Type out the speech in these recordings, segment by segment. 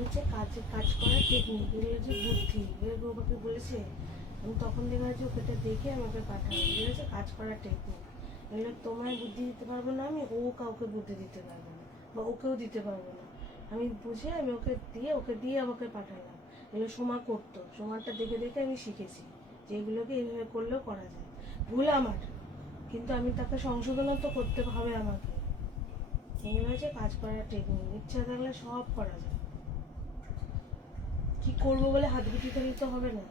হচ্ছে কাজ করার টেকনিক, এগুলো হচ্ছে বুদ্ধি। এর বাবাকে বলেছে, আমি তখন দেখা যাচ্ছে ওকে দেখে আমাকে পাঠাবো। এগুলো হচ্ছে কাজ করার টেকনিক। এগুলো তোমায় বুদ্ধি দিতে পারবো না, আমি ও কাউকে বুদ্ধি দিতে পারবো না, বা ওকেও দিতে পারবো না। আমি বুঝে আমি ওকে দিয়ে আমাকে পাঠালাম। এগুলো সোমা করতো, সোমারটা দেখে দেখে আমি শিখেছি যে এগুলোকে এইভাবে করলেও করা যায়। ভুল আমার, কিন্তু আমি তাকে সংশোধনও তো করতে হবে আমাকে। এগুলো হচ্ছে কাজ করার টেকনিক। ইচ্ছা থাকলে সব করা যায়। কি করবো বলে হাত গুটি করলে তো হবে না।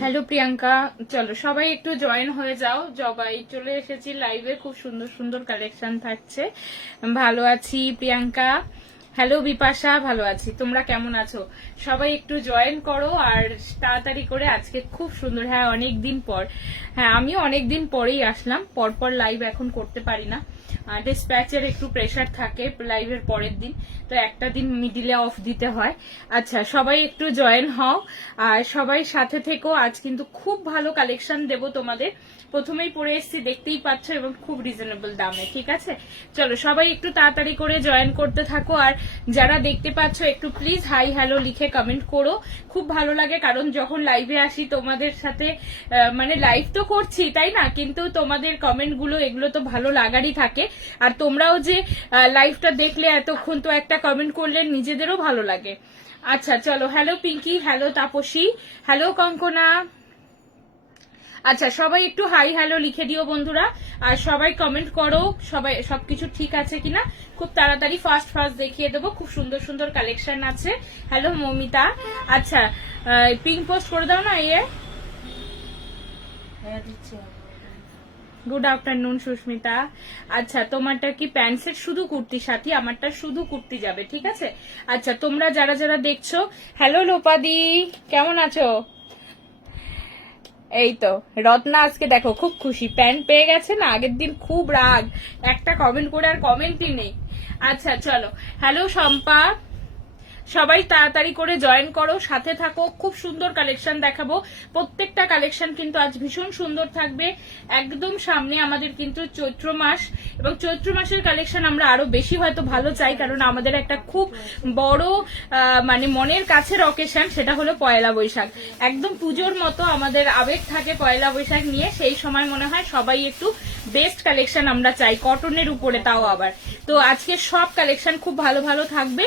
হ্যালো প্রিয়াঙ্কা, চলো সবাই একটু জয়েন হয়ে যাও। সবাই চলে এসেছি লাইভে, খুব সুন্দর সুন্দর কালেকশন থাকছে। ভালো আছি প্রিয়াঙ্কা। হ্যালো বিপাশা, ভালো আছি। তোমরা কেমন আছো? সবাই একটু জয়েন করো আর তাড়াতাড়ি করে। আজকে খুব সুন্দর, হ্যাঁ অনেকদিন পর। হ্যাঁ আমিও অনেকদিন পরেই আসলাম, পরপর লাইভ এখন করতে পারি না। ডিসপ্যাচের একটু প্রেশার থাকে লাইভের পরের দিন, তো একটা দিন মিডিলে অফ দিতে হয়। আচ্ছা সবাই একটু জয়েন হও আর সবাই সাথে থেকো। আজ কিন্তু খুব ভালো কালেকশন দেব তোমাদের। প্রথমেই পরে এসেছি, দেখতেই পাচ্ছ, এবং খুব রিজনেবল দামে। ঠিক আছে, চলো সবাই একটু তাড়াতাড়ি করে জয়েন করতে থাকো। আর যারা দেখতে পাচ্ছ একটু প্লিজ হাই হ্যালো লিখে কমেন্ট করো, খুব ভালো লাগে। কারণ যখন লাইভে আসি তোমাদের সাথে, মানে লাইভ তো করছি তাই না, কিন্তু তোমাদের কমেন্ট গুলো এগুলো তো ভালো লাগারই থাকে। আর তোমরাও যে লাইভটা দেখলে এতক্ষণ, তো একটা কমেন্ট করলে নিজেদেরও ভালো লাগে। আচ্ছা চলো, hello Pinky, hello Tapasi, hello Kankana. আচ্ছা সবাই একটু হাই হ্যালো লিখে দিও বন্ধুরা, আর সবাই কমেন্ট করো সবাই সবকিছু ঠিক আছে কিনা। খুব তাড়াতাড়ি ফার্স্ট দেখিয়ে দেবো, খুব সুন্দর সুন্দর কালেকশন আছে। হ্যালো মমিতা। আচ্ছা পিঙ্ক পোস্ট করে দাও না। হ্যাঁ দিচ্ছে। Good afternoon Susmita. আচ্ছা তোমারটা কি প্যান্ট সেট শুধু কুর্তি সাথী? আমারটা শুধু কুর্তি যাবে, ঠিক আছে। আচ্ছা তোমরা যারা যারা দেখছো, হ্যালো লোপাদি, কেমন আছো? এই তো রত্না আজকে দেখো খুব খুশি, প্যান্ট পেয়ে গেছে না। আগের দিন খুব রাগ, একটা কমেন্ট করে আর কমেন্টই নেই। আচ্ছা চলো, হ্যালো শম্পা, সবাই তাড়াতাড়ি করে জয়েন করো, সাথে থাকো। খুব সুন্দর কালেকশন দেখাবো, প্রত্যেকটা কালেকশন কিন্তু আজ ভীষণ সুন্দর থাকবে। একদম সামনে আমাদের কিন্তু চৈত্র মাস, এবং চৈত্র মাসের কালেকশন আমরা আরো বেশি হয়তো ভালো চাই, কারণ আমাদের একটা খুব বড় মানে মনের কাছের অকেশন, সেটা হলো পয়লা বৈশাখ। একদম পুজোর মতো আমাদের আবেগ থাকে পয়লা বৈশাখ নিয়ে। সেই সময় মনে হয় সবাই একটু বেস্ট কালেকশন আমরা চাই, কটনের উপরে তাও আবার। তো আজকে সব কালেকশন খুব ভালো ভালো থাকবে।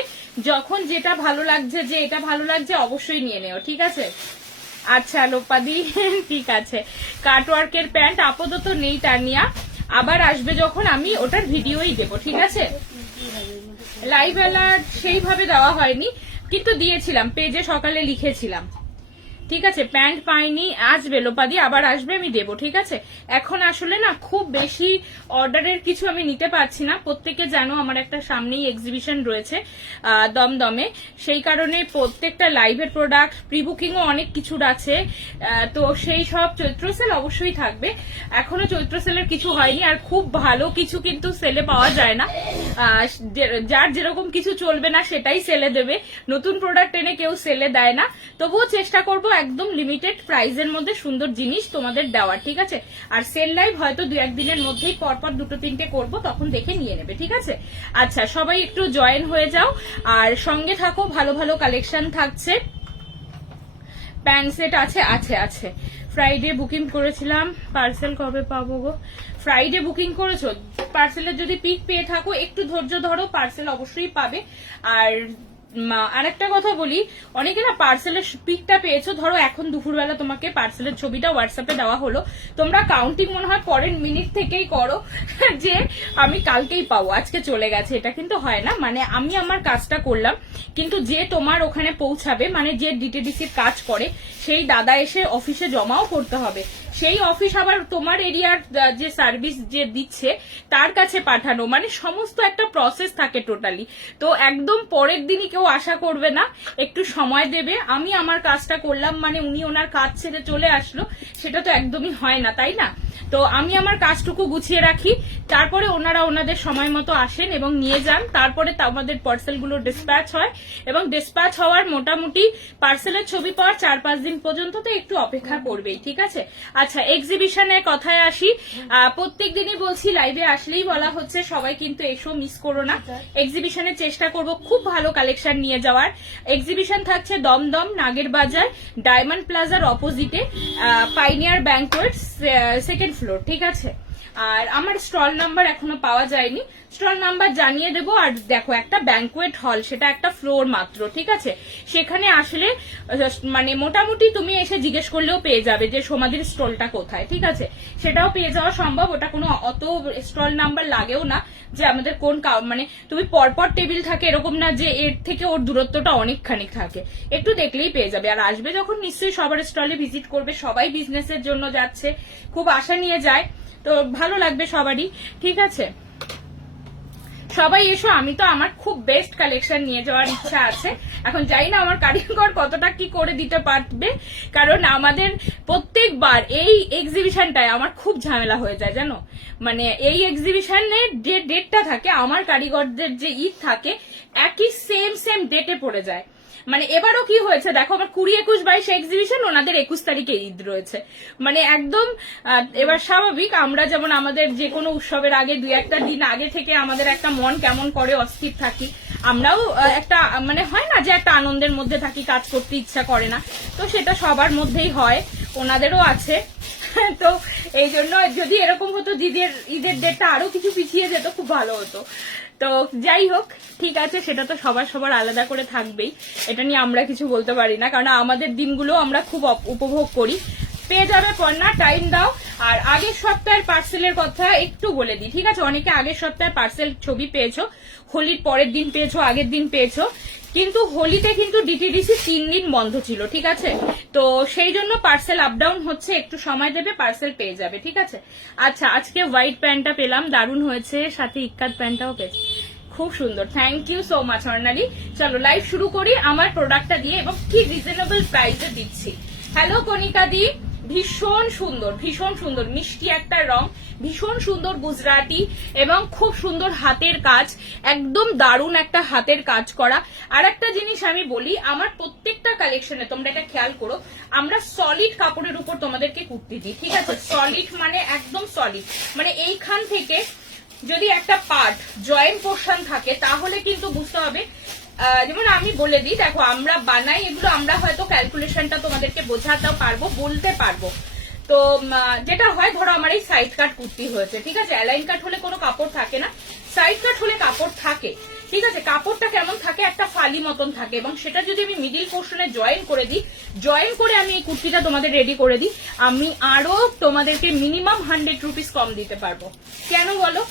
যখন যেটা ভালো লাগছে, যে এটা ভালো লাগছে অবশ্যই নিয়ে নেও, ঠিক আছে। আচ্ছা লোপাদি ঠিক আছে। কাটওয়ার্কের প্যান্ট আপাতত নেই তানিয়া, আবার আসবে যখন আমি ওটার ভিডিওই দেবো, ঠিক আছে। লাইভ অ্যালার্ট সেইভাবে দেওয়া হয়নি, কিন্তু দিয়েছিলাম পেজে, সকালে লিখেছিলাম, ঠিক আছে। প্যান্ট পাইনি, আসবে লোপাদি, আবার আসবে, আমি দেবো, ঠিক আছে। এখন আসলে না খুব বেশি অর্ডারের কিছু আমি নিতে পারছি না। প্রত্যেকে জানো আমার একটা সামনেই এক্সিবিশন রয়েছে দমদমে, সেই কারণে প্রত্যেকটা লাইভের প্রোডাক্ট প্রি বুকিংও অনেক কিছুর আছে। তো সেই সব চৈত্র সেল অবশ্যই থাকবে। এখনো চৈত্র সেলের কিছু হয়নি, আর খুব ভালো কিছু কিন্তু সেলে পাওয়া যায় না। যার যেরকম কিছু চলবে না সেটাই সেলে দেবে, নতুন প্রোডাক্ট এনে কেউ সেলে দেয় না। তবুও চেষ্টা করবো একদম লিমিটেড প্রাইসের মধ্যে সুন্দর জিনিস তোমাদের দেওয়ার, ঠিক আছে। আর সেল লাইভ হয়তো দু একদিনের মধ্যেই পরপর দুটো তিনটে করবো, তখন দেখে নিয়ে নেবে, ঠিক আছে। আচ্ছা সবাই একটু জয়েন হয়ে যাও আর সঙ্গে থাকো, ভালো ভালো কালেকশন থাকছে। প্যান্ট সেট আছে, আছে আছে। ফ্রাইডে বুকিং করেছিলাম, পার্সেল কবে পাবো গো? ফ্রাইডে বুকিং করেছো, পার্সেলের যদি পিক পেয়ে থাকো একটু ধৈর্য ধরো, পার্সেল অবশ্যই পাবে। আর আরেকটা কথা বলি, অনেকে না পার্সেলের পিকটা পেয়েছো, ধরো এখন দুপুরবেলা তোমাকে পার্সেলের ছবিটা হোয়াটসঅ্যাপে দেওয়া হলো, তোমরা কাউন্টিং মনে হয় পরের মিনিট থেকেই করো যে আমি কালকেই পাবো, আজকে চলে গেছে। এটা কিন্তু হয় না, মানে আমি আমার কাজটা করলাম, কিন্তু যে তোমার ওখানে পৌঁছাবে, মানে যে ডিটিডিসির কাজ করে সেই দাদা এসে অফিসে জমাও করতে হবে, সেই অফিস আবার তোমার এরিয়ার যে সার্ভিস যে দিচ্ছে তার কাছে পাঠানো, মানে সমস্ত একটা প্রসেস থাকে টোটালি। তো একদম পরের দিনই কেউ আশা করবে না, একটু সময় দেবে। আমি আমার কাজটা করলাম মানে উনি ওনার কাজ ছেড়ে চলে আসলো, সেটা তো একদমই হয় না, তাই না। তো আমি আমার কাজটুকু গুছিয়ে রাখি, তারপরে ওনারা ওনাদের সময় মতো আসেন এবং নিয়ে যান, তারপরে আমাদের পার্সেলগুলো ডিসপ্যাচ হয় এবং ডিসপ্যাচ হওয়ার মোটামুটি পার্সেলের ছবি পাওয়ার 4-5 দিন পর্যন্ত তো একটু অপেক্ষা করবেই, ঠিক আছে। আচ্ছা, এক্সিবিশনের কথায় আসি। প্রত্যেক দিনই বলছি, লাইভে আসলেই বলা হচ্ছে সবাই কিন্তু এসো, মিস করো না। এক্সিবিশনের চেষ্টা করব খুব ভালো কালেকশন নিয়ে যাওয়ার। এক্সিবিশন থাকছে দমদম নাগের বাজার ডায়মন্ড প্লাজার অপোজিটে, পাইনিয়ার ব্যাংকোয়েট, 2nd ফ্লোর, ঠিক আছে। আর আমার স্টল নাম্বার এখনো পাওয়া যায়নি, স্টল নাম্বার জানিয়ে দেবো। আর দেখো, একটা ব্যাংকোয়েট হল, সেটা একটা ফ্লোর মাত্র, ঠিক আছে। সেখানে আসলে মানে মোটামুটি তুমি এসে জিজ্ঞেস করলেও পেয়ে যাবে যে সমাধির স্টলটা কোথায়, ঠিক আছে। সেটাও পেয়ে যাওয়া সম্ভব, ওটা কোনো অত স্টল নাম্বার লাগেও না যে আমাদের কোন মানে তুমি পরপর টেবিল থাকে এরকম না, যে এর থেকে ওর দূরত্বটা অনেকখানি থাকে, একটু দেখলেই পেয়ে যাবে। আর আসবে যখন নিশ্চয়ই সবার স্টলে ভিজিট করবে, সবাই বিজনেসের জন্য যাচ্ছে, খুব আশা নিয়ে যায়, তো ভালো লাগবে সবারই, ঠিক আছে। সবাই এসো, আমি তো আমার খুব বেস্ট কালেকশন নিয়ে যাওয়ার ইচ্ছা আছে। এখন জানি না আমার কারিগর কতটা কি করে দিতে পারবে, কারণ আমাদের প্রত্যেকবার এই এক্সিবিশনটায় আমার খুব ঝামেলা হয়ে যায় জানো। মানে এই এক্সিবিশনের যে ডেটটা থাকে, আমার কারিগরদের যে ঈদ থাকে, একই সেম ডেটে পড়ে যায়। মানে এবারও কি হয়েছে দেখো, আমার 20, 21, 22 এক্সিবিশন, ওনাদের 21 তারিখে ঈদ রয়েছে। মানে একদম এবার স্বাভাবিক, আমরা যেমন আমাদের যে কোনো উৎসবের আগে 2-1টা দিন আগে থেকে আমাদের একটা মন কেমন করে অস্থির থাকি, আমরাও একটা মানে হয় না যে একটা আনন্দের মধ্যে থাকি, কাজ করতে ইচ্ছা করে না, তো সেটা সবার মধ্যেই হয়, ওনাদেরও আছে। তো এই জন্য যদি এরকম হতো ঈদের ডেটটা আরো কিছু পিছিয়ে যেত, খুব ভালো হতো। তো যাই হোক, ঠিক আছে, সেটা তো সবার আলাদা করে থাকবেই, এটা নিয়ে আমরা কিছু বলতে পারি না, কারণ আমাদের দিনগুলো আমরা খুব উপভোগ করি। পেয়ে যাবে পণ্যা, টাইম দাও। আর আগের সপ্তাহের পার্সেলের কথা একটু বলে দিই, ঠিক আছে। অনেকে আগের সপ্তাহের পার্সেল ছবি পেয়েছো, হোলির পরের দিন পেয়েছো, আগের দিন পেয়েছো, কিন্তু হোলিতে কিন্তু ডিটিডিসি 3 দিন বন্ধ ছিল, ঠিক আছে। তো সেই জন্য পার্সেল আপ ডাউন হচ্ছে, একটু সময় দেবে, পার্সেল পেয়ে যাবে, ঠিক আছে। আচ্ছা, আজকে হোয়াইট প্যান্টটা পেলাম, দারুণ হয়েছে, সাথে ইক্কাত প্যান্টটাও পেয়েছি, খুব সুন্দর, থ্যাংক ইউ সো মাচ অর্ণালী। চলো লাইভ শুরু করি আমার প্রোডাক্টটা দিয়ে, এবং কি রিজনেবল প্রাইসে দিচ্ছি। হ্যালো কণিকা দি, ভীষণ সুন্দর মিষ্টি একটা রং, ভীষণ সুন্দর গুজরাটি এবং খুব সুন্দর হাতের কাজ, একদম দারুণ একটা হাতের কাজ করা। আর একটা জিনিস আমি বলি, আমার প্রত্যেকটা কালেকশনে তোমরা এটা খেয়াল করো, আমরা সলিড কাপড়ের উপর তোমাদেরকে কুর্তি দিই, ঠিক আছে। সলিড মানে একদম সলিড, মানে এইখান থেকে যদি একটা পার্ট জয়েন্ট পোর্শন থাকে, তাহলে কিন্তু বুঝতে হবে। যেমন আমি বলে দিই, দেখো আমরা বানাই এগুলো, আমরা হয়তো ক্যালকুলেশনটা তোমাদেরকে বোঝাতেও পারবো, বলতে পারবো। তো যেটা হয়, ধরো আমার এই সাইড কাট কুর্তি হয়েছে, ঠিক আছে। অ্যালাইন কাট হলে কোনো কাপড় থাকে না, সাইড কাট হলে কাপড় থাকে, ঠিক আছে। কাপড়টা কেমন থাকে, একটা ফালি মতন থাকে, এবং সেটা যদি আমি মিডিল পোর্শনে জয়েন করে দিই, জয়েন করে আমি এই কুর্তিটা তোমাদের রেডি করে দিই, আমি আরো তোমাদেরকে মিনিমাম 100 রুপিস কম দিতে পারবো। কেন বলো?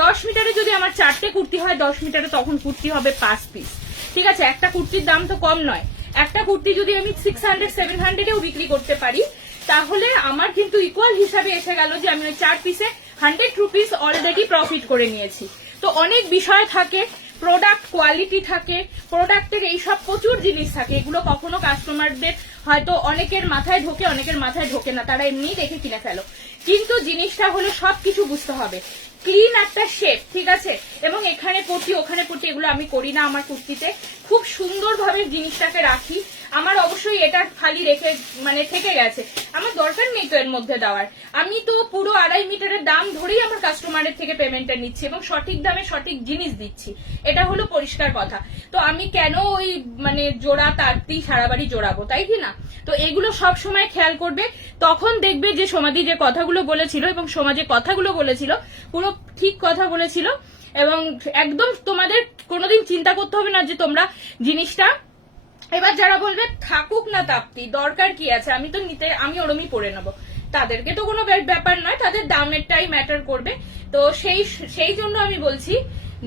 10 মিটারে যদি আমার 4টে কুর্তি হয়, 10 মিটারে তখন কুর্তি হবে 5 পিস, ঠিক আছে। একটা কুর্তির দাম তো কম নয়, একটা কুর্তি যদি আমি 600-700-এও বিক্রি করতে পারি, তাহলে আমার কিন্তু ইকুয়াল হিসাবে এসে গেল যে আমি ওই 4 পিসে 100 রুপিস অলরেডি প্রফিট করে নিয়েছি। তো অনেক বিষয় থাকে, প্রোডাক্ট কোয়ালিটি থাকে, প্রোডাক্টের এইসব প্রচুর জিনিস থাকে, এগুলো কখনো কাস্টমারদের হয়তো অনেকের মাথায় ঢোকে, অনেকের মাথায় ঢোকে না, তারা এমনি দেখে কিনে ফেলো, কিন্তু জিনিসটা হলো সবকিছু বুঝতে হবে, ক্লিন একটা শেপ, ঠিক আছে। এবং এখানে পটি ওখানে পটি এগুলো আমি করি না, আমার কুর্তিতে খুব সুন্দরভাবে জিনিসটাকে রাখি। আমার অবশ্যই এটা খালি রেখে মানে থেকে গেছে, আমার দরকার নেই তো এর মধ্যে দেওয়ার, আমি তো পুরো 2.5 মিটারের দাম ধরেই আমার কাস্টমারের থেকে পেমেন্টটা নিচ্ছি এবং সঠিক দামে সঠিক জিনিস দিচ্ছি, এটা হলো পরিষ্কার কথা। তো আমি কেন ওই মানে জোড়া তারতি সারা বাড়ি জোড়াবো, তাই কি না? তো এগুলো সব সময় খেয়াল করবে, তখন দেখবে যে সমাধি যে কথাগুলো বলেছিল এবং সমাজে কথাগুলো বলেছিল পুরো ঠিক কথা বলেছিল, এবং একদম তোমাদের কোনোদিন চিন্তা করতে হবে না যে তোমরা জিনিসটা, এবার যারা বলবে থাকুক না তাপ্তি, দরকার কি আছে, আমি তো নিতে, আমি ওরমই পরে নেবো, তাদেরকে তো কোনো ব্যাপার নয়, তাদের দামেরটাই ম্যাটার করবে। তো সেই জন্য আমি বলছি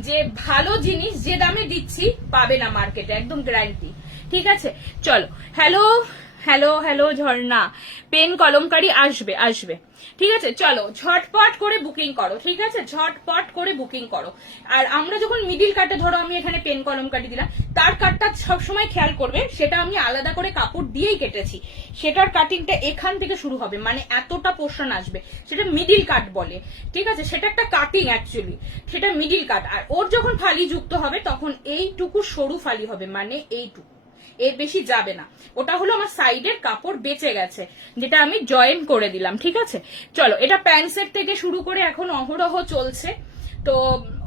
যে ভালো জিনিস যে দামে দিচ্ছি পাবে না মার্কেটে, একদম গ্যারান্টি, ঠিক আছে। চলো, হ্যালো হ্যালো ঝর্ণা, পেন কলমকারি আসবে আসবে। ঠিক আছে, চলো ঝটপট করে বুকিং করো, ঠিক আছে, ঝটপট করে বুকিং করো। আর আমরা যখন মিডিল কাটে, ধরো আমি এখানে পেন কলমকারি দিলাম, তার কাটটা সবসময় খেয়াল করবে, সেটা আমি আলাদা করে কাপড় দিয়েই কেটেছি। সেটার কাটিংটা এখান থেকে শুরু হবে, মানে এতটা পোর্শন আসবে, সেটা মিডিল কাট বলে। ঠিক আছে, সেটা একটা কাটিং অ্যাকচুয়ালি, সেটা মিডিল কাট। আর ওর যখন ফালি যুক্ত হবে তখন এইটুকু সরু ফালি হবে, মানে এইটুকু, এর বেশি যাবে না। ওটা হলো আমার সাইডের কাপড় বেঁচে গেছে, যেটা আমি জয়েন করে দিলাম। ঠিক আছে, চলো এটা প্যান্ট সেট থেকে শুরু করে এখন অহরহ চলছে, তো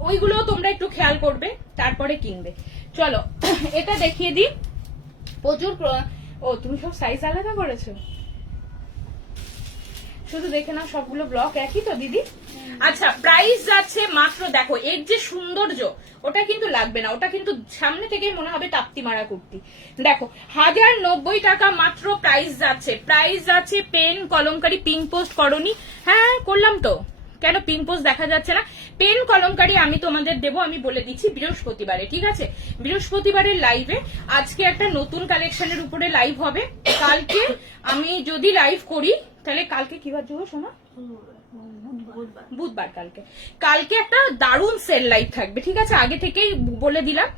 ওইগুলো তোমরা একটু খেয়াল করবে, তারপরে কিনবে। চলো এটা দেখিয়ে দিই। প্রচুর ও তুমি সব সাইজ আলাদা করেছো, শুধু দেখে নাও, সবগুলো ব্লক একই তো দিদি। আচ্ছা, প্রাইস যাচ্ছে মাত্র, দেখো এর যে সৌন্দর্য, ওটা কিন্তু লাগবে না, ওটা কিন্তু সামনে থেকেই মনে হবে তাপ্তি মারা কুর্তি। দেখো 1090 টাকা মাত্র প্রাইস যাচ্ছে। প্রাইস যাচ্ছে পেন কলমকারি। পিঙ্ক পোস্ট করনি? হ্যাঁ করলাম তো, কেন পিঙ্ক পোস্ট দেখা যাচ্ছে না? পেন কলমকারি আমি তোমাদের দেবো, আমি বলে দিচ্ছি বৃহস্পতিবারে। ঠিক আছে, বৃহস্পতিবারের লাইভে আজকে একটা নতুন কালেকশনের উপরে লাইভ হবে। কালকে আমি যদি লাইভ করি, তাহলে কালকে কি বার যোগ শোনা? বুধবার। কালকে একটা দারুণ সেল লাইভ থাকবে, ঠিক আছে, আগে থেকেই বলে দিলাম।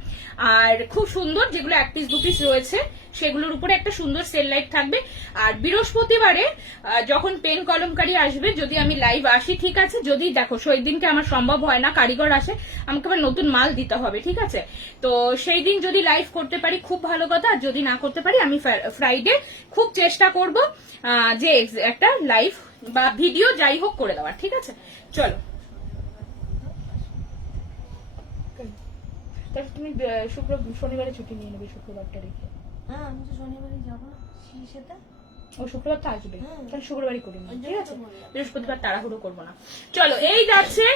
আর খুব সুন্দর, যেগুলো 1 পিস 2 পিস রয়েছে সেগুলোর উপরে একটা সুন্দর সেল লাইভ থাকবে। আর বৃহস্পতিবারে যখন পেন কলমকারি আসবে, যদি আমি লাইভ আসি, ঠিক আছে, যদি দেখো সেই দিনকে আমার সম্ভব হয় না, কারিগর আসে, আমাকে আবার নতুন মাল দিতে হবে। ঠিক আছে, তো সেই দিন যদি লাইভ করতে পারি খুব ভালো কথা, আর যদি না করতে পারি আমি ফ্রাইডে খুব চেষ্টা করব যে একটা লাইভ বা ভিডিও যাই হোক করে দেওয়ার। ঠিক আছে, চলো তুমি শনিবারে ছুটি নিয়ে নেবে, শুক্রবারটা রেখে। হ্যাঁ আমি তো শনিবারে যাবো সেটা। ও শুক্রবার তো আসবে, তাহলে শুক্রবারই করি না, ঠিক আছে, বৃহস্পতিবার তাড়াহুড়ো করবো না। চলো এই যাচ্ছে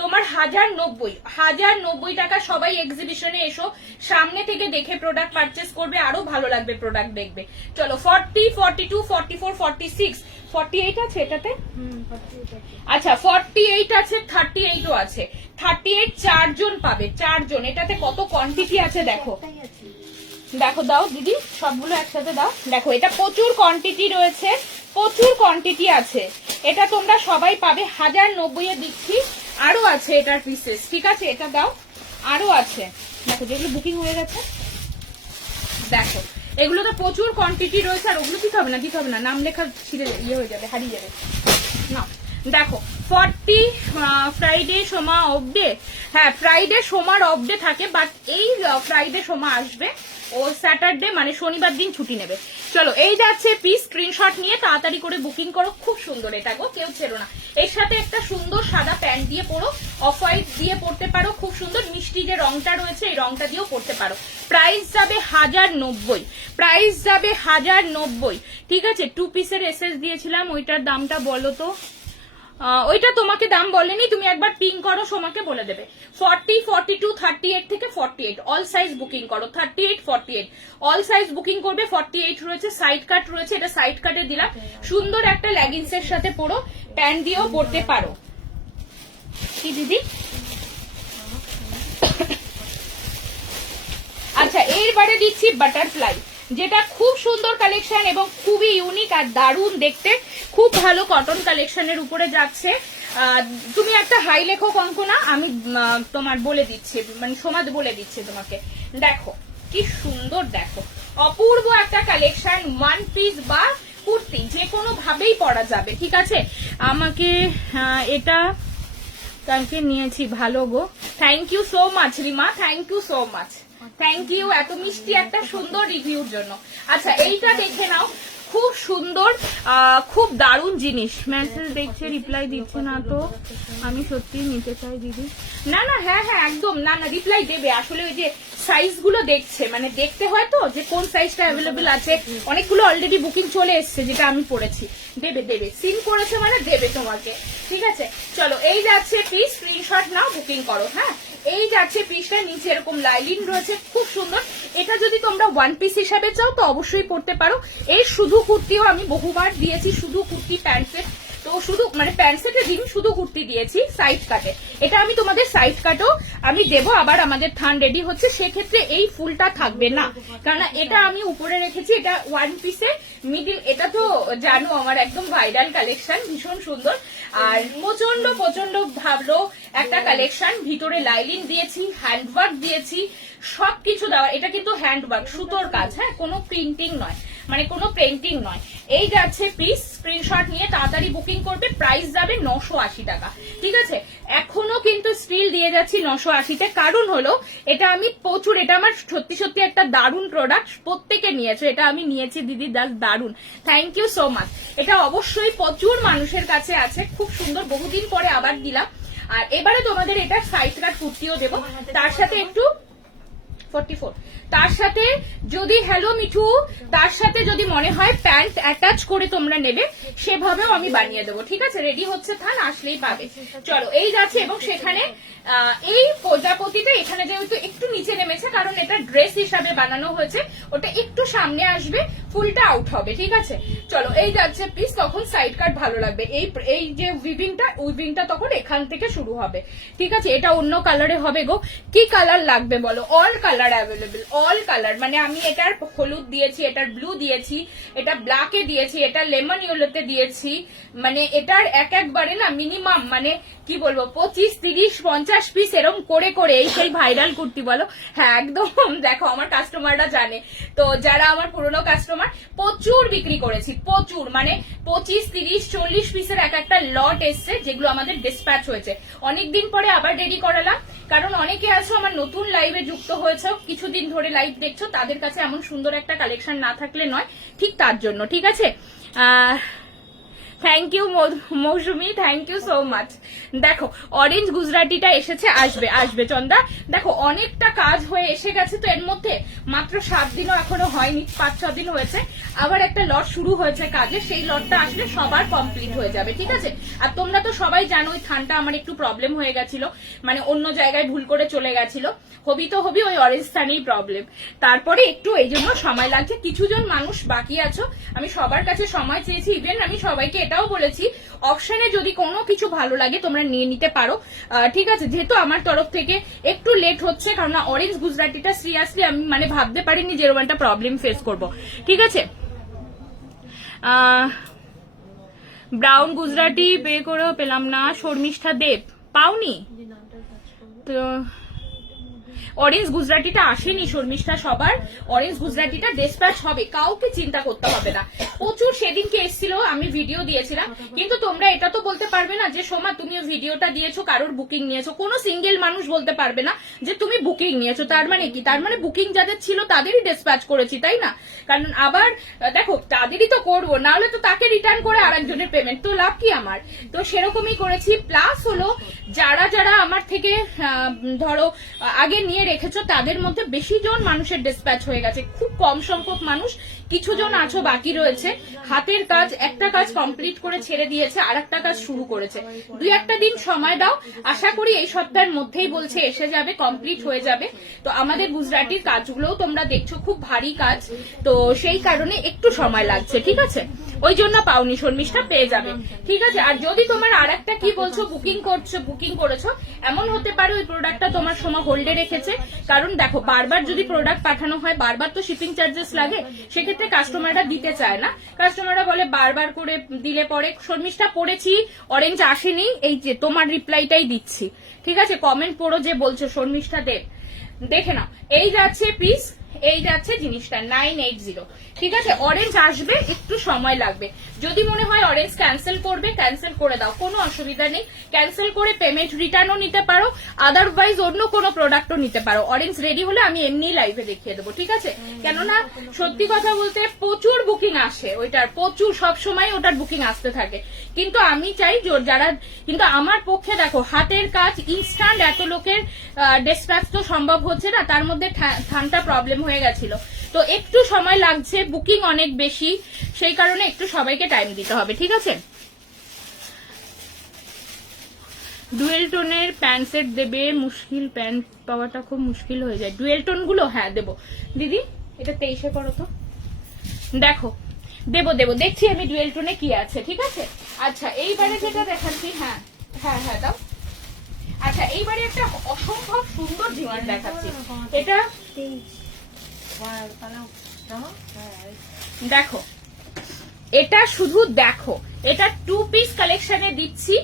তোমার 1090 টাকা। সবাই এক্সিবিশনে এসো, সামনে থেকে দেখে প্রোডাক্ট পারচেস করবে, আরো ভালো লাগবে প্রোডাক্ট দেখবে। চলো 40, 42, 44, 46, 48 আছে এটাতে। আচ্ছা 48 আছে, 38ও আছে। 38 4 জন পাবে, 4 জন। এটাতে কত কোয়ান্টিটি আছে দেখো, দেখো দাও দিদি, সবগুলো একসাথে দাও। দেখো এটা প্রচুর কোয়ান্টিটি রয়েছে, প্রচুর কোয়ান্টিটি আছে। এটা তোমরা সবাই পাবে 1090 এ দিচ্ছি। আরো আছে এটার পিসেস, ঠিক আছে, এটা দাও, আরো আছে। দেখো যেগুলো বুকিং হয়ে গেছে, দেখো এগুলো তো প্রচুর কোয়ান্টিটি রয়েছে। আর ওগুলো দিতে হবে না, নাম লেখা ছিঁড়ে ইয়ে হয়ে যাবে, হারিয়ে যাবে না। দেখো 40 ফ্রাইডে সোমা অফ ডে, হ্যাঁ ফ্রাইডে সোমার অফ ডে থাকে, বাট এই ফ্রাইডে সোমা আসবে, ও স্যাটারডে মানে শনিবার দিন ছুটি নেবে। চলো এই যাচ্ছে পিস, স্ক্রিনশট নিয়ে তাড়াতাড়ি করে বুকিং করো। খুব সুন্দর এটা গো, কেউ ছেড়ো না। এর সাথে একটা সুন্দর সাদা প্যান্ট দিয়ে পরো, অফ হোয়াইট দিয়ে পরতে পারো, খুব সুন্দর মিষ্টি যে রংটা রয়েছে এই রংটা দিয়েও পরতে পারো। প্রাইস যাবে 1090, প্রাইস যাবে 1090। ঠিক আছে, 2 পিসের এসএস দিয়েছিলাম, ওইটার দামটা বলো তো। ওইটা তোমাকে দাম বলেনি, তুমি একবার পিং করো, সোমাকে বলে দেবে। 40, 42, 38 থেকে 48 অল সাইজ বুকিং করো। 38, 48 অল সাইজ বুকিং করবে। 48 রয়েছে, সাইড কাট রয়েছে, এটা সাইড কাটে দিলাম। সুন্দর একটা লেগিংস এর সাথে পরো, প্যান্ট দিয়েও পরতে পারো। কি দিদি? আচ্ছা এইবারে দিচ্ছি বাটারফ্লাই, যেটা খুব সুন্দর কালেকশন এবং খুবই ইউনিক আর দারুণ দেখতে, খুব ভালো কটন কালেকশনের উপরে যাচ্ছে। তুমি একটা হাই লেখো কঙ্কনা, আমি তোমার বলে দিচ্ছি, মানে সমাজ বলে দিচ্ছে তোমাকে। দেখো কি সুন্দর, দেখো অপূর্ব একটা কালেকশন, ওয়ান পিস বা কুর্তি যে কোনো ভাবেই পরা যাবে। ঠিক আছে, আমাকে এটা কালকে নিয়েছি, ভালো গো, thank you so much Rima, thank you so much, thank you এত মিষ্টি একটা সুন্দর রিভিউর জন্য। আচ্ছা এইটা দেখে নাও, খুব সুন্দর, খুব দারুণ জিনিস। মেসেজ দেখছে, রিপ্লাই দিচ্ছে না তো, আমি সত্যি নিতে চাই দিদি। না না, হ্যাঁ হ্যাঁ একদম, না না রিপ্লাই দেবে। আসলে ওই যে সাইজ গুলো দেখছে, মানে দেখতে হয় তো যে কোন সাইজটা অ্যাভেলেবেল আছে। অনেকগুলো অলরেডি বুকিং চলে এসছে, যেটা আমি পড়েছি। দেবে দেবে, সিন করেছে মানে দেবে তোমাকে। ঠিক আছে, চলো এই যাচ্ছে পিস, স্ক্রিনশট নাও, বুকিং করো। হ্যাঁ এই যাচ্ছে পিসটা, নিচে এরকম লাইলিন রয়েছে, খুব সুন্দর। এটা যদি তোমরা ওয়ান পিস হিসাবে চাও তো অবশ্যই পড়তে পারো। এই শুধু কুর্তিও আমি বহুবার দিয়েছি, শুধু কুর্তি প্যান্ট সেট তো শুধু মানে প্যান্ট সেটে দিন শুধু কুর্তি দিয়েছি সাইড কাটে। এটা আমি তোমাদের সাইড কাটও আমি দেবো, আবার আমাদের থান রেডি হচ্ছে, সেক্ষেত্রে এই ফুলটা থাকবে না, কারণ এটা আমি উপরে রেখেছি। এটা ওয়ান পিসে মিডিল, এটা তো জানো আমার একদম ভাইরাল কালেকশন, ভীষণ সুন্দর আর প্রচন্ড প্রচন্ড ভালো একটা কালেকশন। ভিতরে লাইলিন দিয়েছি, হ্যান্ডওয়ার্ক দিয়েছি, সবকিছু দেওয়া। এটা কিন্তু হ্যান্ডওয়ার্ক, সুতোর কাজ, হ্যাঁ, কোনো প্রিন্টিং নয়, মানে কোনো পেন্টিং নয়। এই যাচ্ছে পিস, স্ক্রিনশট নিয়ে তাড়াতাড়ি বুকিং করবে। প্রাইস যাবে 980 টাকা, ঠিক আছে। এখনো কিন্তু স্টিল দিয়ে যাচ্ছি 980-তে, কারণ হলো এটা আমি প্রচুর, এটা আমার সত্যি সত্যি একটা দারুণ প্রোডাক্ট, প্রত্যেকে নিয়েছে, এটা আমি নিয়েছি দিদি, দারুণ, থ্যাংক ইউ সো মাচ। এটা অবশ্যই প্রচুর মানুষের কাছে আছে, খুব সুন্দর, বহুদিন পরে আবার দিলাম। আর এবারে তোমাদের এটা সাইড কাট কুর্তিও দেবো, তার সাথে একটু 44, তার সাথে যদি হ্যালো মিঠু, তার সাথে যদি মনে হয় প্যান্ট অ্যাটাচ করে তোমরা নেবে সেভাবেও আমি বানিয়ে দেবো, ঠিক আছে। রেডি হচ্ছে থান, আসলেই পাবে। চলো এই যাচ্ছে, এবং সেখানে এই প্রজাপতিটা এখানে যেহেতু একটু নিচে নেমেছে, কারণ এটা ড্রেস হিসাবে বানানো হয়েছে, ওটা একটু সামনে আসবে, ফুলটা আউট হবে, ঠিক আছে। চলো এই যাচ্ছে পিস, তখন সাইড কাট ভালো লাগবে। এই যে উইভিংটা তখন এখান থেকে শুরু হবে, ঠিক আছে। এটা অন্য কালারে হবে গো। কি কালার লাগবে বলো? All colour available, all colour, মানে আমি এটার হলুদ দিয়েছি, এটার ব্লু দিয়েছি, এটা ব্ল্যাকে দিয়েছি, এটা লেমন ইয়েলোতে দিয়েছি, মানে এটার একবারে না মিনিমাম মানে কি বলবো 25, 30, 50 পিস এরকম করে করে, এই সেই ভাইরাল কুর্তি বলো, হ্যাঁ একদম। দেখো আমার কাস্টমাররা জানে, তো যারা আমার পুরনো কাস্টমার, প্রচুর বিক্রি করেছি, প্রচুর, মানে 25, 30, 40 পিসের একটা লট এসছে, যেগুলো আমাদের ডিসপ্যাচ হয়েছে। অনেকদিন পরে আবার রেডি করালাম, কারণ অনেকে আছো আমার নতুন লাইভে যুক্ত হয়েছে, কিছুদিন ধরে লাইভ দেখছো, তাদের কাছে এমন সুন্দর একটা কালেকশন না থাকলে নয়, ঠিক তার জন্য, ঠিক আছে। Thank you Mousumi, thank you so much. দেখো অরেঞ্জ গুজরাটিটা এসেছে, আসবে আসবে চন্দা। দেখো অনেকটা কাজ হয়ে এসে গেছে, তো এর মধ্যে মাত্র 7 দিনও এখনো হয়নি, 5-6 দিন হয়েছে, আবার একটা লট শুরু হয়েছে কাজে, সেই লটটা আসলে সবার কমপ্লিট হয়ে যাবে, ঠিক আছে। আর তোমরা তো সবাই জানো ওই থানটা আমার একটু প্রবলেম হয়ে গেছিল, মানে অন্য জায়গায় ভুল করে চলে গেছিল, হবি তো হবি, ওই অরেঞ্জ থানেই প্রবলেম, তারপরে একটু এই জন্য সময় লাগছে। কিছুজন মানুষ বাকি আছো, আমি সবার কাছে সময় চেয়েছি, ইভেন আমি সবাইকে এটাও বলেছি অপশনে যদি কোনো কিছু ভালো লাগে তোমরা নিয়ে নিতে পারো, ঠিক আছে। যেহেতু আমার তরফ থেকে একটু লেট হচ্ছে, কারণ অরেঞ্জ গুজরাটিটা সিরিয়াসলি আমি মানে ভাবতে পারিনি যে এরকম একটা প্রবলেম ফেস করব, ঠিক আছে। ব্রাউন গুজরাটি পে করেও পেলাম না, শর্মিষ্ঠা দেব পাওনি তো। অরেঞ্জ গুজরাটিটা আসেনি শর্মিষ্ঠা, সবার অরেঞ্জ গুজরাটিটা ডিসপ্যাচ হবে, কাউকে চিন্তা করতে হবে না। প্রচুর সেদিনকে এসেছিল, আমি ভিডিও দিয়েছিলাম, কিন্তু তোমরা এটা তো বলতে পারবে না যে সোমা তুমি ভিডিওটা দিয়েছো কারোর বুকিং নিয়েছো, কোনো সিঙ্গেল মানুষ বলতে পারবে না যে তুমি বুকিং নিয়েছো। তার মানে কি? তার মানে বুকিং যাদের ছিল তাদেরই ডিসপ্যাচ করেছি, তাই না? কারণ আবার দেখো তাদেরই তো করবো, না হলে তো তাকে রিটার্ন করে আরেকজনের পেমেন্ট, তো লাভ কি আমার? তো সেরকমই করেছি। প্লাস হলো যারা যারা আমার থেকে ধরো আগে নিয়ে রেখেছো, তাদের মধ্যে বেশি জন মানুষের ডিসপ্যাচ হয়ে গেছে, খুব কম সংখ্যক মানুষ কিছু জন আছো বাকি রয়েছে। হাতের কাজ, একটা কাজ কমপ্লিট করে ছেড়ে দিয়েছে, আর একটা কাজ শুরু করেছে। 2-1 দিন সময় দাও, আশা করি এই সপ্তাহের মধ্যেই বলছে এসে যাবে, কমপ্লিট হয়ে যাবে। তো আমাদের গুজরাটির কাজগুলোও তোমরা দেখছো খুব ভারী কাজ, তো সেই কারণে একটু সময় লাগছে, ঠিক আছে। ওই জন্য পাওনি, শর্মিষ্ঠা পেয়ে যাবে, ঠিক আছে। আর যদি তোমার আর একটা কি বলছো বুকিং করেছো, এমন হতে পারে ওই প্রোডাক্টটা তোমার সময় হোল্ডে রেখেছে। কারণ দেখো বারবার যদি প্রোডাক্ট পাঠানো হয়, বারবার তো শিপিং চার্জেস লাগে, সেক্ষেত্রে কাস্টমাররা দিতে চায় না, কাস্টমাররা বলে বারবার করে দিলে পরে। শর্মিষ্ঠা পড়েছি, অরেঞ্জ আসেনি, এই যে তোমার রিপ্লাইটাই দিচ্ছি, ঠিক আছে। কমেন্ট পড়ো যে বলছো শর্মিষ্ঠা দেব, দেখে নাও। এই যাচ্ছে পিস, এই যাচ্ছে জিনিসটা 980, ঠিক আছে। অরেঞ্জ আসবে, একটু সময় লাগবে। যদি মনে হয় অরেঞ্জ ক্যান্সেল করবে, ক্যান্সেল করে দাও, কোনো অসুবিধা নেই। ক্যান্সেল করে পেমেন্ট রিটার্নও নিতে পারো, আদারওয়াইজ অন্য কোনো প্রোডাক্টও নিতে পারো। অরেঞ্জ রেডি হলে আমি এমনি লাইভে দেখিয়ে দেবো, ঠিক আছে। কেননা সত্যি কথা বলতে প্রচুর বুকিং আসে ওইটার, প্রচুর, সবসময় ওটার বুকিং আসতে থাকে। কিন্তু আমি চাই যারা, কিন্তু আমার পক্ষে দেখো হাতের কাজ ইনস্ট্যান্ট এত লোকের ডিসপ্যাচ তো সম্ভব হচ্ছে না, তার মধ্যে থানটা প্রবলেম হয়ে গেছিল, তো একটু সময় লাগছে, বুকিং অনেক বেশি, সেই কারণে একটু সবাইকে টাইম দিতে হবে, ঠিক আছে। ডুয়েল টোনের প্যান্ট সেট দেবে, মুশকিল, প্যান্ট পাওয়াটা খুব মুশকিল হয়ে যায়। ডুয়েল টোন গুলো হ্যাঁ দেবো দিদি, এটা 23-এ করো তো। দেখো দেবো দেবো, দেখছি আমি ডুয়েল টোনে কি আছে, ঠিক আছে। আচ্ছা এইবারে যেটা দেখাচ্ছি, হ্যাঁ হ্যাঁ হ্যাঁ দাও। আচ্ছা এইবারে একটা অসম্ভব সুন্দর ঝিমার দেখাচ্ছি, এটা দেখো, এটা শুধু দেখো, এটা 2 পিস কালেকশনে দিচ্ছি।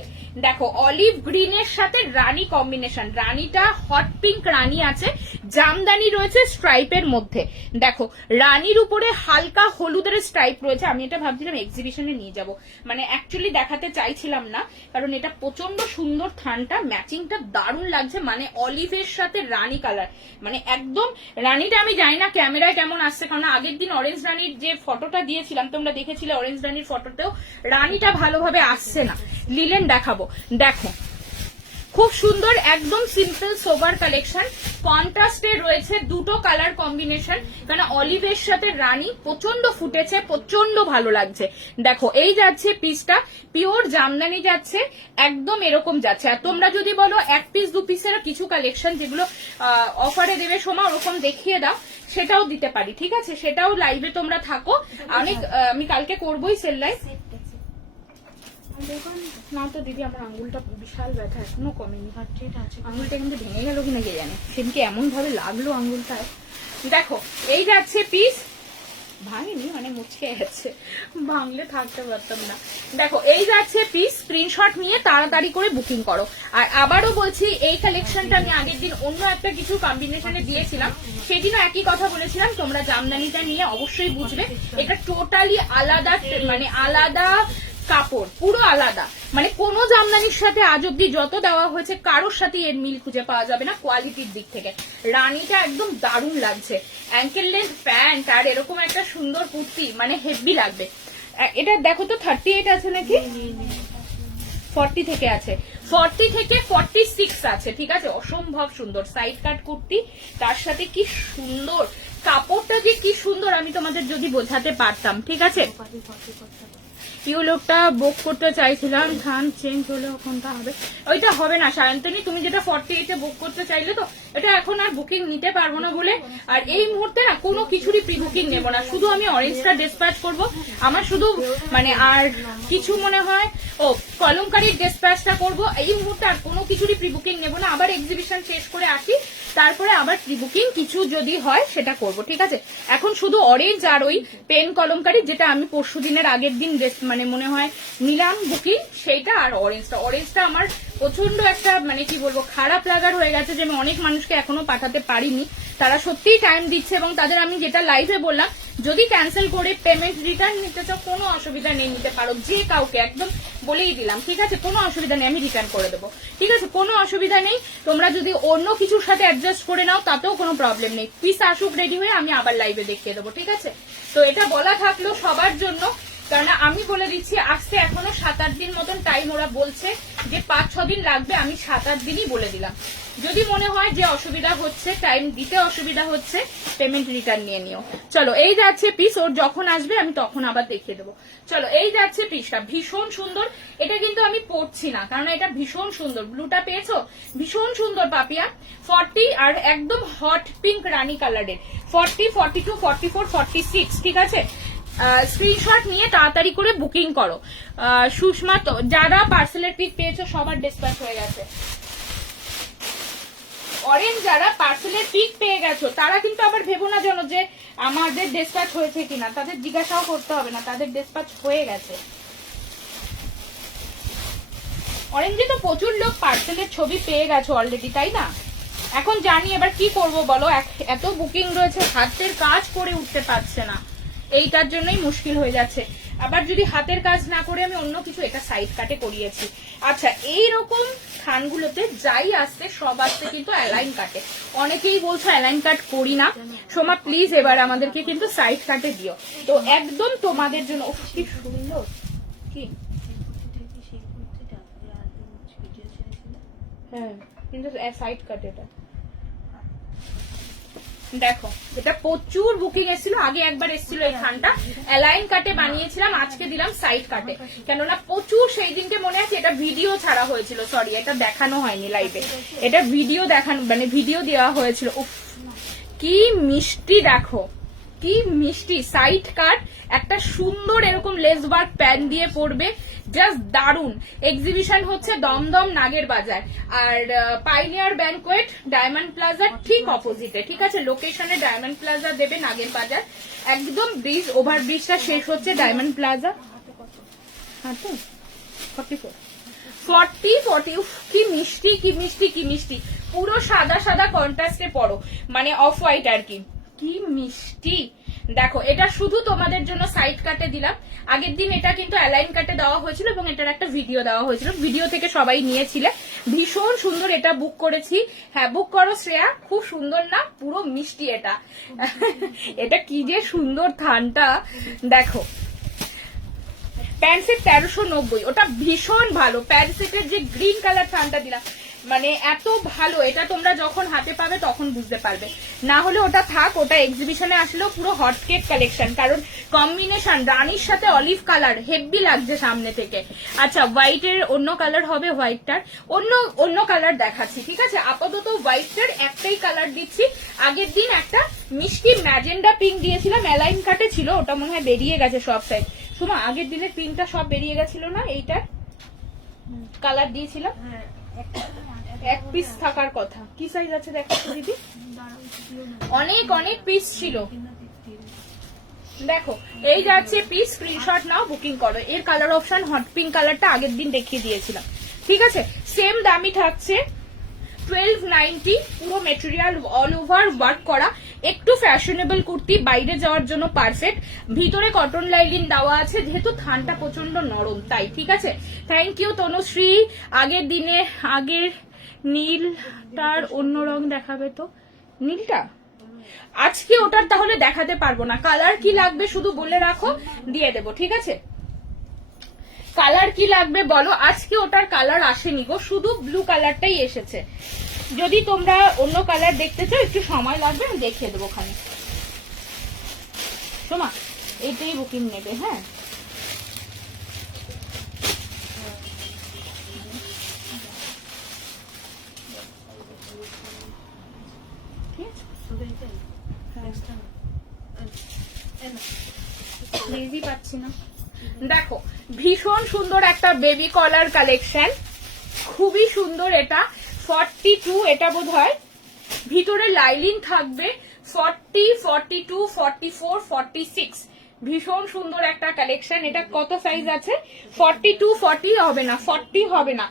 দেখো অলিভ গ্রিনের সাথে রানী কম্বিনেশন, রানীটা হট পিঙ্ক রানী আছে, জামদানি রয়েছে স্ট্রাইপের মধ্যে। দেখো রানীর উপরে হালকা হলুদের স্ট্রাইপ রয়েছে। আমি এটা ভাবছিলাম এক্সিবিশনে নিয়ে যাব, মানে অ্যাকচুয়ালি দেখাতে চাইছিলাম না, কারণ এটা প্রচন্ড সুন্দর, থানটা ম্যাচিংটা দারুণ লাগছে, মানে অলিভের সাথে রানী কালার, মানে একদম রানীটা আমি জানি না ক্যামেরায় কেমন আসছে, কারণ আগের দিন অরেঞ্জ রানীর যে ফটোটা দিয়েছিলাম তোমরা দেখেছিলে, অরেঞ্জ রানীর ফটোতেও রানীটা ভালোভাবে আসছে না। লিলেন দেখাবো, দেখো খুব সুন্দর, একদম সিম্পল সোবার কালেকশন, কন্ট্রাস্টে রয়েছে দুটো কালার কম্বিনেশন, কারণ অলিভের সাথে রানী প্রচন্ড ফুটেছে, প্রচন্ড ভালো লাগছে। দেখো এই যাচ্ছে পিসটা, পিওর জামদানি যাচ্ছে, একদম এরকম যাচ্ছে। আর তোমরা যদি বলো 1 পিস 2 পিসের কিছু কালেকশন যেগুলো অফারে দেবে সময় ওরকম দেখিয়ে দাও, সেটাও দিতে পারি, ঠিক আছে, সেটাও লাইভে তোমরা থাকো। অনেক আমি কালকে করবোই সেল লাইভ। না তো দিদি, আমার আঙ্গুলটা বিশাল ব্যথা, এখনো কমেনি, আঙ্গুলটা কিন্তু ভেঙে গেল কিনা কে জানে, সেদিকে এমন ভাবে লাগলো আঙ্গুলটায়। দেখো এই যাচ্ছে পিস, ভাঙেনি মানে মুচকে গেছে, ভাঙলে থাকতে পারতাম না। দেখো এই যাচ্ছে পিস, স্ক্রিনশট নিয়ে তাড়াতাড়ি করে বুকিং করো। আর আবারও বলছি, এই কালেকশনটা আমি আগের দিন অন্য একটা কিছু কম্বিনেশনে দিয়েছিলাম, সেদিনও একই কথা বলেছিলাম, তোমরা জামদানিটা নিয়ে অবশ্যই বুঝবে, এটা টোটালি আলাদা, মানে আলাদা কাপড়, পুরো আলাদা, মানে কোনো জামদানির সাথে আজ অব্দি যত দেওয়া হয়েছে কারোর সাথে এর মিল খুঁজে পাওয়া যাবে না কোয়ালিটির দিক থেকে। রানীটা একদম দারুণ লাগছে, অ্যাঙ্কেল লেন্থ প্যান্ট আর এরকম একটা সুন্দর কুর্তি, মানে হেভি লাগবে। এটা দেখো তো 38 আছে নাকি, 40 থেকে আছে, 40 থেকে 46 আছে, ঠিক আছে, অসম্ভব সুন্দর সাইড কাট কুর্তি, তার সাথে কি সুন্দর কাপড়টা, যে কি সুন্দর আমি তোমাদের যদি বোঝাতে পারতাম, ঠিক আছে। ইউলোকটা বুক করতে চাইছিলাম, থান চেঞ্জ হলে কোনটা হবে, ওইটা হবে না সায়ন্তনী, তুমি যেটা 48 বুক করতে চাইলে তো এটা এখন আর বুকিং নিতে পারবো না বলে, আর এই মুহূর্তে না কোনো কিছুরই প্রি বুকিং নেবো না, শুধু আমি অরেঞ্জটা ডিসপ্যাচ করবো, আমার শুধু মানে আর কিছু মনে হয় ও কলমকারীর ডিসপ্যাচটা করবো, এই মুহূর্তে আর কোনো কিছুরই প্রি বুকিং নেবো না, আবার এক্সিবিশন শেষ করে আসি, তারপরে আবার প্রি বুকিং কিছু যদি হয় সেটা করব, ঠিক আছে। এখন শুধু অরেঞ্জ আর ওই পেন কলমকারী, যেটা আমি পরশু দিনের আগের দিন মানে মনে হয় নিলাম বুকিং, সেইটা, আর অরেঞ্জটা আমার প্রচন্ড একটা মানে কি বলবো খারাপ লাগার হয়ে গেছে, যে আমি অনেক মানুষকে এখনো পাঠাতে পারিনি, তারা সত্যিই টাইম দিচ্ছে, এবং তাদের আমি যেটা লাইভে বললাম, যদি ক্যান্সেল করে পেমেন্ট রিটার্ন নিতে চাও কোনো অসুবিধা নেই, নিতে পারো যে কাউকে, একদম বলেই দিলাম, ঠিক আছে, কোনো অসুবিধা নেই, আমি রিটার্ন করে দেবো, ঠিক আছে, কোনো অসুবিধা নেই। তোমরা যদি অন্য কিছুর সাথে অ্যাডজাস্ট করে নাও তাতেও কোনো প্রবলেম নেই, পিস আসুক রেডি হয়ে আমি আবার লাইভে দেখিয়ে দেবো, ঠিক আছে। তো এটা বলা থাকলো সবার জন্য, কারণ আমি বলে দিচ্ছি আসতে এখনো 7-8 দিন মতন টাইম, ওরা বলছে যে 5-6 দিন লাগবে, আমি 7-8 দিনই বলে দিলাম। যদি মনে হয় যে অসুবিধা হচ্ছে, টাইম দিতে অসুবিধা হচ্ছে, পেমেন্ট রিটার্ন নিয়ে নিও। চলো এই যাচ্ছে পিস, ওর যখন আসবে আমি তখন আবার দেখিয়ে দেবো। চলো এই যাচ্ছে পিসটা, ভীষণ সুন্দর, এটা কিন্তু আমি পরছি না কারণ এটা ভীষণ সুন্দর, ব্লুটা পেয়েছো, ভীষণ সুন্দর পাপিয়া, 40 আর একদম হট পিঙ্ক রানী কালারের, 40, 42, 44, 46, ঠিক আছে। স্ক্রিনশট নিয়ে তাড়াতাড়ি করে বুকিং করো। সুষমা, তো যারা পার্সেলের পিক পেয়েছো সবার ডিসপ্যাচ হয়ে গেছে। অরেঞ্জ যারা পার্সেলের পিক পেয়ে গেছো তারা কিন্তু আবার ভেবো না যেন যে আমাদের ডিসপ্যাচ হয়েছে কিনা, তাদের জিজ্ঞাসাও করতে হবে না, তাদের ডিসপ্যাচ হয়ে গেছে। অরেঞ্জে তো প্রচুর লোক পার্সেলের ছবি পেয়ে গেছো অলরেডি, তাই না? এখন জানি এবার কি করব বলো, এত বুকিং রয়েছে, হাতের কাজ করে উঠতে পারছে না, এইটার জন্যই মুশকিল হয়ে যাচ্ছে। আবার যদি হাতের কাজ না করে আমি অন্য কিছু, এটা সাইড কাটে করিয়েছি। আচ্ছা এইরকম খানগুলোতে যাই আসছে সব আসছে কিন্তু অ্যালাইন কাটে, অনেকেই বলছো অ্যালাইন কাট করি না, সোমা প্লিজ এবার আমাদেরকে কিন্তু সাইড কাটে দিও, তো একদম তোমাদের জন্য। কি সুন্দর, কি হ্যাঁ, কিন্তু সাইড কাট, এটা দেখো, এটা প্রচুর বুকিং এসেছিল, আগে একবার এসেছিল এই খানটা, অ্যালাইন কাটে বানিয়েছিলাম, আজকে দিলাম সাইড কাটে, কেননা প্রচুর সেই দিনকে মনে আছে এটা ভিডিও ছাড়া হয়েছিল, সরি এটা দেখানো হয়নি লাইভে, এটা ভিডিও দেখানো মানে ভিডিও দেওয়া হয়েছিল। উফ কি মিষ্টি দেখো, কি মিষ্টি সাইড কাট, একটা সুন্দর এরকম লেস ওয়ার্ক প্যান্ট দিয়ে পরবে, জাস্ট দারুন। এক্সিবিশন হচ্ছে দমদম নাগের বাজার, আর পাইনিয়ার ব্যাংকোয়েট ডায়মন্ড প্লাজার ঠিক অপোজিটে, ঠিক আছে? লোকেশনে ডায়মন্ড প্লাজা দেবে নাগের বাজার, একদম ব্রিজ ওভারব্রিজটা শেষ হচ্ছে ডায়মন্ড প্লাজা। হ্যাঁ তো 40 কি মিষ্টি কি মিষ্টি কি মিষ্টি, পুরো সাদা সাদা কন্ট্রাস্টে পড়ো, মানে অফ হোয়াইট আর কি, কি মিষ্টি। দেখো এটা শুধু তোমাদের জন্য সাইড কাটে দিলাম, আগের দিন এটা কিন্তু অ্যালাইন কাটে দেওয়া হয়েছিল এবং এটার একটা ভিডিও দেওয়া হয়েছিল, ভিডিও থেকে সবাই নিয়েছিলে, ভীষণ সুন্দর। এটা বুক করেছি, হ্যাঁ বুক করো শ্রেয়া, খুব সুন্দর না, পুরো মিষ্টি এটা। এটা কি যে সুন্দর থানটা, দেখো প্যান্ট সেট 1390, ওটা ভীষণ ভালো। প্যান্ট সেটের যে গ্রিন কালার থানটা দিলাম, মানে এত ভালো, এটা তোমরা যখন হাতে পাবে তখন বুঝতে পারবে, না হলে ওটা থাক, ওটা এক্সিবিশনে আসলেও পুরো হটকেক কালেকশন, কারণ কম্বিনেশন রানীর সাথে অলিভ কালার হেভি লাগছে সামনে থেকে। আচ্ছা হোয়াইটের অন্য কালার হবে, হোয়াইটটার অন্য কালার দেখাচ্ছি, ঠিক আছে? আপাতত হোয়াইটটার একটাই কালার দিচ্ছি। আগের দিন একটা মিষ্টি ম্যাজেন্ডা পিঙ্ক দিয়েছিলাম, অ্যালাইন কাটে ছিল, ওটা মনে হয় বেরিয়ে গেছে সব সাইড। সুমা আগের দিনের পিঙ্কটা সব বেরিয়ে গেছিল না, এইটার কালার দিয়েছিলাম, এক পিস থাকার কথা। কি সাইজ আছে দেখো দিদি, অনেক অনেক পিস ছিল। দেখো এই যাচ্ছে পিস, স্ক্রিনশট নাও, বুকিং করো। এর কালার অপশন হট পিঙ্ক কালারটা আগের দিন দেখিয়ে দিয়েছিলাম, ঠিক আছে? সেম দামি থাকছে 1290, পুরো মেটেরিয়াল অল ওভার ওয়ার্ক করা, একটু ফ্যাশনেবল কুর্তি, বাইরে যাওয়ার জন্য পারফেক্ট। ভিতরে কটন লাইলিন দেওয়া আছে, যেহেতু থানটা প্রচন্ড নরম তাই, ঠিক আছে? Thank you Tanushree. আগের দিনে আগের নীলটার অন্য রং দেখাবে তো, নীলটা আজকে ওটার তাহলে দেখাতে পারবো না। কালার কি লাগবে শুধু বলে রাখো, দিয়ে দেবো, ঠিক আছে? কালার কি লাগবে বলো, আজকে ওটার কালার আসেনি গো, শুধু ব্লু কালারটাই এসেছে। যদি তোমরা অন্য কালার দেখতে চাও একটু সময় লাগবে, আমি দেখিয়ে দেবো ওখানে। সোমা এইটাই বুকিং নেবে, হ্যাঁ লেজি পাচ্ছি না। দেখো ভীষণ সুন্দর একটা বেবি কলার কালেকশন, খুবই সুন্দর। এটা 42, এটা বোধ হয় ভিতরে লাইলিন থাকবে, 40, 42, 44, 46, ভীষণ সুন্দর একটা কালেকশন। এটা কত সাইজ আছে? 42, 40 হবে না, 40 হবে না,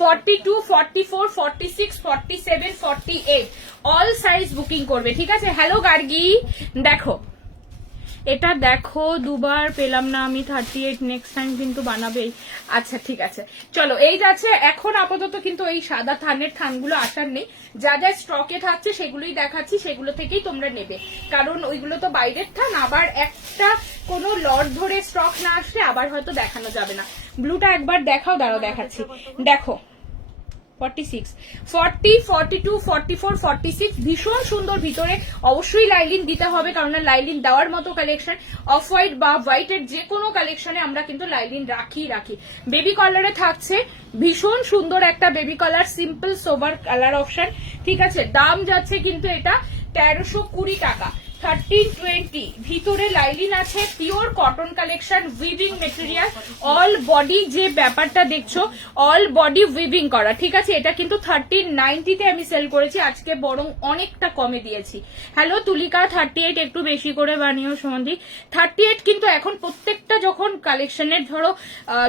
42, 44, 46, 47, 48, অল সাইজ বুকিং করবে, ঠিক আছে? হ্যালো গার্গি, দেখো এটা দেখো, দুবার পেলাম না আমি 38, নেক্সট টাইম কিন্তু বানাবেই। আচ্ছা ঠিক আছে, চলো এই যাচ্ছে। এখন আপাতত কিন্তু এই সাদা থানের থানগুলো আসার নেই, যা যা স্টকে থাকছে সেগুলোই দেখাচ্ছি, সেগুলো থেকেই তোমরা নেবে, কারণ ওইগুলো তো বাইরের থান, আবার একটা কোনো লট ধরে স্টক না আসলে আবার হয়তো দেখানো যাবে না। ব্লুটা একবার দেখাও, দাঁড়াও দেখাচ্ছি। দেখো 46, 40, 42, 44, 46, ভীষণ সুন্দর। ভিতরে অবশ্যই লাইলিন দিতে হবে, কারণ লাইলিন দেওয়ার মতো কালেকশন। অফ হোয়াইট বা হোয়াইটের যে কোনো কালেকশনে আমরা কিন্তু লাইলিন রাখি। বেবি কালারে থাকছে, ভীষণ সুন্দর একটা baby colour, simple sober colour option, ঠিক আছে? দাম যাচ্ছে কিন্তু এটা 1320 টাকা, 1320। ভিতরে লাইলিন আছে, pure cotton collection, weaving material, all body যে ব্যাপারটা দেখছো অল বডি উইভিং করা, ঠিক আছে? এটা কিন্তু 1390-তে আমি সেল করেছি, আজকে বরং অনেকটা কমে দিয়েছি। হ্যালো তুলিকা, 38 একটু বেশি করে বানিও সন্ধি। 38 কিন্তু এখন প্রত্যেকটা যখন কালেকশনের ধরো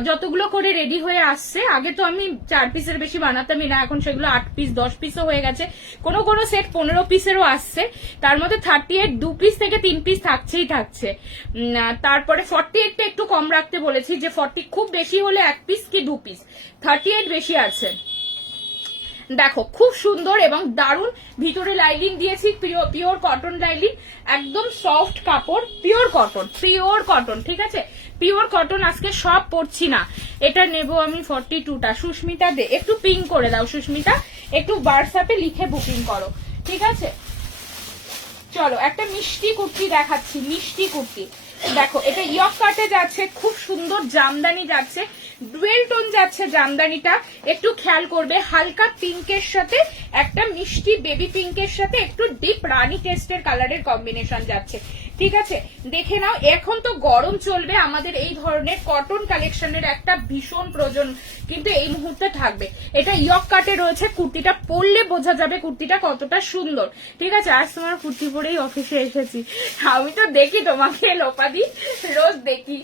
যতগুলো করে রেডি হয়ে আসছে, আগে তো আমি 4 পিসের বেশি বানাতামই না, এখন সেগুলো 8 পিস 10 পিসও হয়ে গেছে, কোনো সেট 15 পিসেরও আসছে। তার মধ্যে 38 2 পিস থেকে 3 পিস থাকছেই থাকছে। তারপরে 48টা একটু কম রাখতে বলেছি, যে 40 খুব বেশি হলে 1 পিস কি 2 পিস, 38 বেশি আছে। দেখো খুব সুন্দর এবং দারুন, ভিতরে লাইলিন দিয়েছি, পিওর কটন লাইলিন, একদম সফট কাপড়, পিওর কটন, ঠিক আছে? Pure cotton. আজকে সব পরছি না, এটা নেব আমি 42টা। সুস্মিতা দে, একটু পিং করে দাও সুস্মিতা, একটু হোয়াটসঅ্যাপে লিখে বুকিং করো, ঠিক আছে? চলো একটা মিষ্টি কুর্তি দেখাচ্ছি, মিষ্টি কুর্তি। দেখো এটা ইয়ক কাটে যাচ্ছে, খুব সুন্দর জামদানি যাচ্ছে, ডুয়েল টোন যাচ্ছে জামদানিটা, একটু খেয়াল করবে, হালকা পিঙ্কের সাথে একটা মিষ্টি বেবি পিঙ্কের সাথে একটু ডিপ রানী টেস্টের কালারের কম্বিনেশন যাচ্ছে। ঠিক আছে, দেখে নাও। এখন তো গরম চলবে, আমাদের এই ধরনের কটন কালেকশনের একটা ভীষণ প্রয়োজন কিন্তু এই মুহূর্তে থাকবে। এটা ইয়ক কাটে রয়েছে, কুর্তিটা পরলে বোঝা যাবে কুর্তিটা কতটা সুন্দর। ঠিক আছে, আজ তোমার কুর্তি পরেই অফিসে এসেছি, আমি তো দেখি তোমাকে লোপাদি, রোজ দেখি।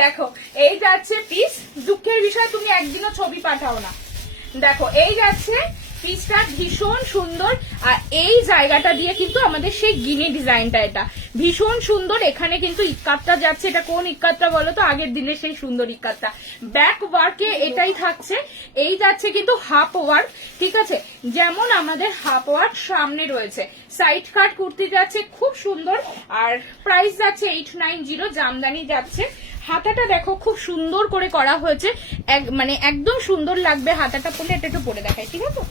দেখো এই যাচ্ছে পিস, দুঃখের বিষয় তুমি একদিনও ছবি পাঠাও না। দেখো এই যাচ্ছে পিসটা, ভীষণ সুন্দর। আর এই জায়গাটা দিয়ে কিন্তু আমাদের সেই গিনি ডিজাইনটা, এটা ভীষণ সুন্দর। এখানে কিন্তু ইক্কাতটা যাচ্ছে, এটা কোন ইক্কাতটা বলো তো, আগের দিনের সেই সুন্দর ইক্কাতটা। ব্যাক ওয়ার্কে এটাই থাকছে। এই যাচ্ছে কিন্তু হাফ ওয়ার্ক, ঠিক আছে, যেমন আমাদের হাফ ওয়ার্ক সামনে রয়েছে। সাইড কাট কুর্তি যাচ্ছে, খুব সুন্দর। আর প্রাইস যাচ্ছে 890, জামদানি যাচ্ছে। হাতাটা দেখো খুব সুন্দর করে করা হয়েছে, মানে একদম সুন্দর লাগবে হাতাটা পরলে। এটা একটু পরে দেখাই, ঠিক আছে।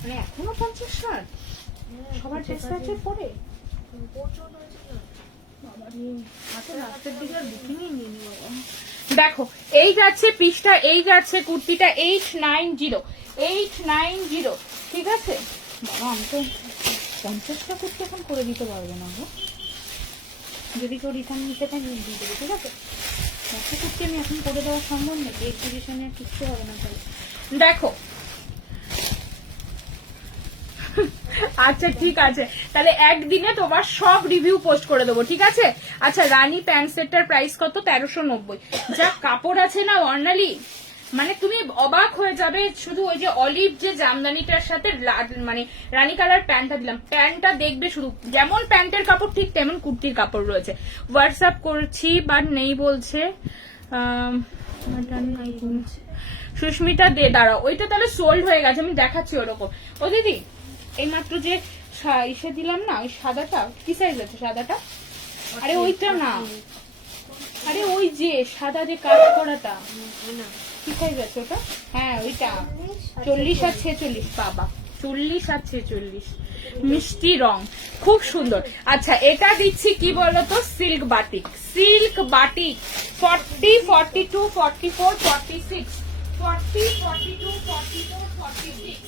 মানে এখনো 50-60 সবার চেষ্টা পরে দেখো এই যাচ্ছে পৃষ্ঠা, এই যাচ্ছে কুর্তিটা 890, ঠিক আছে। বাবা আমি তো 50টা কুর্তি এখন করে দিতে পারবো না গো, যদি কেউ রিটার্ন নিতে চাই নিয়ে দিয়ে দেবো, ঠিক আছে। একটা কুর্তি আমি এখন করে দেওয়া সম্ভব নাকি, এক্সিবিশনে কিচ্ছু হবে না তাহলে। দেখো আচ্ছা ঠিক আছে, তাহলে একদিনে তোমার সব রিভিউ পোস্ট করে দেবো, ঠিক আছে। আচ্ছা রানী প্যান্ট সেটটার প্রাইস কত, 1390। যা কাপড় আছে না অর্নালি, মানে তুমি অবাক হয়ে যাবে। শুধু ওই যে অলিভ যে জামদানিটার সাথে মানে রানী কালার প্যান্টটা দিলাম, প্যান্টটা দেখবে শুধু, যেমন প্যান্টের কাপড় ঠিক তেমন কুর্তির কাপড় রয়েছে। হোয়াটসঅ্যাপ করছি বাট নেই বলছে সুস্মিতা দে, দাঁড়াও ওইটা তাহলে সোল্ড হয়ে গেছে, আমি দেখাচ্ছি ওরকম। ও দিদি এই মাত্র যে ইসে দিলাম না, ওই সাদাটা কি সাইজ আছে সাদাটা? আরে ওইটা না, আরে ওই যে সাদা যে কাজ করাটা কি সাইজ আছে ওটা? হ্যাঁ ওইটা 40 আর 46, বাবা 40 আর 46, মিষ্টি রং, খুব সুন্দর। আচ্ছা এটা দিচ্ছি কি বলতো, সিল্ক বাটিক, সিল্ক বাটিক 40, 42, 44, 46, 40, 42, 44, 46।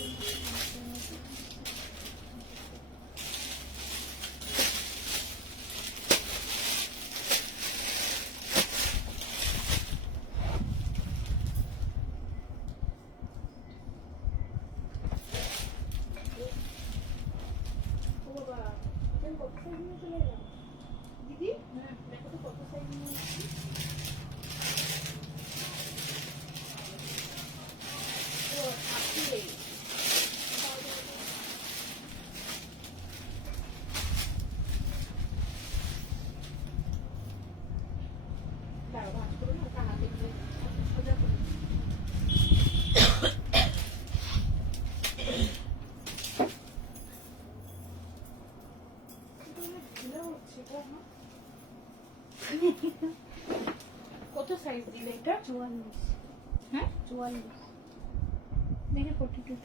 দিদি দেখো তো কত সাইজ নিয়েছি। কত সাইজ দিলে এটা? 44। হ্যাঁ 44 দেখে 42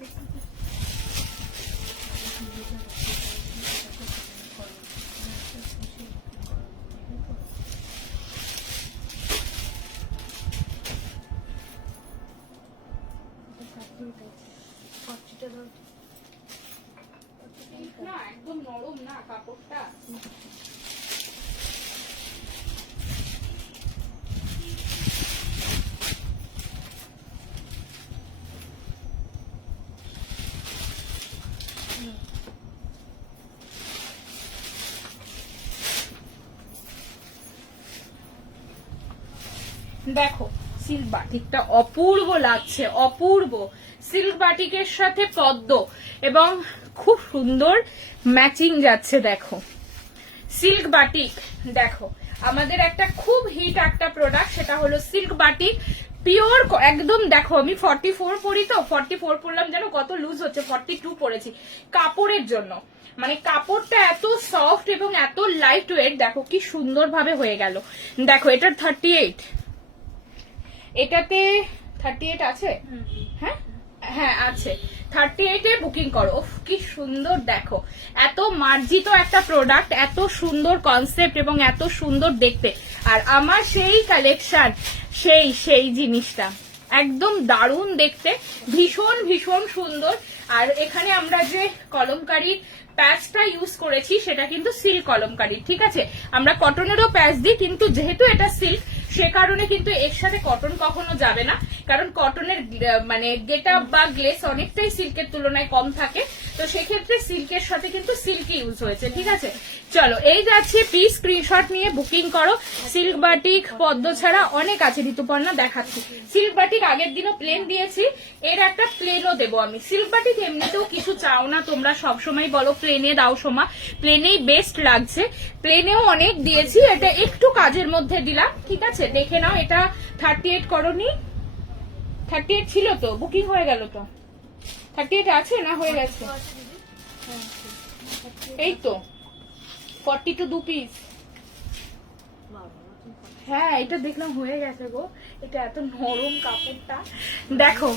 তে না একদম নরম না কাপড়টা। দেখো সিল্ক বাটিকটা অপূর্ব লাগছে, অপূর্ব। সিল্ক বাটিকের সাথে পদ্ম এবং খুব সুন্দর ম্যাচিং যাচ্ছে। দেখো সিল্ক বাটিক, দেখো আমাদের একটা খুব হিট একটা প্রোডাক্ট, সেটা হলো সিল্ক বাটিক পিওর একদম। দেখো আমি 44 পরি, তো 44 পরলাম, যেন কত লুজ হচ্ছে, 42 পরেছি কাপড়ের জন্য। মানে কাপড়টা এত সফট এবং এত লাইট ওয়েট, দেখো কি সুন্দর ভাবে হয়ে গেল। দেখো এটা 38, এটাতে 38 আছে, হ্যাঁ হ্যাঁ আছে, 38-এ বুকিং করো। কি সুন্দর, দেখো এত মার্জিত একটা প্রোডাক্ট, এত সুন্দর কনসেপ্ট এবং এত সুন্দর দেখতে। আর আমার সেই কালেকশন, সেই জিনিসটা একদম দারুণ দেখতে, ভীষণ ভীষণ সুন্দর। আর এখানে আমরা যে কলমকারীর প্যাচটা ইউজ করেছি সেটা কিন্তু সিল্ক কলমকারী, ঠিক আছে। আমরা কটনেরও প্যাচ দিই, কিন্তু যেহেতু এটা সিল্ক সে কারণে কিন্তু এর সাথে কটন কখনো যাবে না, কারণ কটনের মানে গেট আপ বা গ্লেস অনেকটাই সিল্কের তুলনায় কম থাকে, তো সেক্ষেত্রে সিল্কের সাথে কিন্তু সিল্কই ইউজ হয়েছে, ঠিক আছে। চলো এই যাচ্ছে, প্লিজ স্ক্রিনশট নিয়ে বুকিং করো। সিল্ক বাটিক পদ্ম ছাড়া অনেক আছে, ঋতুপর্ণা দেখাচ্ছি। সিল্ক বাটিক আগের দিনও প্লেন দিয়েছি, এর একটা প্লেনও দেবো আমি। সিল্ক বাটিক এমনিতেও কিছু চাও না তোমরা, সবসময় বলো প্লেনে দাও সোমা, প্লেনেই বেস্ট লাগছে, প্লেনেও অনেক দিয়েছি, এটা একটু কাজের মধ্যে দিলাম, ঠিক আছে। দেখে নাও, এটা 38 করনি, 38 ছিল তো, বুকিং হয়ে গেল তো, 38 আছে না হয়ে গেছে, এই তো 42 2 পিস। হ্যাঁ এটা দেখলাম হয়ে গেছে গো, এটা এত নরম কাপড়টা, দেখো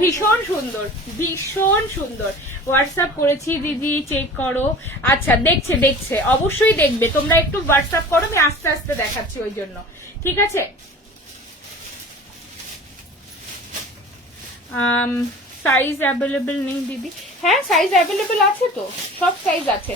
ভীষণ সুন্দর, ভীষণ সুন্দর। হোয়াটসঅ্যাপ করেছি দিদি, চেক করো। আচ্ছা দেখছে অবশ্যই দেখবে, তোমরা একটু হোয়াটসঅ্যাপ করো, আমি আস্তে আস্তে দেখাচ্ছি ওই জন্য, ঠিক আছে। সাইজ অ্যাভেলেবেল নেই দিদি, হ্যাঁ সাইজ অ্যাভেলেবেল আছে তো, সব সাইজ আছে।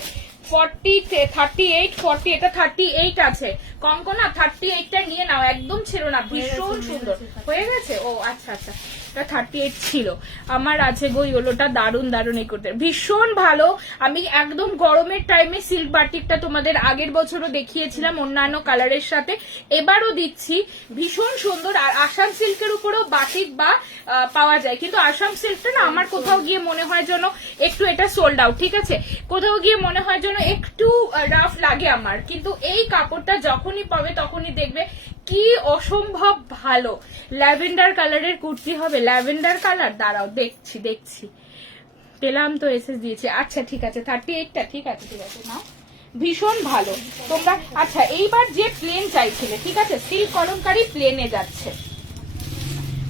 40 38 40, এটা 38 আছে, কঙ্কনা 38টা নিয়ে নাও, একদম ছিল না, ভীষণ সুন্দর হয়ে গেছে। ও আচ্ছা আচ্ছা, এটা 38 ছিল আমার, আছে গো ইয়েলোটা, দারুন দারুন এই করতে ভীষণ ভালো। আমি একদম গরমের টাইমে সিল্ক বাটিকটা তোমাদের আগের বছরও দেখিয়েছিলাম অন্যান্য কালারের সাথে, এবারও দিচ্ছি, ভীষণ সুন্দর। আর আসাম সিল্কের উপরেও বাটিক বা পাওয়া যায়, কিন্তু আসাম সিল্কটা না আমার কোথাও গিয়ে মনে হয় যেন একটু, এটা সোল্ড আউট, ঠিক আছে, কোথাও গিয়ে মনে হয় যেন একটু রাফ লাগে আমার, কিন্তু এই কাপড়টা যখনই পাবে তখনই দেখবে কি অসম্ভব ভালো। ল্যাভেন্ডার কালারের কুর্তি হবে, ল্যাভেন্ডার কালার, দাঁড়াও দেখছি পেলাম তো, এসএস দিয়েছি, আচ্ছা ঠিক আছে 38টা, ঠিক আছে না, ভীষণ ভালো তোমরা। আচ্ছা এইবার যে প্লেন চাইছিলে, ঠিক আছে, সিল্ক কলমকারী প্লেনে যাচ্ছে।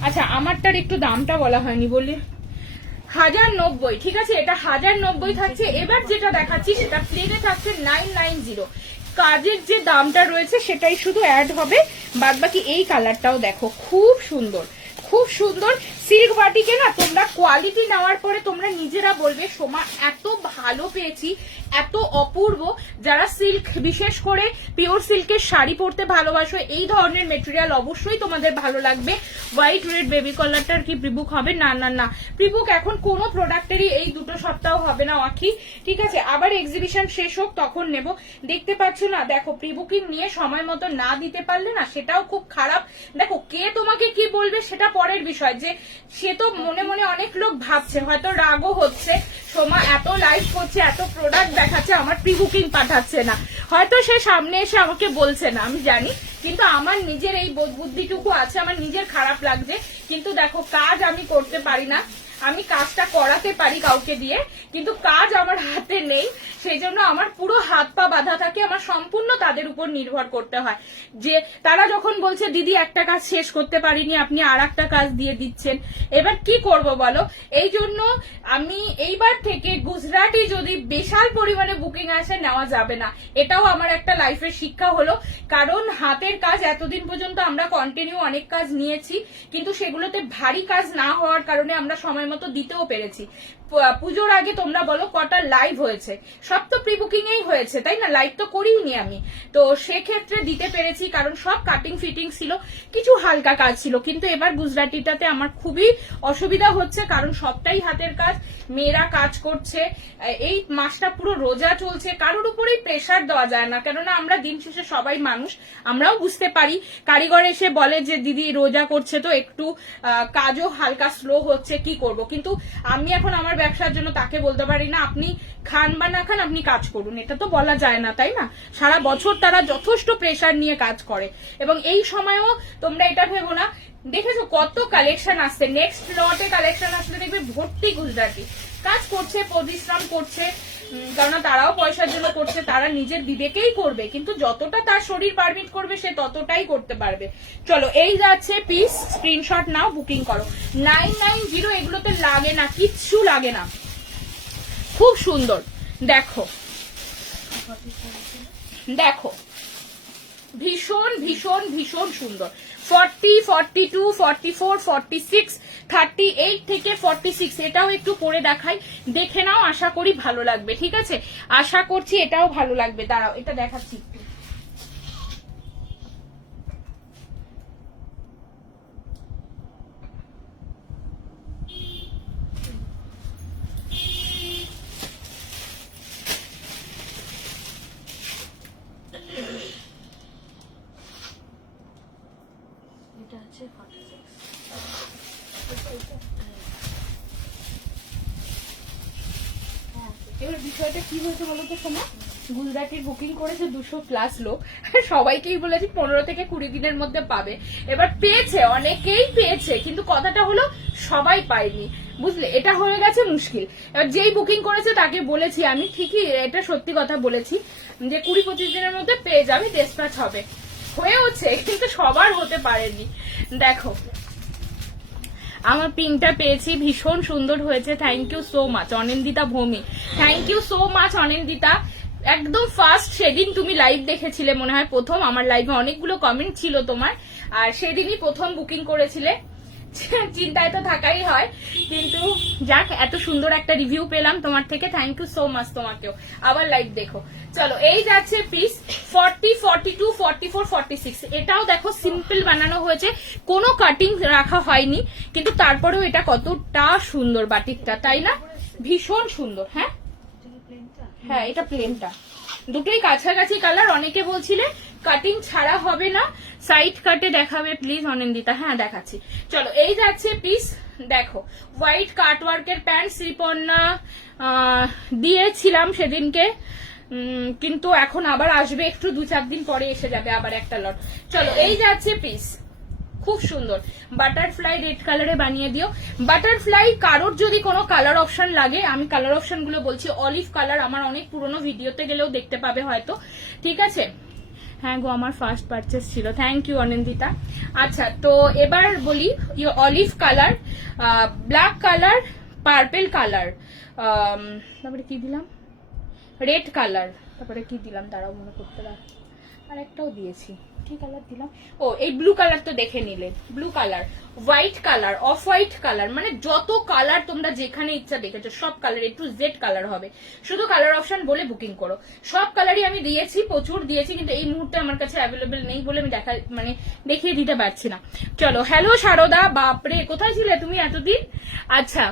আচ্ছা আমারটার একটু দামটা বলা হয়নি, বলি 1090, ঠিক আছে, এটা 1090 থাকছে। এবার যেটা দেখাচ্ছি সেটা প্লেনে থাকছে 990, কাজের যে দামটা রয়েছে সেটাই শুধু অ্যাড হবে, বাদ বাকি। এই কালারটাও দেখো খুব সুন্দর, খুব সুন্দর। সিল্ক বাটিকে না তোমরা কোয়ালিটি নেওয়ার পরে তোমরা নিজেরা বলবে সোমা এত ভালো পেয়েছি, এত অপূর্ব। যারা সিল্ক, বিশেষ করে পিওর সিল্কের শাড়ি পরতে ভালোবাসো, এই ধরনের মেটেরিয়াল অবশ্যই তোমাদের ভালো লাগবে। হোয়াইট রেড বেবি কলারটার কি প্রিবুক হবে? না না না, প্রিবুক এখন কোনো প্রোডাক্টেরই এই 2 সপ্তাহ হবে না আখি, ঠিক আছে, আবার এক্সিবিশন শেষ হোক তখন নেব। দেখতে পাচ্ছ না, দেখো প্রিবুকিং নিয়ে সময় মতো না দিতে পারলে না সেটাও খুব খারাপ। দেখো কে তোমাকে কি বলবে সেটা পরের বিষয়, যে সে তো মনে মনে অনেক লোক ভাবছে, হয়তো রাগও হচ্ছে, সোমা এত লাইভ করছে, এত প্রোডাক্ট দেখাচ্ছে, আমার প্রি বুকিং পাঠাচ্ছে না, হয়তো সে সামনে এসে আমাকে বলছে না, আমি জানি, কিন্তু আমার নিজের এই বুদ্ধিটুকু আছে, আমার নিজের খারাপ লাগছে। কিন্তু দেখো কাজ আমি করতে পারি না, আমি কাজটা করাতে পারি কাউকে দিয়ে, কিন্তু কাজ আমার হাতে নেই, সেই জন্য আমার পুরো হাত পা বাঁধা থাকে, আমার সম্পূর্ণ তাদের উপর নির্ভর করতে হয়। যে তারা যখন বলছে দিদি একটা কাজ শেষ করতে পারিনি, আপনি আর একটা কাজ দিয়ে দিচ্ছেন, এবার কি করব বলো। এই জন্য আমি এইবার থেকে গুজরাটি যদি বিশাল পরিমাণে বুকিং আসে নেওয়া যাবে না, এটাও আমার একটা লাইফের শিক্ষা হলো। কারণ হাতের কাজ এতদিন পর্যন্ত আমরা কন্টিনিউ অনেক কাজ নিয়েছি, কিন্তু সেগুলোতে ভারী কাজ না হওয়ার কারণে আমরা সময় মতো দিতেও পেরেছি। পুজোর আগে তোমরা বলো কটা লাইভ হয়েছে? সব তো প্রি বুকিং এই হয়েছে, তাই না? লাইভ তো করিনি আমি, তো সেক্ষেত্রে দিতে পেরেছি কারণ সব কাটিং ফিটিং ছিল, কিছু হালকা কাজ ছিল। কিন্তু এবার গুজরাটিটাতে আমার খুবই অসুবিধা হচ্ছে কারণ সবটাই হাতের কাজ, মেয়েরা কাজ করছে, এই মাসটা পুরো রোজা চলছে, কারোর উপরেই প্রেশার দেওয়া যায় না, কেননা আমরা দিন শেষে সবাই মানুষ, আমরাও বুঝতে পারি। কারিগর এসে বলে যে দিদি রোজা করছে তো একটু কাজও হালকা স্লো হচ্ছে, কি করব। কিন্তু আমি এখন আমার ব্যবসার জন্য তাকে বলতে পারি না আপনি খান বা না খান আপনি কাজ করুন, এটা তো বলা যায় না, তাই না? সারা বছর তারা যথেষ্ট প্রেশার নিয়ে কাজ করে, এবং এই সময়ও তোমরা এটা ভেবো না। দেখেছো কত কালেকশন আসছে, নেক্সট লটে কালেকশন আসলে দেখবে ভর্তি গুজরাটি কাজ করছে, পরিশ্রম করছে, কারণ তারাও পয়সার জন্য করছে, তারা নিজের বিবেকেই করবে, কিন্তু যতটা তার শরীর পারমিট করবে সে ততটাই করতে পারবে। চলো এই যাচ্ছে পিস, স্ক্রিনশট নাও, বুকিং করো। 990 এগুলোতে লাগে না, কিচ্ছু লাগে না, খুব সুন্দর। দেখো দেখো ভীষণ ভীষণ ভীষণ সুন্দর। 40, 42, 44, 46, 38 থেকে 46 এটাও একটু পরে দেখাই, দেখে নাও, আশা করি ভালো লাগবে। ঠিক আছে, আশা করছি এটাও ভালো লাগবে। দাঁড়াও এটা দেখাচ্ছি একটু। এটা আছে 46। এবার বিষয়টা কি হয়েছে বলতো শোনা, গুজরাটির বুকিং করেছে 200+ লোক, সবাইকেই বলেছি 15 থেকে 20 দিনের মধ্যে পাবে। এবার পেয়েছে, অনেকেই পেয়েছে, কিন্তু কথাটা হলো সবাই পায়নি, বুঝলে? এটা হয়ে গেছে মুশকিল। এবার যেই বুকিং করেছে তাকে বলেছি আমি, ঠিকই এটা সত্যি কথা বলেছি যে 20-25 দিনের মধ্যে পেয়ে যাবে, ডিসপ্যাচ হবে, হয়েওছে, কিন্তু সবার হতে পারেনি। দেখো আমার পিনটা পেয়েছি, ভীষণ সুন্দর হয়েছে, thank you so much Anindita Bhoumi, thank you so much Anindita. একদম ফার্স্ট সেদিন তুমি লাইভ দেখেছিলে মনে হয়, প্রথম আমার লাইভে অনেকগুলো কমেন্ট ছিল তোমার, আর সেদিনই প্রথম বুকিং করেছিলে, চিন্তায় তো থাকাই হয়, কিন্তু যাক এত সুন্দর একটা রিভিউ পেলাম তোমার থেকে, থ্যাংক ইউ সো মাচ তোমাকেও। আবার লাইভ দেখো। চলো এই যাচ্ছে পিস 40, 42, 44, 46। এটাও দেখো সিম্পল বানানো হয়েছে, কোনো কাটিং রাখা হয়নি, কিন্তু তারপরেও এটা কতটা সুন্দর বাটিকটা, তাই না? ভীষণ সুন্দর। হ্যাঁ হ্যাঁ এটা প্লেনটা, দুটোই কাছাকাছি কালার। অনেকে বলছিলে কাটিং ছাড়া হবে না, সাইড কাটে দেখাবে প্লিজ অনিন্দিতা। হ্যাঁ দেখাচ্ছি। চলো এই যাচ্ছে পিস, দেখো হোয়াইট কাটওয়ার্কের প্যান্ট, শ্রীপর্ণা দিয়েছিলাম সেদিনকে, কিন্তু এখন আবার আসবে, একটু 2-4 দিন পরে এসে যাবে আবার একটা লট। চলো এই যাচ্ছে পিস, খুব সুন্দর বাটারফ্লাই রেড কালারে বানিয়ে দিও। বাটারফ্লাই কারোর যদি কোনো কালার অপশন লাগে, আমি কালার অপশন গুলো বলছি, অলিভ কালার আমার অনেক পুরনো ভিডিওতে গেলেও দেখতে পাবে হয়তো, ঠিক আছে? হ্যাঁ গো আমার ফার্স্ট পারচেস ছিল, থ্যাংক ইউ অনিন্দিতা। আচ্ছা তো এবার বলি, olive colour, black colour, purple colour, তারপরে কি দিলাম, রেড কালার, তারপরে কি দিলাম দাঁড়াও মনে করতে পার, আর একটাও দিয়েছি, কি কালার দিলাম, ও এই ব্লু কালার তো দেখে নিলে, blue colour, white colour, off white colour, মানে যত কালার তোমরা যেখানে ইচ্ছা দেখেছো সব কালার, একটু জেড কালার হবে, শুধু কালার অপশন বলে বুকিং করো। সব কালারই আমি দিয়েছি, প্রচুর দিয়েছি, কিন্তু এই মুহূর্তে আমার কাছে অ্যাভেলেবেল নেই বলে আমি দেখিয়ে দিতে পারছি না। চলো হ্যালো শারদা, বাপরে কোথায় ছিলে তুমি এতদিন? আচ্ছা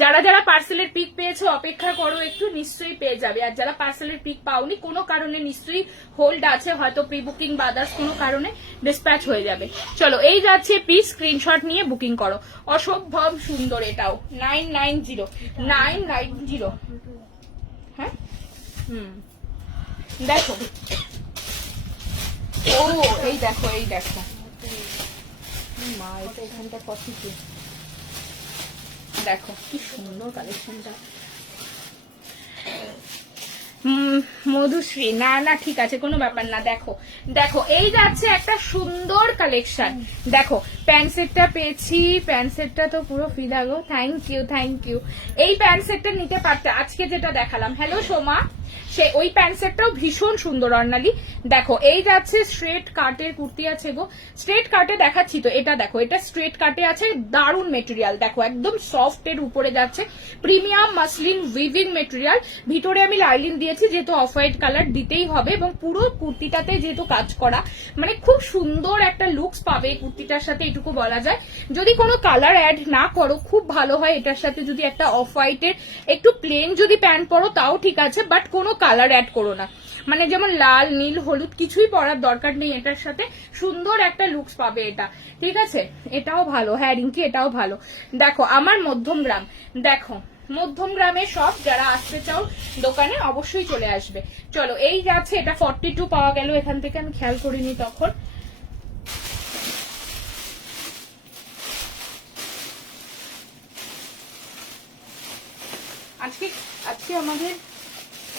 যারা যারা পার্সেলের পিক পেয়েছো অপেক্ষা করো একটু, নিশ্চয়ই পেয়ে যাবে। আর যারা পার্সেলের পিক পাওনি কোনো কারণে নিশ্চয়ই হোল্ড আছে, হয়তো প্রি বুকিং বা আদার্স কোনো কারণে ডিসপ্যাচ হয়ে যাবে। চলো এই যাচ্ছে পিস, স্ক্রিনশট নিয়ে বুকিং করো। অসম্ভব সুন্দর এটাও, 990। হ্যাঁ দেখো, ও এই দেখো এই দেখো, মা এটা এখানটা কত কি, দেখো কি সুন্দর কালেকশনটা। মধুশ্রী না না ঠিক আছে কোনো ব্যাপার না। দেখো দেখো এই যাচ্ছে একটা সুন্দর কালেকশন, দেখো প্যান্ট সেটটা পেয়েছি, প্যান্ট সেটটা তো পুরো ফিদা গো, থ্যাংক ইউ থ্যাংক ইউ। এই প্যান্ট সেটটা নিতে পারতে আজকে যেটা দেখালাম। হ্যালো সোমা, সে ওই প্যান্ট সেটটাও ভীষণ সুন্দর অর্ণালী। দেখো এই যাচ্ছে স্ট্রেট কাটের কুর্তি আছে গো, স্ট্রেট কাটে দেখাচ্ছি তো, এটা দেখো এটা স্ট্রেট কাটে আছে, দারুণ মেটেরিয়াল দেখো, একদম সফট এর উপরে যাচ্ছে, প্রিমিয়াম মাসলিন উইভিং মেটেরিয়াল, ভিতরে আমি লাইলিন দিয়েছি যেহেতু অফ হোয়াইট কালার দিতেই হবে, এবং পুরো কুর্তিটাতে যেহেতু কাজ করা, মানে খুব সুন্দর একটা লুকস পাবে এই কুর্তিটার সাথে, এটুকু বলা যায়। যদি কোনো কালার অ্যাড না করো খুব ভালো হয়, এটার সাথে যদি একটা অফ হোয়াইটের একটু প্লেন যদি প্যান্ট পরো তাও ঠিক আছে, বাট কোনো কালার অ্যাড করো না, মানে যেমন লাল নীল হলুদ কিছুই পরার দরকার নেই, এটার সাথে সুন্দর একটা লুকস পাবে এটা, ঠিক আছে। এটাও ভালো, হ্যাঁ রিঙ্কি এটাও ভালো। দেখো আমার মধ্যমগ্রাম, দেখো মধ্যমগ্রামে সব যারা আসতে চাও দোকানে অবশ্যই চলে আসবে। চলো এই যাচ্ছে, এটা 42 পাওয়া গেল এখান থেকে, আমি খেয়াল করিনি তখন। আজকে আজকে আমাদের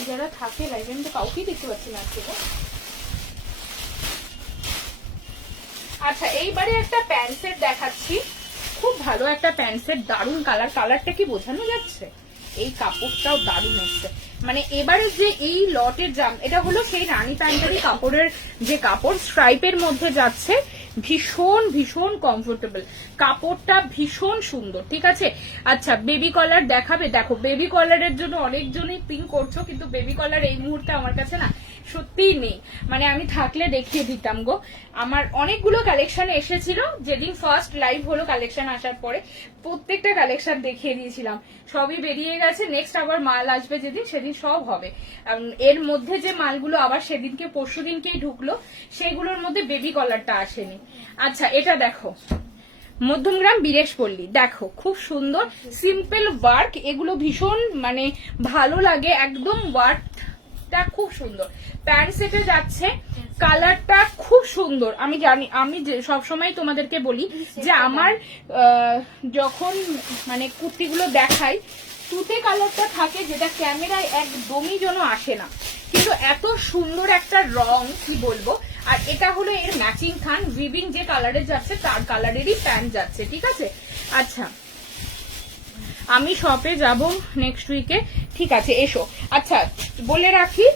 যারা থাকে লাইভে, আমি তো কাউকেই দেখতে পাচ্ছি না আজকে। আচ্ছা এইবারে একটা প্যান্ট সেট দেখাচ্ছি, খুব ভালো একটা প্যান্ট সেট, দারুণ কালার, কালারটা কি বোঝানো যাচ্ছে, এই কাপড়টাও দারুণ এসছে। মানে এবারে যে এই লটের জাম, এটা হলো সেই রানী প্যান্টারি কাপড়ের যে কাপড়, স্ট্রাইপের মধ্যে যাচ্ছে, ভীষণ ভীষণ কমফোর্টেবল, কাপড়টা ভীষণ সুন্দর, ঠিক আছে। আচ্ছা বেবি কলার দেখাবে, দেখো বেবি কলারের জন্য অনেকজনই পিং করছো, কিন্তু বেবি কলার এই মুহূর্তে আমার কাছে না সত্যিই নেই, মানে আমি থাকলে দেখিয়ে দিতাম গো। আমার অনেকগুলো কালেকশন এসেছিল, যেদিন ফার্স্ট লাইভ হলো কালেকশন আসার পরে প্রত্যেকটা কালেকশন দেখিয়ে দিয়েছিলাম, সবই বেরিয়ে গেছে, নেক্সট আবার মাল আসবে যেদিন সেদিন সব হবে। এর মধ্যে যে মালগুলো আবার সেদিনকে পরশু দিনকেই ঢুকলো সেগুলোর মধ্যে বেবি কলারটা আসেনি। আচ্ছা এটা দেখো মধ্যমগ্রাম বীরেশপল্লী, দেখো খুব সুন্দর সিম্পল ওয়ার্ক, এগুলো ভীষণ মানে ভালো লাগে, একদম ওয়ার্কটা খুব সুন্দর, প্যান্ট সেটে যাচ্ছে, কালারটা খুব সুন্দর। আমি জানি, আমি সবসময় তোমাদেরকে বলি যে আমার যখন মানে কুর্তিগুলো দেখাই তুতে কালারটা থাকে যেটা ক্যামেরায় একদমই যেন আসে না, কিন্তু এত সুন্দর একটা রং কি বলবো। আর এটা হলো এর ম্যাচিং খান, উইভিং যে কালারে যাচ্ছে তার কালারেরই প্যান্ট যাচ্ছে, ঠিক আছে। আচ্ছা আমি শপে যাব নেক্সট উইকে, ঠিক আছে এসো। আচ্ছা বলে রাখি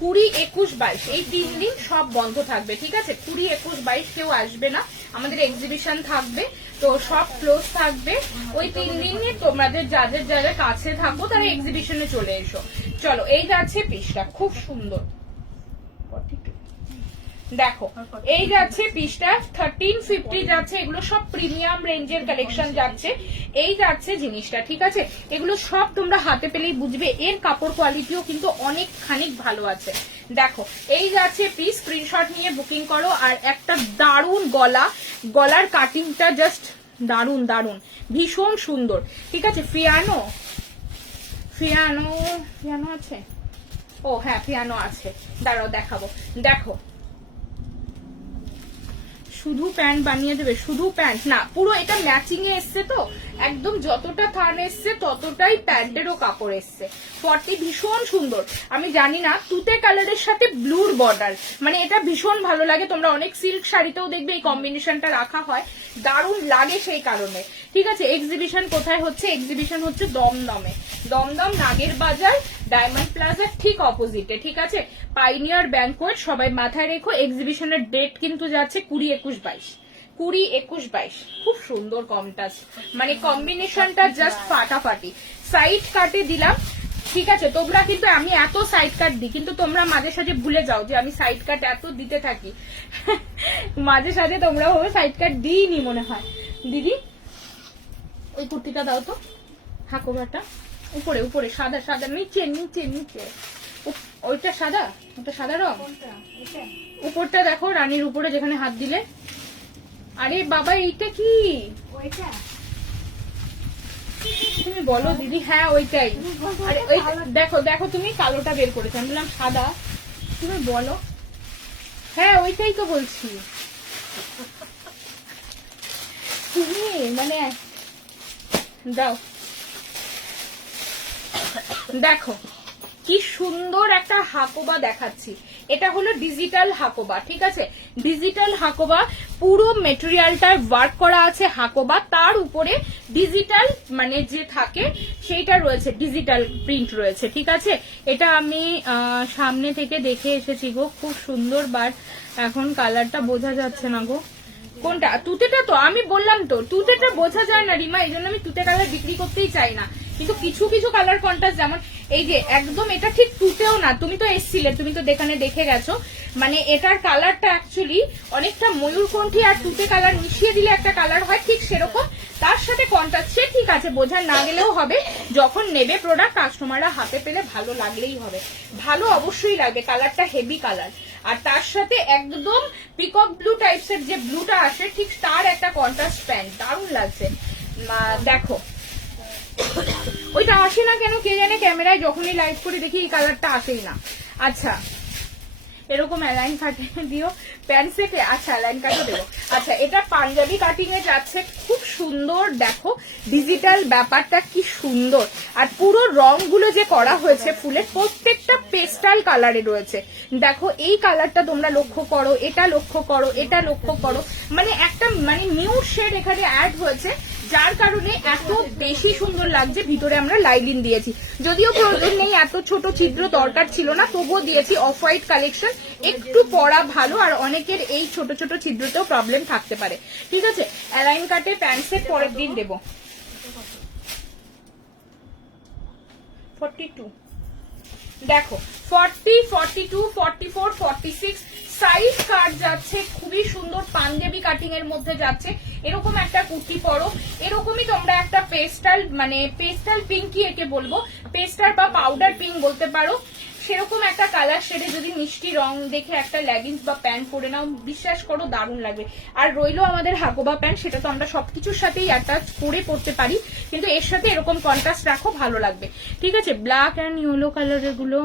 20, 21, 22 এই 3 দিন সব বন্ধ থাকবে, ঠিক আছে। 20, 21, 22 কেউ আসবে না, আমাদের এক্সিবিশন থাকবে, তো সব ক্লোজ থাকবে। ওই 3 দিনে তোমাদের যাদের যাদের কাছে থাকবো তারা এক্সিবিশনে চলে এসো। চলো এই যাচ্ছে পিসটা খুব সুন্দর, দেখো এই যাচ্ছে পিসটা 1350 যাচ্ছে, এগুলো সব প্রিমিয়াম রেঞ্জের কালেকশন যাচ্ছে, এই যাচ্ছে জিনিসটা, ঠিক আছে। এগুলো সব তোমরা হাতে পেলেই বুঝবে, এর কাপড় কোয়ালিটিও কিন্তু অনেক খানিক ভালো আছে। দেখো এই যাচ্ছে পিস, স্ক্রিনশট নিয়ে বুকিং করো। আর একটা দারুণ গলা, গলার কাটিংটা জাস্ট দারুণ দারুণ, ভীষণ সুন্দর, ঠিক আছে। ফিয়ানো ফিয়ানো ফিয়ানো আছে, ও হ্যাঁ ফিয়ানো আছে, দাঁড়াও দেখাবো। দেখো শুধু প্যান্ট বানিয়ে দেবে, শুধু প্যান্ট না, পুরো এটা ম্যাচিং এ এসছে, তো একদম যতটা থান এসছে ততটাই প্যান্টেরও কাপড় এসছে, 40 ভীষণ সুন্দর। আমি জানি না তুতে কালারের সাথে ব্লুর বর্ডার, মানে এটা ভীষণ ভালো লাগে, তোমরা অনেক সিল্ক শাড়িতেও দেখবে এই কম্বিনেশনটা রাখা হয়, দারুণ লাগে সেই কারণে, ঠিক আছে। এক্সিবিশন কোথায় হচ্ছে, এক্সিবিশন হচ্ছে দমদমে, দমদম নাগের বাজার ডায়মন্ড প্লাজার ঠিক অপোজিটে, ঠিক আছে। পাইনিয়ার ব্যাংকোয়েট সবাই মাথায় রেখো, এক্সিবিশনের ডেট কিন্তু যাচ্ছে 20, 21, 22, 20, 21, 22, খুব সুন্দর কন্ট্রাস্ট, মানে কম্বিনেশনটা জাস্ট ফাটাফাটি। সাইড কাটে দিলাম, ঠিক আছে। তোমরা কিন্তু, আমি এত সাইড কাট দিই কিন্তু তোমরা মাঝে সাঝে ভুলে যাও যে আমি সাইড কাট এত দিতে থাকি মাঝে সাঝে তোমরা ভাবে সাইড কাট দিইনি মনে হয়। দিদি ওই কুর্তিটা দাও তো, হাকোবাটা উপরে উপরে, সাদা সাদা, নিচে নিচে নিচে, ওইটা সাদা, ওটা সাদা রং, উপরটা দেখো রানীর উপরে যেখানে হাত দিলে। আরে বাবা এইটা কি, তুমি বলো দিদি। হ্যাঁ ওইটাই, আরে ওই দেখো দেখো তুমি কালোটা বের করেছো, আমি বললাম সাদা, তুমি বলো। হ্যাঁ ওইটাই তো বলছি, তুমি মানে দাও। দেখো কি সুন্দর একটা হাকোবা দেখাচ্ছি। এটা হলো ডিজিটাল হাকোবা, ঠিক আছে, ডিজিটাল হাকোবা, পুরো মেটেরিয়ালটা ওয়ার্ক করা আছে হাকোবা, তার উপরে ডিজিটাল মানে যে থাকে সেইটা রয়েছে, ডিজিটাল প্রিন্ট রয়েছে, ঠিক আছে। এটা আমি সামনে থেকে দেখে এসেছি গো, খুব সুন্দর, বাট এখন কালারটা বোঝা যাচ্ছে না গো। কোনটা? তুতেটা তো আমি বললাম তো, তুতেটা বোঝা যায় না রিমা, এই জন্য আমি তুতে কালার বিক্রি করতেই চাই না। কিন্তু কিছু কিছু কালার কন্ট্রাস্ট, যেমন এই যে একদম এটা ঠিক তুতেও না, তুমি তো এসছিলে, তুমি তো দেখানে দেখে গেছো, মানে এটার কালারটা অ্যাকচুয়ালি অনেকটা ময়ূরকণ্ঠী আর তুতে কালার মিশিয়ে দিলে একটা কালার হয়, ঠিক সেরকম। তার সাথে কন্ট্রাস্ট সে ঠিক আছে, বোঝা না গেলেও হবে, যখন নেবে প্রোডাক্ট কাস্টমাররা হাতে পেলে ভালো লাগলেই হবে, ভালো অবশ্যই লাগবে, কালারটা হেভি কালার। আর তার সাথে একদম পিকক ব্লু টাইপস এর যে ব্লুটা আসে ঠিক তার একটা কন্ট্রাস্ট প্যান্ট, দারুণ লাগছে। দেখো ওইটা আসে না কেন কে জানে, ক্যামেরায় যখনই লাইভ করে দেখি এই কালারটা আসেই না। আচ্ছা এরকম অ্যালাইন কাটিং দিও প্যান্ট সেটে, আচ্ছা অ্যালাইন কাটও দেবো। আচ্ছা এটা পাঞ্জাবি কাটিং এ যাচ্ছে, খুব সুন্দর, দেখো ডিজিটাল ব্যাপারটা কি সুন্দর, আর পুরো রংগুলো যে করা হয়েছে ফুলের প্রত্যেকটা পেস্টাল কালারে রয়েছে। দেখো এই কালারটা তোমরা লক্ষ্য করো, এটা লক্ষ্য করো, এটা লক্ষ্য করো, মানে একটা মানে নিউড শেড এখানে অ্যাড হয়েছে, যার কারণে এত বেশি সুন্দর লাগছে। ভিতরে আমরা লাইলিন দিয়েছি, যদিও প্রয়োজন নেই, এত ছোট ছিদ্র দরকার ছিল না, তবুও দিয়েছি। অফ হোয়াইট কালেকশন, একটু পরা ভালো, আর অনেকের এই ছোট ছোট ছিদ্রতেও প্রবলেম থাকতে পারে, ঠিক আছে। অ্যালাইন কাটে প্যান্ট সেট পরের দিন দেবো। 42 দেখো 40, 42, 44, 46 সাইজ কাট যাচ্ছে, খুবই সুন্দর পাঞ্জাবি কাটিং এর মধ্যে যাচ্ছে। এরকম একটা কুর্তি পরো, এরকমই তোমরা একটা পেস্টাল মানে পেস্টাল পিঙ্কই একে বলবো, পেস্টাল বা পাউডার পিঙ্ক বলতে পারো, সেরকম একটা কালার শেডে যদি মিষ্টি রং দেখে একটা লেগিংস বা প্যান্ট পরে নাও, বিশ্বাস করো দারুণ লাগবে। আর রইলো আমাদের হাকোবা প্যান্ট, সেটা তো আমরা সবকিছুর সাথেই অ্যাটাচ করে পড়তে পারি, কিন্তু এর সাথে এরকম কন্ট্রাস্ট রাখো, ভালো লাগবে, ঠিক আছে। ব্ল্যাক অ্যান্ড ইয়েলো কালারের গুলো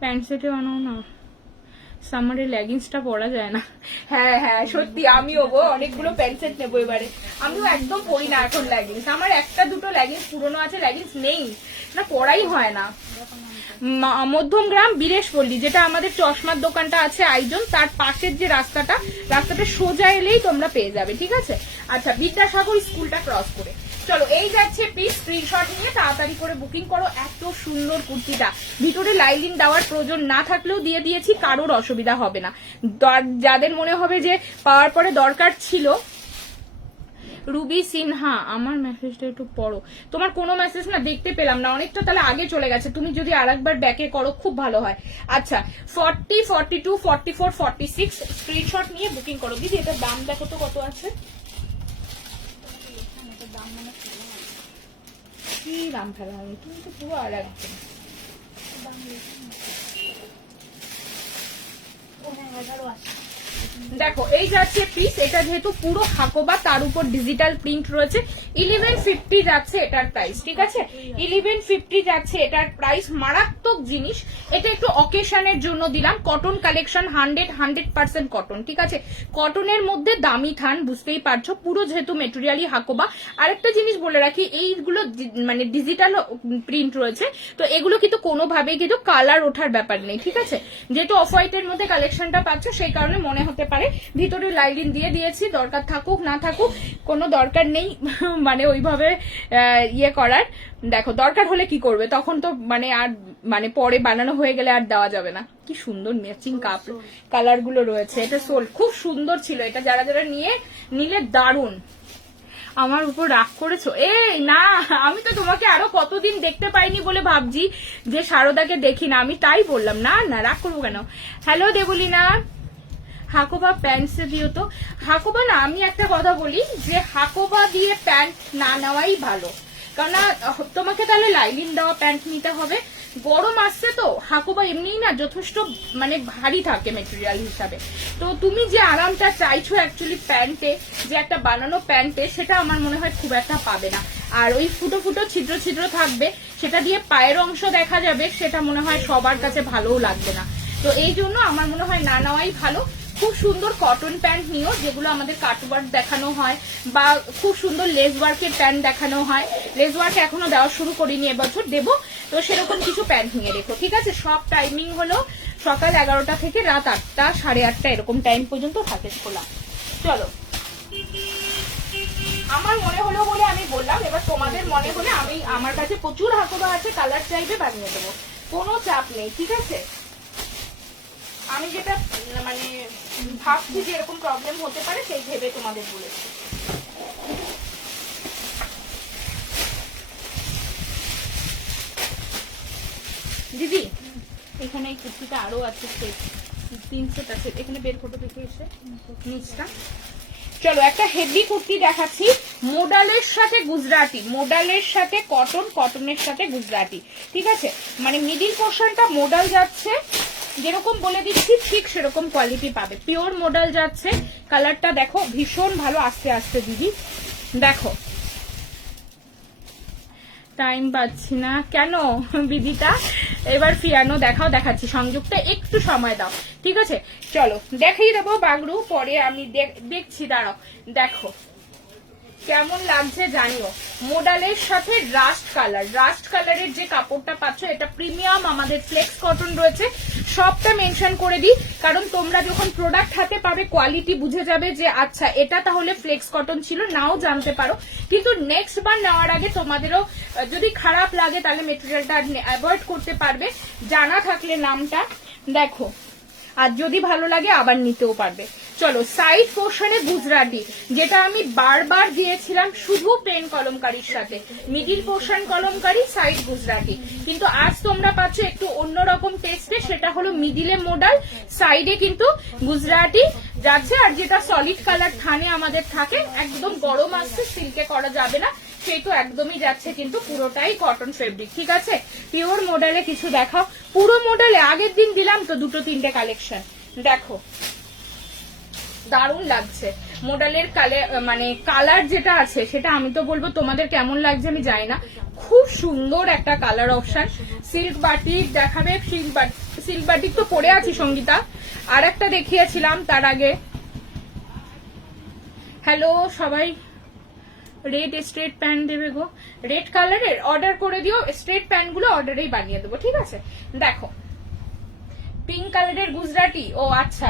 প্যান্ট সেটে বানাও না, সামারে লেগিংসটা পরা যায় না। হ্যাঁ হ্যাঁ সত্যি, আমিও গো অনেকগুলো প্যান্ট সেট নেবো এবারে, আমিও একদম পরি না এখন লেগিংস, আমার একটা দুটো লেগিংস পুরনো আছে, লেগিংস নেই না, পরাই হয় না। মধ্যমগ্রাম বীরেশপল্লী, যেটা আমাদের চশমার দোকানটা আছে আইজন, তার পাশের যে রাস্তাটা সোজা এলেই তোমরা পেয়ে যাবে, ঠিক আছে। আচ্ছা বিদ্যাসাগর স্কুলটা ক্রস করে, চলো এই যাচ্ছে পিস, স্ক্রিনশট নিয়ে তাড়াতাড়ি করে বুকিং করো। এত সুন্দর কুর্তিটা, ভিতরে লাইলিং দেওয়ার প্রয়োজন না থাকলেও দিয়ে দিয়েছি, কারোর অসুবিধা হবে না। যাদের মনে হবে যে পাওয়ার পরে দরকার ছিল, রুবি সিনহা আমার মেসেজটা একটু পড়ো, তোমার কোনো মেসেজ না দেখতে পেলাম না, অনেকটা তাহলে আগে চলে গেছে, তুমি যদি আরেকবার ব্যাকে করো খুব ভালো হয়। আচ্ছা 40, 42, 44, 46 স্ক্রিনশট নিয়ে বুকিং করো। দিদি এটার দাম দেখো তো কত আছে, কি দাম ফেলা হবে, তুমি তো পুরো আর একদম দেখো এই যাচ্ছে পিস, এটা যেহেতু পুরো হাকোবা তার উপর ডিজিটাল প্রিন্ট রয়েছে, 1150 যাচ্ছে এটার প্রাইস, ঠিক আছে 1150 যাচ্ছে এটার প্রাইস। মারাত্মক জিনিস, এটা একটু অকেশনের জন্য দিলাম, কটন কালেকশন 100% কটন, ঠিক আছে। কটনের মধ্যে দামি থান, বুঝতেই পারছো, পুরো যেহেতু মেটেরিয়ালই হাকোবা। আরেকটা জিনিস বলে রাখি, এইগুলো মানে ডিজিটাল প্রিন্ট রয়েছে, তো এগুলো কিন্তু কোনোভাবেই কিন্তু কালার ওঠার ব্যাপার নেই, ঠিক আছে। যেহেতু অফ হোয়াইটের মধ্যে কালেকশনটা পাচ্ছ, সেই কারণে মনে হতে পারে ভিতরে লাইলিন দিয়ে দিয়েছি, দরকার থাকুক না থাকুক কোনো দরকার নেই মানে ওইভাবে ইয়ে করার। দেখো দরকার হলে কি করবে, তখন তো মানে আর মানে পরে বানানো হয়ে গেলে আর দেওয়া যাবে না। কি সুন্দর ম্যাচিং কালার গুলো রয়েছে, এটা সোল খুব সুন্দর ছিল, এটা যারা যারা নিলে দারুন। আমার উপর রাগ করেছো? এই না, আমি তো তোমাকে আরো কতদিন দেখতে পাইনি বলে ভাবছি যে শারদাকে দেখি না, আমি তাই বললাম। না না রাগ করবো কেন। হ্যালো দেবলিনা, হাকোবা প্যান্টসে দিও তো। হাকোবা না, আমি একটা কথা বলি যে হাকোবা দিয়ে প্যান্ট না নেওয়াই ভালো, কেননা তোমাকে তাহলে লাইলিন দেওয়া প্যান্ট নিতে হবে। গরম আসছে তো, হাকোবা এমনিই না যথেষ্ট মানে ভারী থাকে মেটেরিয়াল হিসাবে, তো তুমি যে আরামটা চাইছো অ্যাকচুয়ালি প্যান্টে, যে একটা বানানো প্যান্টে, সেটা আমার মনে হয় খুব একটা পাবে না। আর ওই ফুটো ফুটো ছিদ্র ছিদ্র থাকবে, সেটা দিয়ে পায়ের অংশ দেখা যাবে, সেটা মনে হয় সবার কাছে ভালোও লাগবে না। তো এই জন্য আমার মনে হয় না নেওয়াই ভালো। খুব সুন্দর কটন প্যান্ট নিও, যেগুলো আমাদের কাটওয়ার্ক দেখানো হয় বা খুব সুন্দর লেস ওয়ার্কের প্যান্ট দেখানো হয়। লেস ওয়ার্ক এখনো দেওয়া শুরু করিনি, এবছর দেবো। তো সেরকম কিছু প্যান্ট নিয়ে রেখো, ঠিক আছে। সব টাইমিং হলো সকাল 11টা থেকে রাত 8টা 8:30 এরকম টাইম পর্যন্ত থাকে খোলা। চলো, আমার মনে হলো বলে আমি বললাম, এবার তোমাদের মনে হলে আমি, আমার কাছে প্রচুর হাকুড়া আছে, কালার চাইবে বানিয়ে দেবো, কোনো চাপ নেই, ঠিক আছে। আমি যেটা মানে ভাবছি যে এরকম প্রবলেম হতে পারে সেই ভেবে তোমাদের বলেছি। দিদি এখানে এই কুর্তিটা আরো আছে, সেট 3 সেট আছে, এখানে বের ফটো দেখে এসে নিচটা। চলো একটা হেভি কুর্তি দেখাচ্ছি, মোডালের সাথে গুজরাটি, মোডালের সাথে কটন, কটনের সাথে গুজরাটি, ঠিক আছে। মানে মিডিল পোর্শনটা মোডাল যাচ্ছে, যেরকম বলে দিচ্ছি ঠিক সেরকম কোয়ালিটি পাবে, পিওর মোডাল যাচ্ছে। কালারটা দেখো ভীষণ ভালো, আস্তে আস্তে দিদি দেখো। টাইম পাচ্ছি না কেন বিদিতা, এবার ফিয়ানো দেখাও, দেখাচ্ছি সংযুক্তা, একটু সময় দাও, ঠিক আছে। চলো দেখিয়ে দেবো বাগরু, পরে আমি দেখছি, দাঁড়াও। দেখো কেমন লাগছে জানিও। মোডালের সাথে রাস্ট কালার, রাস্ট কালারের যে কাপড়টা পাচ্ছ, এটা প্রিমিয়াম আমাদের ফ্লেক্স কটন রয়েছে। সবটা মেনশন করে দিই, কারণ তোমরা যখন প্রোডাক্ট হাতে পাবে কোয়ালিটি বুঝে যাবে যে আচ্ছা এটা তাহলে ফ্লেক্স কটন ছিল, নাও জানতে পারো। কিন্তু নেক্সট বার নেওয়ার আগে তোমাদেরও যদি খারাপ লাগে তাহলে মেটেরিয়ালটা অ্যাভয়েড করতে পারবে, জানা থাকলে নামটা। দেখো, আর যদি ভালো লাগে আবার নিতেও পারবে। চলো সাইড পোর্শনে গুজরাটি, যেটা আমি বারবার দিয়েছিলাম শুধু পেন কলমকারীর সাথে, middle portion Kalamkari, side Gujarati. কিন্তু আজ তোমরা পাচ্ছ একটু অন্যরকম টেস্টে, সেটা হলো মিডিলে মোডাল, সাইডে কিন্তু গুজরাটি যাচ্ছে। আর যেটা সলিড কালার থানে আমাদের থাকে, একদম গরম আসছে, সিল্কে করা যাবে না, সেই তো একদমই যাচ্ছে, কিন্তু পুরোটাই কটন ফেব্রিক, ঠিক আছে। পিওর মোডালে কিছু দেখাও, পুরো মোডালে আগের দিন দিলাম তো 2-3টে কালেকশন, দেখো দারুণ লাগছে। মোডালের মানে কালার যেটা আছে সেটা আমি তো বলবো, তোমাদের কেমন লাগছে আমি জানি না, খুব সুন্দর একটা কালার অপশন। সিল্ক বাটিক দেখাবে, সিল্ক বাটিক তো পরে আছি সঙ্গীতা, আর একটা দেখিয়েছিলাম তার আগে। হ্যালো সবাই, রেড স্ট্রেট প্যান্ট দেবে গো, রেড কালারের অর্ডার করে দিও, স্ট্রেট প্যান্ট গুলো অর্ডারেই বানিয়ে দেবো, ঠিক আছে। দেখো পিঙ্ক কালারের গুজরাটি, ও আচ্ছা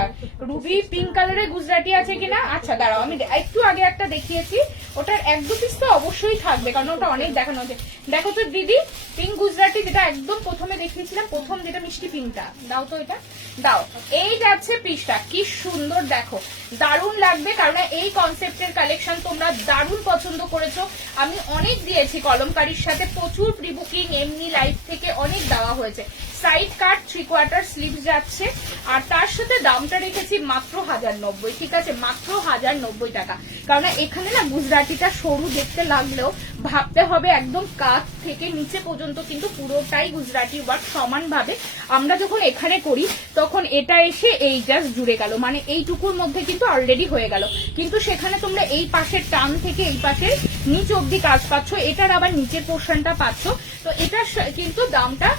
রুবি পিঙ্ক কালারের গুজরাটি আছে কিনা, আচ্ছা দাঁড়াও আমি একটু আগে একটা দেখিয়েছি, ওটার 1-2 পিস তো অবশ্যই থাকবে, কারণ ওটা অনেক দেখানো হচ্ছে। দেখো তো দিদি পিঙ্ক গুজরাটি, যেটা একদম প্রথমে দেখিয়েছিলাম, প্রথম যেটা মিষ্টি পিঙ্কটা, দাও তো এটা দাও। এই যাচ্ছে পিসটা, কি সুন্দর দেখো, দারুণ লাগবে, কারণ এই কনসেপ্টের কালেকশন তোমরা দারুণ পছন্দ করেছো। আমি অনেক দিয়েছি কলমকারীর সাথে, প্রচুর প্রি বুকিং এমনি লাইভ থেকে অনেক দেওয়া হয়েছে। সাইড কাট 3/4 স্লিভ যাচ্ছে, আর তার সাথে দামটা রেখেছি মাত্র 1090, ঠিক আছে, মাত্র 1090 টাকা। কারণ এখানে না গুজরাটিটা সরু দেখতে লাগলেও ভাবতে হবে একদম কাঁধ থেকে নিচে পর্যন্ত কিন্তু পুরোটাই গুজরাটি ওয়ার্ক সমানভাবে। আমরা যখন এখানে করি তখন এটা এসে এই জাস্ট জুড়ে গেল, মানে এইটুকুর মধ্যে কিন্তু অলরেডি হয়ে গেল, কিন্তু সেখানে তোমরা এই পাশের টান থেকে এই পাশের নিচ অব্দি কাজ পাচ্ছ, এটার আবার নিচের পোর্শনটা পাচ্ছ। তো এটার কিন্তু দামটা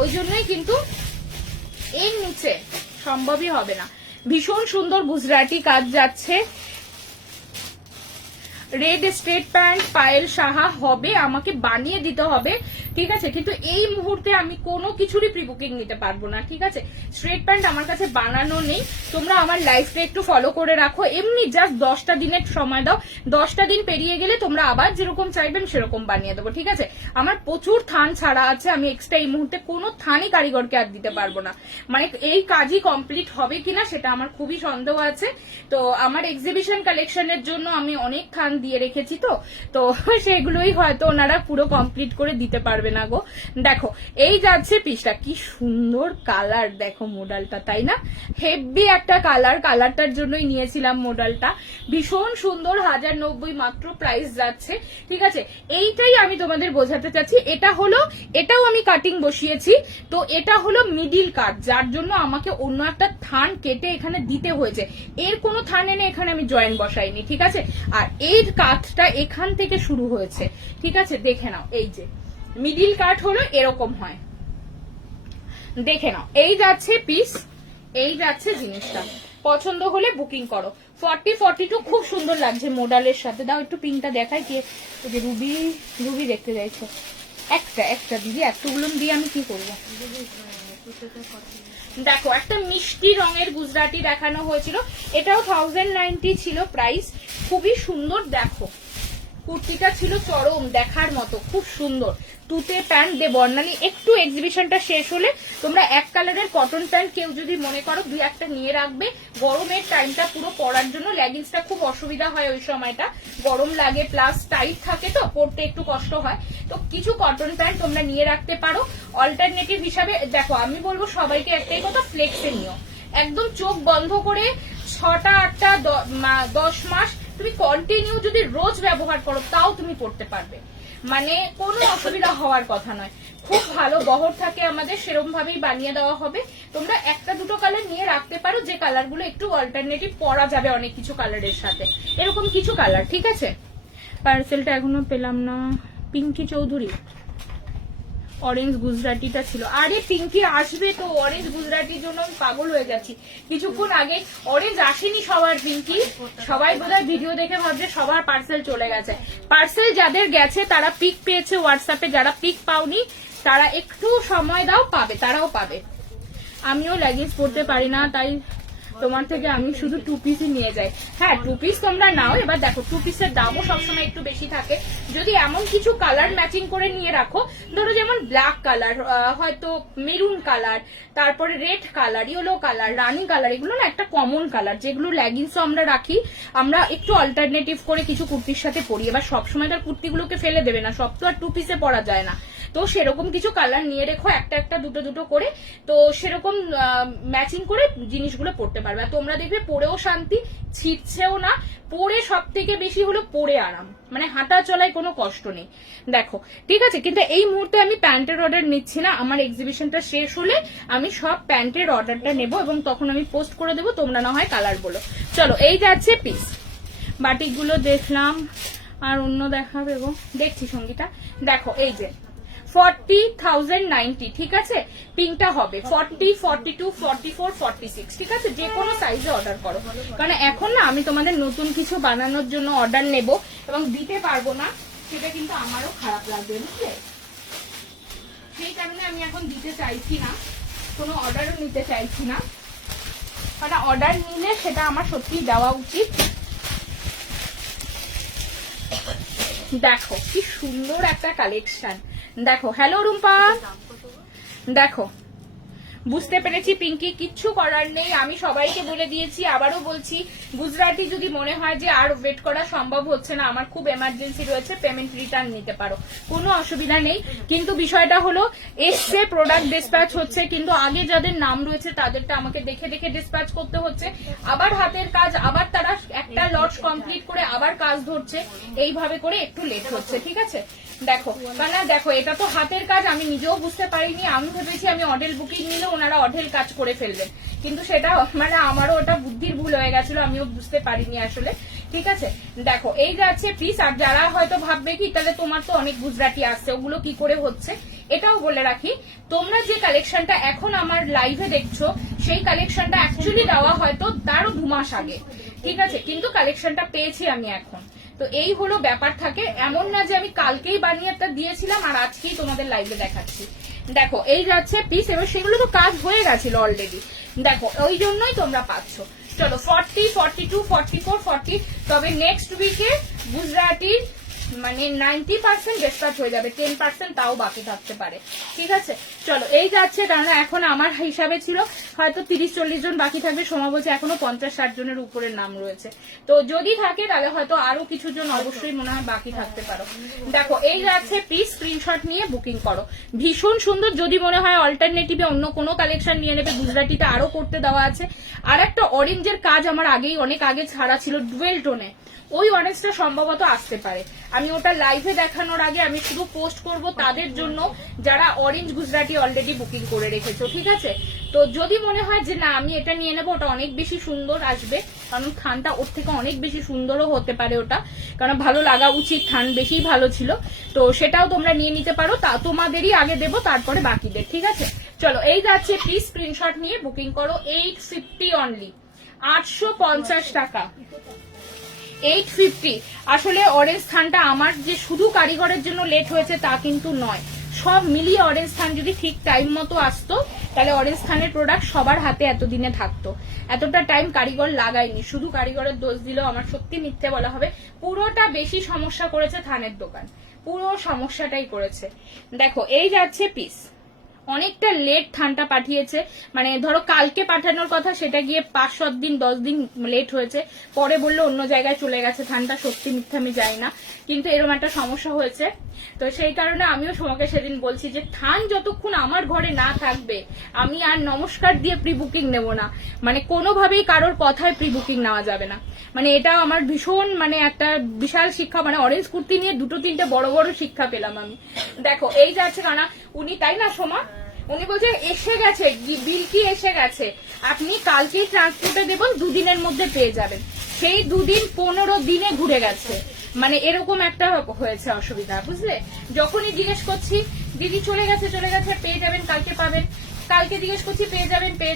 ওই জন্যই কিন্তু এর নিচে সম্ভবই হবে না। ভীষণ সুন্দর গুজরাটি কাজ যাচ্ছে, red straight pant Payel Saha হবে, আমাকে বানিয়ে দিতে হবে, ঠিক আছে। কিন্তু এই মুহূর্তে আমি কোনো কিছুরই প্রি বুকিং নিতে পারবো না, ঠিক আছে। স্ট্রেট প্যান্ট আমার কাছে বানানো নেই, তোমরা আমার লাইফটা একটু ফলো করে রাখো, এমনি জাস্ট 10টা দিনের সময় দাও, 10টা দিন পেরিয়ে গেলে তোমরা আবার যেরকম চাইবেন সেরকম বানিয়ে দেবো, ঠিক আছে। আমার প্রচুর থান ছাড়া আছে, আমি এক্সট্রা এই মুহূর্তে কোনো থানই কারিগরকে আর দিতে পারবো না, মানে এই কাজই কমপ্লিট হবে কিনা সেটা আমার খুবই সন্দেহ আছে। তো আমার এক্সিবিশন কালেকশনের জন্য আমি অনেক থান দিয়ে রেখেছি, তো সেগুলোই হয়তো ওনারা পুরো কমপ্লিট করে দিতে পারবে না গো। দেখো এই যাচ্ছে পিসটা, কি সুন্দর কালার দেখো মোডালটা, তাই না, হেভি একটা কালার, কালারটার জন্যই নিয়েছিলাম মোডালটা, ভীষণ সুন্দর, 1090 মাত্র প্রাইস যাচ্ছে, ঠিক আছে। এইটাই আমি তোমাদের বোঝাতে চাচ্ছি, এটা হলো, এটাও আমি কাটিং বসিয়েছি, তো এটা হলো মিডিল কাট, যার জন্য আমাকে অন্য একটা থান কেটে এখানে দিতে হয়েছে, এর কোনো থান এনে এখানে আমি জয়েন বসাইনি, ঠিক আছে। আর এর কাটটা এখান থেকে শুরু হয়েছে, ঠিক আছে, দেখে নাও, এই যে মিডিল কাট হলো এরকম হয়, দেখে নাও, এই যাচ্ছে পিস, এই যাচ্ছে জিনিসটা, পছন্দ হলে বুকিং করো। 40-42 খুব সুন্দর লাগছে মডেলের সাথে। দাও একটু পিঙ্কটা দেখাই, কি যে রুবি রুবি দেখতে চাইছো? একটা দিদি, এতগুলো দিয়ে আমি কি করবো? দেখো একটা মিষ্টি রঙের গুজরাটি দেখানো হয়েছিল, এটাও 1090 ছিল প্রাইস, খুবই সুন্দর। দেখো কুর্তিটা ছিল চরম দেখার মতো, খুব সুন্দর। তুতে প্যান্ট দে বর্ণালী, একটু এক্সিবিশনটা শেষ হলে তোমরা এক কালারের কটন প্যান্ট কেউ যদি মনে করো 2-1টা নিয়ে রাখবে, গরমের টাইমটা পুরো পরার জন্য। লেগিংসটা খুব অসুবিধা হয় ওই সময়টা, গরম লাগে প্লাস টাইট থাকে তো পরতে একটু কষ্ট হয়, তো কিছু কটন প্যান্ট তোমরা নিয়ে রাখতে পারো অল্টারনেটিভ হিসাবে। দেখো আমি বলবো সবাইকে একটাই কথা, ফ্লেক্সে নিও, একদম চোখ বন্ধ করে 6টা 8টা 10 মাস তুমি কন্টিনিউ যদি রোজ ব্যবহার করো তাও তুমি পড়তে পারবে, মানে কোনো অসুবিধা হওয়ার কথা নয়। খুব ভালো বহর থাকে আমাদের, সেরকম ভাবেই বানিয়ে দেওয়া হবে। তোমরা 1-2 কালার নিয়ে রাখতে পারো, যে কালারগুলো একটু অল্টারনেটিভ পরা যাবে অনেক কিছু কালারের সাথে, এরকম কিছু কালার। ঠিক আছে, পার্সেলটা এখনো পেলাম না। পিঙ্কি চৌধুরী, অরেঞ্জ গুজরাটিটা ছিল। আরে পিঙ্কি আসবে তো, অরেঞ্জ গুজরাটির জন্য আমি পাগল হয়ে যাচ্ছি। কিছুক্ষণ আগে অরেঞ্জ আসেনি সবার পিঙ্কি, সবাই বোধহয় ভিডিও দেখে ভাবছে সবার পার্সেল চলে গেছে। পার্সেল যাদের গেছে তারা পিক পেয়েছে হোয়াটসঅ্যাপে, যারা পিক পাওনি তারা একটু সময় দাও, পাবে, তারাও পাবে। আমিও লেগিংস পরতে পারি না, তাই তোমার থেকে আমি শুধু 2 পিসই নিয়ে যাই। হ্যাঁ 2 পিস তোমরা নাও। এবার দেখো 2 পিসের দামও সবসময় একটু বেশি থাকে। যদি এমন কিছু কালার ম্যাচিং করে নিয়ে রাখো, ধরো যেমন ব্ল্যাক কালার, হয়তো মেরুন কালার, তারপরে রেড কালার, ইয়েলো কালার, রানি কালার, এগুলো না একটা কমন কালার, যেগুলো লেগিংসও আমরা রাখি, আমরা একটু অল্টারনেটিভ করে কিছু কুর্তির সাথে পরি। এবার সবসময় তার কুর্তিগুলোকে ফেলে দেবে না, সব তো আর 2 পিসে পরা যায় না, তো সেরকম কিছু কালার নিয়ে রেখো, একটা 2 করে, তো সেরকম ম্যাচিং করে জিনিসগুলো পরতে পারবে। আর তোমরা দেখবে পরেও শান্তি, ছিটছেও না, পরে সব থেকে বেশি হলো পরে আরাম, মানে হাঁটা চলায় কোনো কষ্ট নেই। দেখো ঠিক আছে, কিন্তু এই মুহূর্তে আমি প্যান্টের অর্ডার নিচ্ছি না, আমার এক্সিবিশনটা শেষ হলে আমি সব প্যান্টের অর্ডারটা নেব এবং তখন আমি পোস্ট করে দেবো, তোমরা না হয় কালার বলো। চলো এই যাচ্ছে পিস, বাটিকগুলো দেখলাম, আর অন্য দেখাবে গো, দেখছি সঙ্গীটা। দেখো এই যে 40,090, ঠিক আছে, পিঙ্কটা হবে 40, 42, 44, 46, ঠিক আছে, যে কোনো সাইজে অর্ডার করো, কারণ এখন না আমি তোমাদের নতুন কিছু বানানোর জন্য অর্ডার নেব এবং দিতে পারবো না, সেটা কিন্তু আমারও খারাপ লাগবে, বুঝলে, সেই কারণে আমি এখন দিতে চাইছি না, কোনো অর্ডারও নিতে চাইছি না, কারণ অর্ডার নিলে সেটা আমার সত্যি দেওয়া উচিত। দেখো কি সুন্দর একটা কালেকশন, দেখো। হ্যালো রুম্পা, দেখো বুঝতে পেরেছি পিঙ্কি, কিচ্ছু করার নেই, আমি সবাইকে বলে দিয়েছি, আবারও বলছি, গুজরাটি যদি মনে হয় যে আর ওয়েট করা সম্ভব হচ্ছে না, আমার খুব এমার্জেন্সি রয়েছে, পেমেন্ট রিটার্ন নিতে পারো, কোনো অসুবিধা নেই। কিন্তু বিষয়টা হলো এসছে, প্রোডাক্ট ডিসপ্যাচ হচ্ছে, কিন্তু আগে যাদের নাম রয়েছে তাদেরটা আমাকে দেখে দেখে ডিসপ্যাচ করতে হচ্ছে, আবার হাতের কাজ, আবার তারা একটা লট কমপ্লিট করে আবার কাজ ধরছে, এইভাবে করে একটু লেট হচ্ছে, ঠিক আছে। দেখো মানে দেখো এটা তো হাতের কাজ, আমি নিজেও বুঝতে পারিনি, আমি ভেবেছি আমি অডেল বুকিং নিলে ওনারা অডেল কাজ করে ফেলবেন, কিন্তু সেটা মানে আমারও ওটা বুদ্ধির ভুল হয়ে গেছিল, আমিও বুঝতে পারিনি আসলে, ঠিক আছে। দেখো এই যাচ্ছে পিস, আর যারা হয়তো ভাববে কি তাহলে তোমার তো অনেক গুজরাটি আসছে, ওগুলো কি করে হচ্ছে, এটাও বলে রাখি, তোমরা যে কালেকশনটা এখন আমার লাইভে দেখছো সেই কালেকশনটা অ্যাকচুয়ালি দেওয়া হয়তো তারও 2 মাস আগে, ঠিক আছে, কিন্তু কালেকশনটা পেয়েছি আমি এখন, তো এই হলো ব্যাপার থাকে, এমন না যে আমি কালকেই বানিয়ে একটা দিয়েছিলাম আর আজকেই তোমাদের লাইভে দেখাচ্ছি। দেখো এই যাচ্ছে পিস, এবার সেগুলো তো কাজ হয়ে গেছিল অলরেডি, দেখো ওই জন্যই তোমরা পাচ্ছ। চলো 40, 42, 44, 40, তবে নেক্সট উইকে গুজরাটির মানে 90% ডিসপ্যাচ হয়ে যাবে, 10% তাও বাকি থাকতে পারে, ঠিক আছে। চলো এই যাচ্ছে, কারণ এখন আমার হিসাবে ছিল হয়তো 30-40 জন বাকি থাকবে, সমা বলছে এখনো 50-60 জনের উপরের নাম রয়েছে, তো যদি থাকে তাহলে হয়তো আরো কিছু জন অবশ্যই মনে হয় বাকি থাকতে পারো। দেখো এই যাচ্ছে পিস, স্ক্রিনশট নিয়ে বুকিং করো, ভীষণ সুন্দর। যদি মনে হয় অল্টারনেটিভে অন্য কোনো কালেকশন নিয়ে নেবে, গুজরাটিতে আরো করতে দেওয়া আছে। আর একটা অরেঞ্জের কাজ আমার আগেই অনেক আগে ছাড়া ছিল ডুয়েল টোনে, ওই অরেঞ্জটা সম্ভবত আসতে পারে, আমি ওটা লাইভে দেখানোর আগে আমি শুধু পোস্ট করব তাদের জন্য যারা অরেঞ্জ গুজরাটি অলরেডি বুকিং করে রেখেছো, ঠিক আছে। তো যদি মনে হয় যে না আমি এটা নিয়ে নেবো, ওটা অনেক বেশি সুন্দর আসবে, কারণ থানটা ওর থেকে অনেক বেশি সুন্দরও হতে পারে ওটা, কারণ ভালো লাগা উচিত, থান বেশি ভালো ছিল, তো সেটাও তোমরা নিয়ে নিতে পারো, তা তোমাদেরই আগে দেবো তারপরে বাকিদের, ঠিক আছে। চলো এই যাচ্ছে প্লিজ স্ক্রিনশট নিয়ে বুকিং করো, 850 অনলি, 850 টাকা, 850। আসলে অরেঞ্জ থানটা আমার যে শুধু কারিগরের জন্য লেট হয়েছে তা কিন্তু নয়, সব মিলিয়ে অরেঞ্জ থান যদি ঠিক টাইম মতো আসতো তাহলে অরেঞ্জ থানের প্রোডাক্ট সবার হাতে এতদিনে থাকতো। এতটা টাইম কারিগর লাগায়নি, শুধু কারিগরের দোষ দিলেও আমার সত্যি মিথ্যে বলা হবে। পুরোটা বেশি সমস্যা করেছে থানের দোকান, পুরো সমস্যাটাই করেছে। দেখো এই যাচ্ছে পিস, অনেকটা লেট থানটা পাঠিয়েছে, মানে ধরো কালকে পাঠানোর কথা সেটা গিয়ে 5-7 দিন 10 দিন লেট হয়েছে, পরে বললো অন্য জায়গায় চলে গেছে থানটা, সত্যি মিথ্যা আমি যাই না, কিন্তু এরকম একটা সমস্যা হয়েছে। তো সেই কারণে আমিও তোমাকে সেদিন বলছি যে থান যতক্ষণ আমার ঘরে না থাকবে আমি আর নমস্কার দিয়ে প্রি বুকিং নেব না, মানে কোনোভাবেই কারোর কথায় প্রি বুকিং নেওয়া যাবে না। মানে এটা আমার ভীষণ মানে একটা বিশাল শিক্ষা, মানে অরেঞ্জ কুর্তি নিয়ে 2-3টে বড় বড় শিক্ষা পেলাম আমি। দেখো এই যাচ্ছে কানা উনি, তাই না সোমা, উনি বলছে এসে গেছে, বিল কি এসে গেছে, আপনি কালকেই ট্রান্সপোর্টে দেবেন, 2 দিনের মধ্যে পেয়ে যাবেন। সেই 2 দিন 15 দিনে ঘুরে গেছে, মানে এরকম একটা হয়েছে অসুবিধা, বুঝলে। যখনই জিজ্ঞেস করছি দিদি চলে গেছে পেয়ে যাবেন, কালকে পাবেন, কালকে জিজ্ঞেস করছি পেয়ে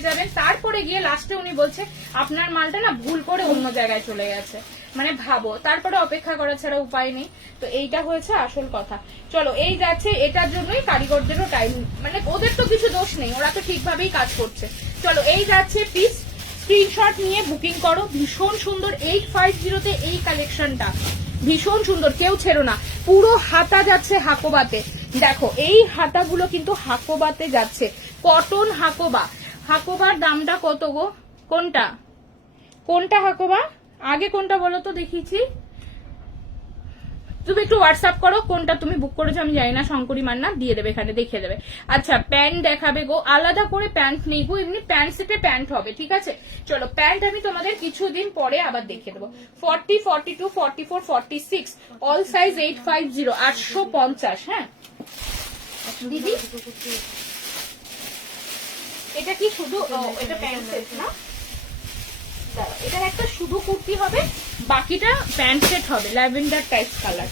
যাবেন, তারপরে গিয়ে লাস্টে উনি বলছে আপনার মালটা না ভুল করে অন্য জায়গায় চলে গেছে। মানে ভাবো, তারপরে অপেক্ষা করা ছাড়া উপায় নেই। তো এইটা হয়েছে আসল কথা। চলো এই যাচ্ছে, এটার জন্যই কারিগরদেরও টাইম, মানে ওদের তো কিছু দোষ নেই, ওরা তো ঠিকভাবেই কাজ করছে। চলো এই যাচ্ছে পিস, স্ক্রিনশট নিয়ে বুকিং করো। ভীষণ সুন্দর 850-তে এই কালেকশনটা, ভীষণ সুন্দর, কেউ ছেড়ো না। পুরো হাতা যাচ্ছে হাকোবাতে, দেখো এই হাতাগুলো কিন্তু হাকোবাতে যাচ্ছে, কটন হাকোবা। হাকোবার দামটা কত গো? কোনটা কোনটা হাকোবা, আগে কোনটা বলো তো দেখিয়েছি, তুমি একটু হোয়াটসঅ্যাপ করো কোনটা তুমি বুক করেছো, আমি জানি না, শঙ্করী মান্না দিয়ে দেবে, এখানে দেখিয়ে দেবে। আচ্ছা প্যান্ট দেখাবে গো, আলাদা করে প্যান্ট নেই গো, এমনি প্যান্ট সেটে প্যান্ট হবে, ঠিক আছে। চলো প্যান্ট আমি তোমাদের কিছুদিন পরে আবার দেখিয়ে দেবো। 40, 42, 44, 46 অল সাইজ 850, 850। হ্যাঁ দিদি এটা কি শুধু, এটা প্যান্ট সেট না, এটার একটা শুধু কুর্তি হবে, বাকিটা প্যান্ট সেট হবে, ল্যাভেন্ডার টাইপ কালার।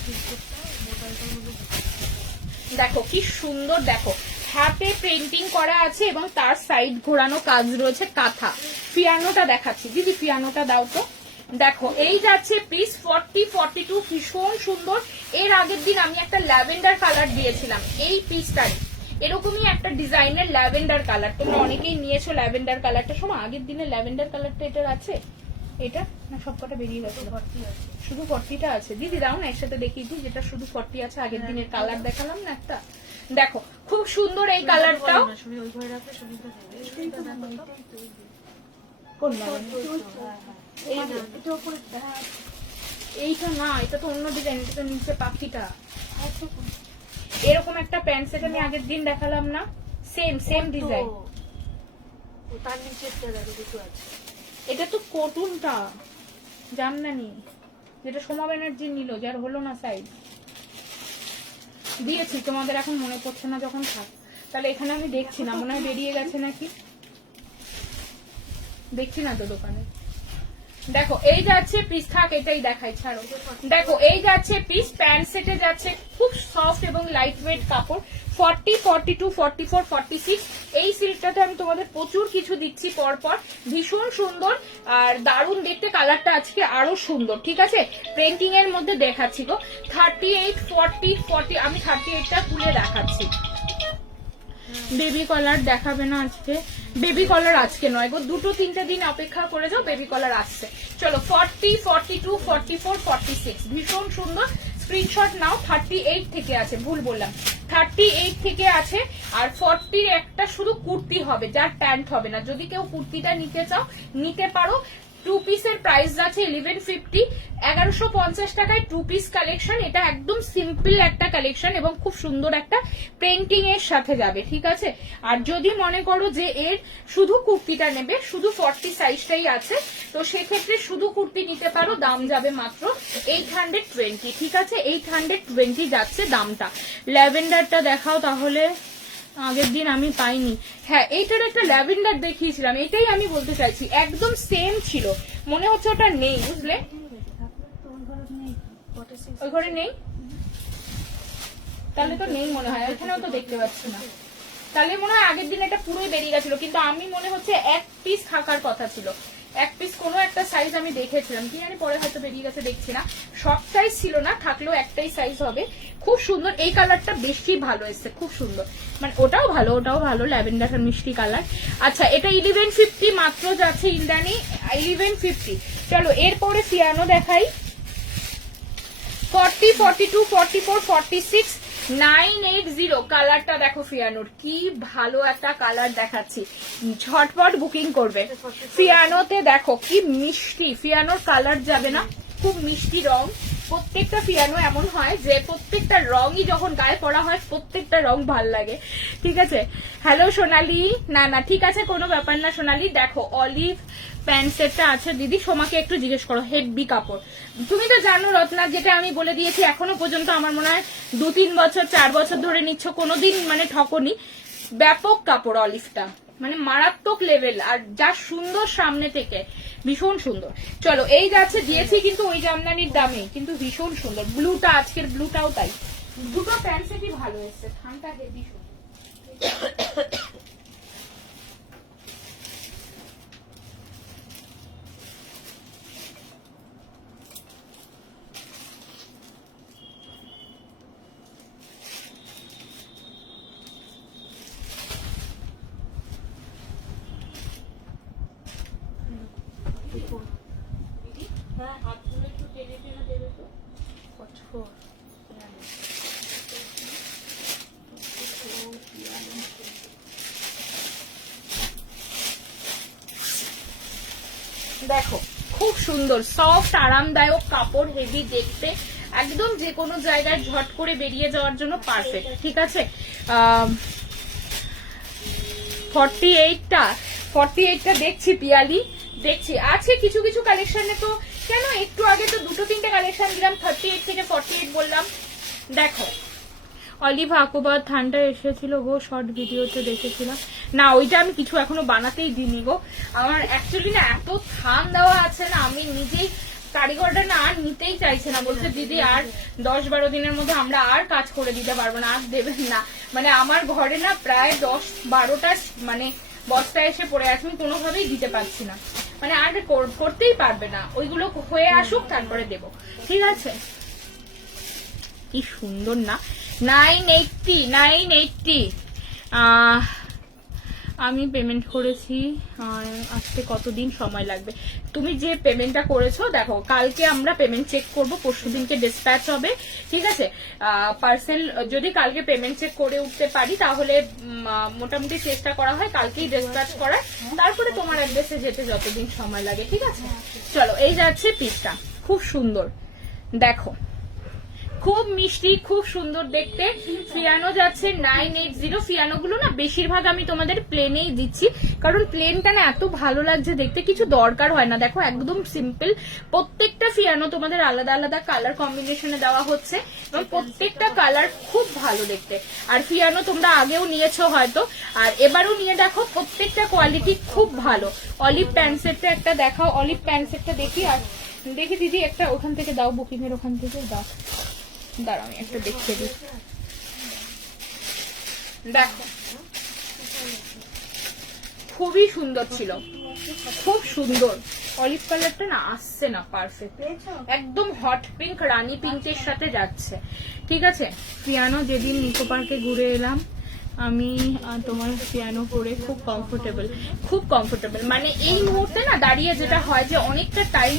দেখো কি সুন্দর, দেখো হাতে পেন্টিং করা আছে এবং তার সাইড ঘোরানো কাজ রয়েছে কাঁথা। পিয়ানোটা দেখাচ্ছি দিদি, পিয়ানোটা দাও তো। দেখো এই যাচ্ছে পিস 40, 42, ভীষণ সুন্দর। এর আগের দিন আমি একটা ল্যাভেন্ডার কালার দিয়েছিলাম, এই পিসটারই এরকমই একটা ডিজাইনের ল্যাভেন্ডার কালার, তোমরা অনেকেই নিয়েছো ল্যাভেন্ডার কালারটা। সময় আগের দিনে ল্যাভেন্ডার কালারটা এটার আছে, এটা না সবকটা বেরিয়ে গেছে, শুধু 40টা আছে। দিদি দাও না একসাথে দেখিয়ে দিই, যেটা শুধু 40 আছে, আগের দিনের কালার দেখালাম না একটা। দেখো খুব সুন্দর এই কালারটাও, এইটা না, এটা তো অন্য ডিজাইন, এটা তো নিচে পাখিটা। এরকম একটা প্যান্ট সেট আমি আগের দিন দেখালাম না, সেম ডিজাইন, তার নিচে আছে। এটা তো কটনটা জামদানি, যেটা সোমা ব্যানার্জি নিল, যার হলো না সাইজ, দিয়েছি তোমাদের, এখন মনে পড়ছে না যখন থাক। তাহলে এখানে আমি দেখছি না, মনে হয় বেরিয়ে গেছে নাকি, দেখছি না তো দোকানে। দেখো এই যাচ্ছে পিস, থাক এটাই দেখাই, ছাড়ো। দেখো এই যাচ্ছে পিস, প্যান্ট সেটে যাচ্ছে, খুব সফট এবং লাইট ওয়েট কাপড়। 40, 42, 44, 46 এই সিল্কটাতে আমি তোমাদের প্রচুর কিছু দিচ্ছি পরপর, ভীষণ সুন্দর আর দারুণ দেখতে, কালারটা আজকে আরো সুন্দর, ঠিক আছে। প্রিন্টিং এর মধ্যে দেখাচ্ছি গো। 38, 40, 40 আমি 38টা খুলে দেখাচ্ছি। বেবি কলার দেখাবে না আজকে, বেবি কলার আজকে নয় গো, 2-3 দিন অপেক্ষা করে যাও, বেবি কলার আসছে। চলো 40, 42, 44, 46 ভীষণ সুন্দর, স্ক্রিনশট নাও। 38 থেকে আছে, ভুল বললাম, 38 থেকে আছে। আর 40 একটা শুধু কুর্তি হবে, যার প্যান্ট হবে না। যদি কেউ কুর্তিটা নিতে চাও নিতে পারো। 2 পিসের প্রাইস আছে 1150, 1150 টাকায় 2 পিস কালেকশন। এটা একদম সিম্পল একটা কালেকশন এবং খুব সুন্দর একটা পেন্টিং এর সাথে যাবে, ঠিক আছে। আর যদি মনে করো যে এর শুধু কুর্তিটা নেবে, শুধু 40 সাইজটাই আছে, তো সেক্ষেত্রে শুধু কুর্তি নিতে পারো, দাম যাবে মাত্র 820, ঠিক আছে। 820 যাচ্ছে দামটা। ল্যাভেন্ডারটা দেখাও তাহলে, আগের দিন আমি পাইনি। হ্যাঁ এইটার একটা ল্যাভেন্ডার দেখিয়েছিলাম, এটাই আমি বলতে চাইছি, একদম সেম ছিল, মনে হচ্ছে ওটা নেই, বুঝলে। ওই ঘরে নেই, তাহলে তো নেই মনে হয়, এখানেও তো দেখতে পাচ্ছি না, তাহলে মনে হয় আগের দিন এটা পুরোই বেরিয়ে গেছিল, কিন্তু আমি মনে হচ্ছে 1 পিস থাকার কথা ছিল, এক পিস কোনো একটা সাইজ আমি দেখেছিলাম, কি জানি পরে হয়তো বেরিয়ে গেছে, দেখছি না। সব সাইজ ছিল না, থাকলেও একটাই সাইজ হবে। খুব সুন্দর, এই কালারটা বেশি ভালো এসছে, খুব সুন্দর, মানে ওটাও ভালো, ল্যাভেন্ডার আর মিষ্টি কালার। আচ্ছা, এটা 1150 মাত্র যাচ্ছে ইন্দ্রাণী, 1150। চলো এরপরে ফিয়ানো দেখাই। 40, 42, 44, 46, 980 কালারটা দেখো ফিয়ানোর, কি ভালো একটা কালার দেখাচ্ছি, ঝটপট বুকিং করবে। ফিয়ানোতে দেখো কি মিষ্টি, ফিয়ানোর কালার যাবে না, খুব মিষ্টি রং। প্রত্যেকটা ফিয়ানো এমন হয় যে প্রত্যেকটা রঙই যখন গায়ে পড়া হয় প্রত্যেকটা রং ভাল লাগে, ঠিক আছে। হ্যালো সোনালি, না ঠিক আছে, কোনো ব্যাপার না সোনালি। দেখো অলিভ প্যান্ট সেটটা আছে দিদি, সোমাকে একটু জিজ্ঞেস করো, হেভি কাপড়। তুমি তো জানো রত্না, যেটা আমি বলে দিয়েছি, এখনো পর্যন্ত আমার মনে হয় 2-3 বছর 4 বছর ধরে নিচ্ছ, কোনোদিন মানে ঠকনি। ব্যাপক কাপড় অলিভটা, মানে মারাত্মক লেভেল, আর যা সুন্দর সামনে থেকে, ভীষণ সুন্দর। চলো এই যাচ্ছে, দিয়েছি কিন্তু ওই জামদানির দামে, কিন্তু ভীষণ সুন্দর। ব্লুটা, আজকের ব্লুটাও তাই, দুটো প্যান্ট সেটই ভালো এসছে, ঠান্ডা হেভি সুন্দর। হ্যাঁ, হাতগুলো একটু টেনে টেনে দেবে তো। 44 দেখো খুব সুন্দর, সফট আরামদায়ক কাপড়, হেভি দেখতে, একদম যে কোনো জায়গায় ঝট করে বেরিয়ে যাওয়ার জন্য পারফেক্ট, ঠিক আছে। 48টা দেখছি পিয়ালি, দেখছি আছে কিছু কিছু কালেকশনে। তো কেন একটু আগে তো 2-3টে কালেকশন দিলাম, 38 থেকে 48 বললাম। দেখো অলিভ আকোবা ঠান্ডা এসেছিল গো, শর্ট ভিডিওতে দেখেছিলাম। না ওইটা আমি কিছু এখনো বানাতেই দিইনি গো, আমার অ্যাকচুয়ালি না এত থাম দেওয়া আছে না, আমি নিজেই কারিগরটা না আর নিতেই চাইছে না, বলছে দিদি আর 10-12 দিনের মধ্যে আমরা আর কাজ করে দিতে পারবো না, আর দেবেন না। মানে আমার ঘরে না প্রায় 10-12টা মানে বস্তা এসে পড়ে আছে, আমি কোনোভাবেই দিতে পারছি না, মানে আর করতেই পারবে না, ওইগুলো হয়ে আসুক তারপরে দেবো, ঠিক আছে। কি সুন্দর না, 980 আমি পেমেন্ট করেছি, আর আসতে কতদিন সময় লাগবে? তুমি যে পেমেন্টটা করেছো দেখো, কালকে আমরা পেমেন্ট চেক করব, পরশুদিনকে ডিসপ্যাচ হবে, ঠিক আছে। পার্সেল যদি কালকে পেমেন্ট চেক করে উঠতে পারি তাহলে মোটামুটি চেষ্টা করা হয় কালকেই ডিসপ্যাচ করার, তারপরে তোমার অ্যাড্রেসে যেতে যতদিন সময় লাগে, ঠিক আছে। চলো এই যাচ্ছে পিসটা, খুব সুন্দর দেখো, খুব মিষ্টি, খুব সুন্দর দেখতে। ফিয়ানো যাচ্ছে 980। ফিয়ানো গুলো না বেশিরভাগ আমি তোমাদের প্লেনেই দিচ্ছি, কারণ প্লেনটা না এত ভালো লাগছে দেখতে, কিছু দরকার হয় না। দেখো একদম সিম্পল, প্রত্যেকটা ফিয়ানো তোমাদের আলাদা আলাদা কালার কম্বিনেশনে দেওয়া হচ্ছে, এবং প্রত্যেকটা কালার খুব ভালো দেখতে। আর ফিয়ানো তোমরা আগেও নিয়েছো হয়তো, আর এবারও নিয়ে দেখো, প্রত্যেকটা কোয়ালিটি খুব ভালো। অলিভ প্যান্ট সেটটা একটা দেখাও, অলিভ প্যান্ট সেটটা দেখি, আর দেখি দিদি একটা ওখান থেকে দাও, বুকিং এর ওখান থেকে দাও, দাঁড়াও আমি একটা দেখিয়ে দিই। দেখো খুবই সুন্দর ছিল, খুব সুন্দর। অলিভ কালারটা না আসছে না পারফেক্ট, একদম হট পিঙ্ক, রানী পিঙ্কের সাথে যাচ্ছে, ঠিক আছে। পিয়ানো যেদিন নিকো পার্কে ঘুরে এলাম আমি, তোমার পিয়ানো পরে খুব কমফোর্টেবল, মানে এই মুহূর্তে না দাঁড়িয়ে যেটা হয় যে অনেকটা টাইম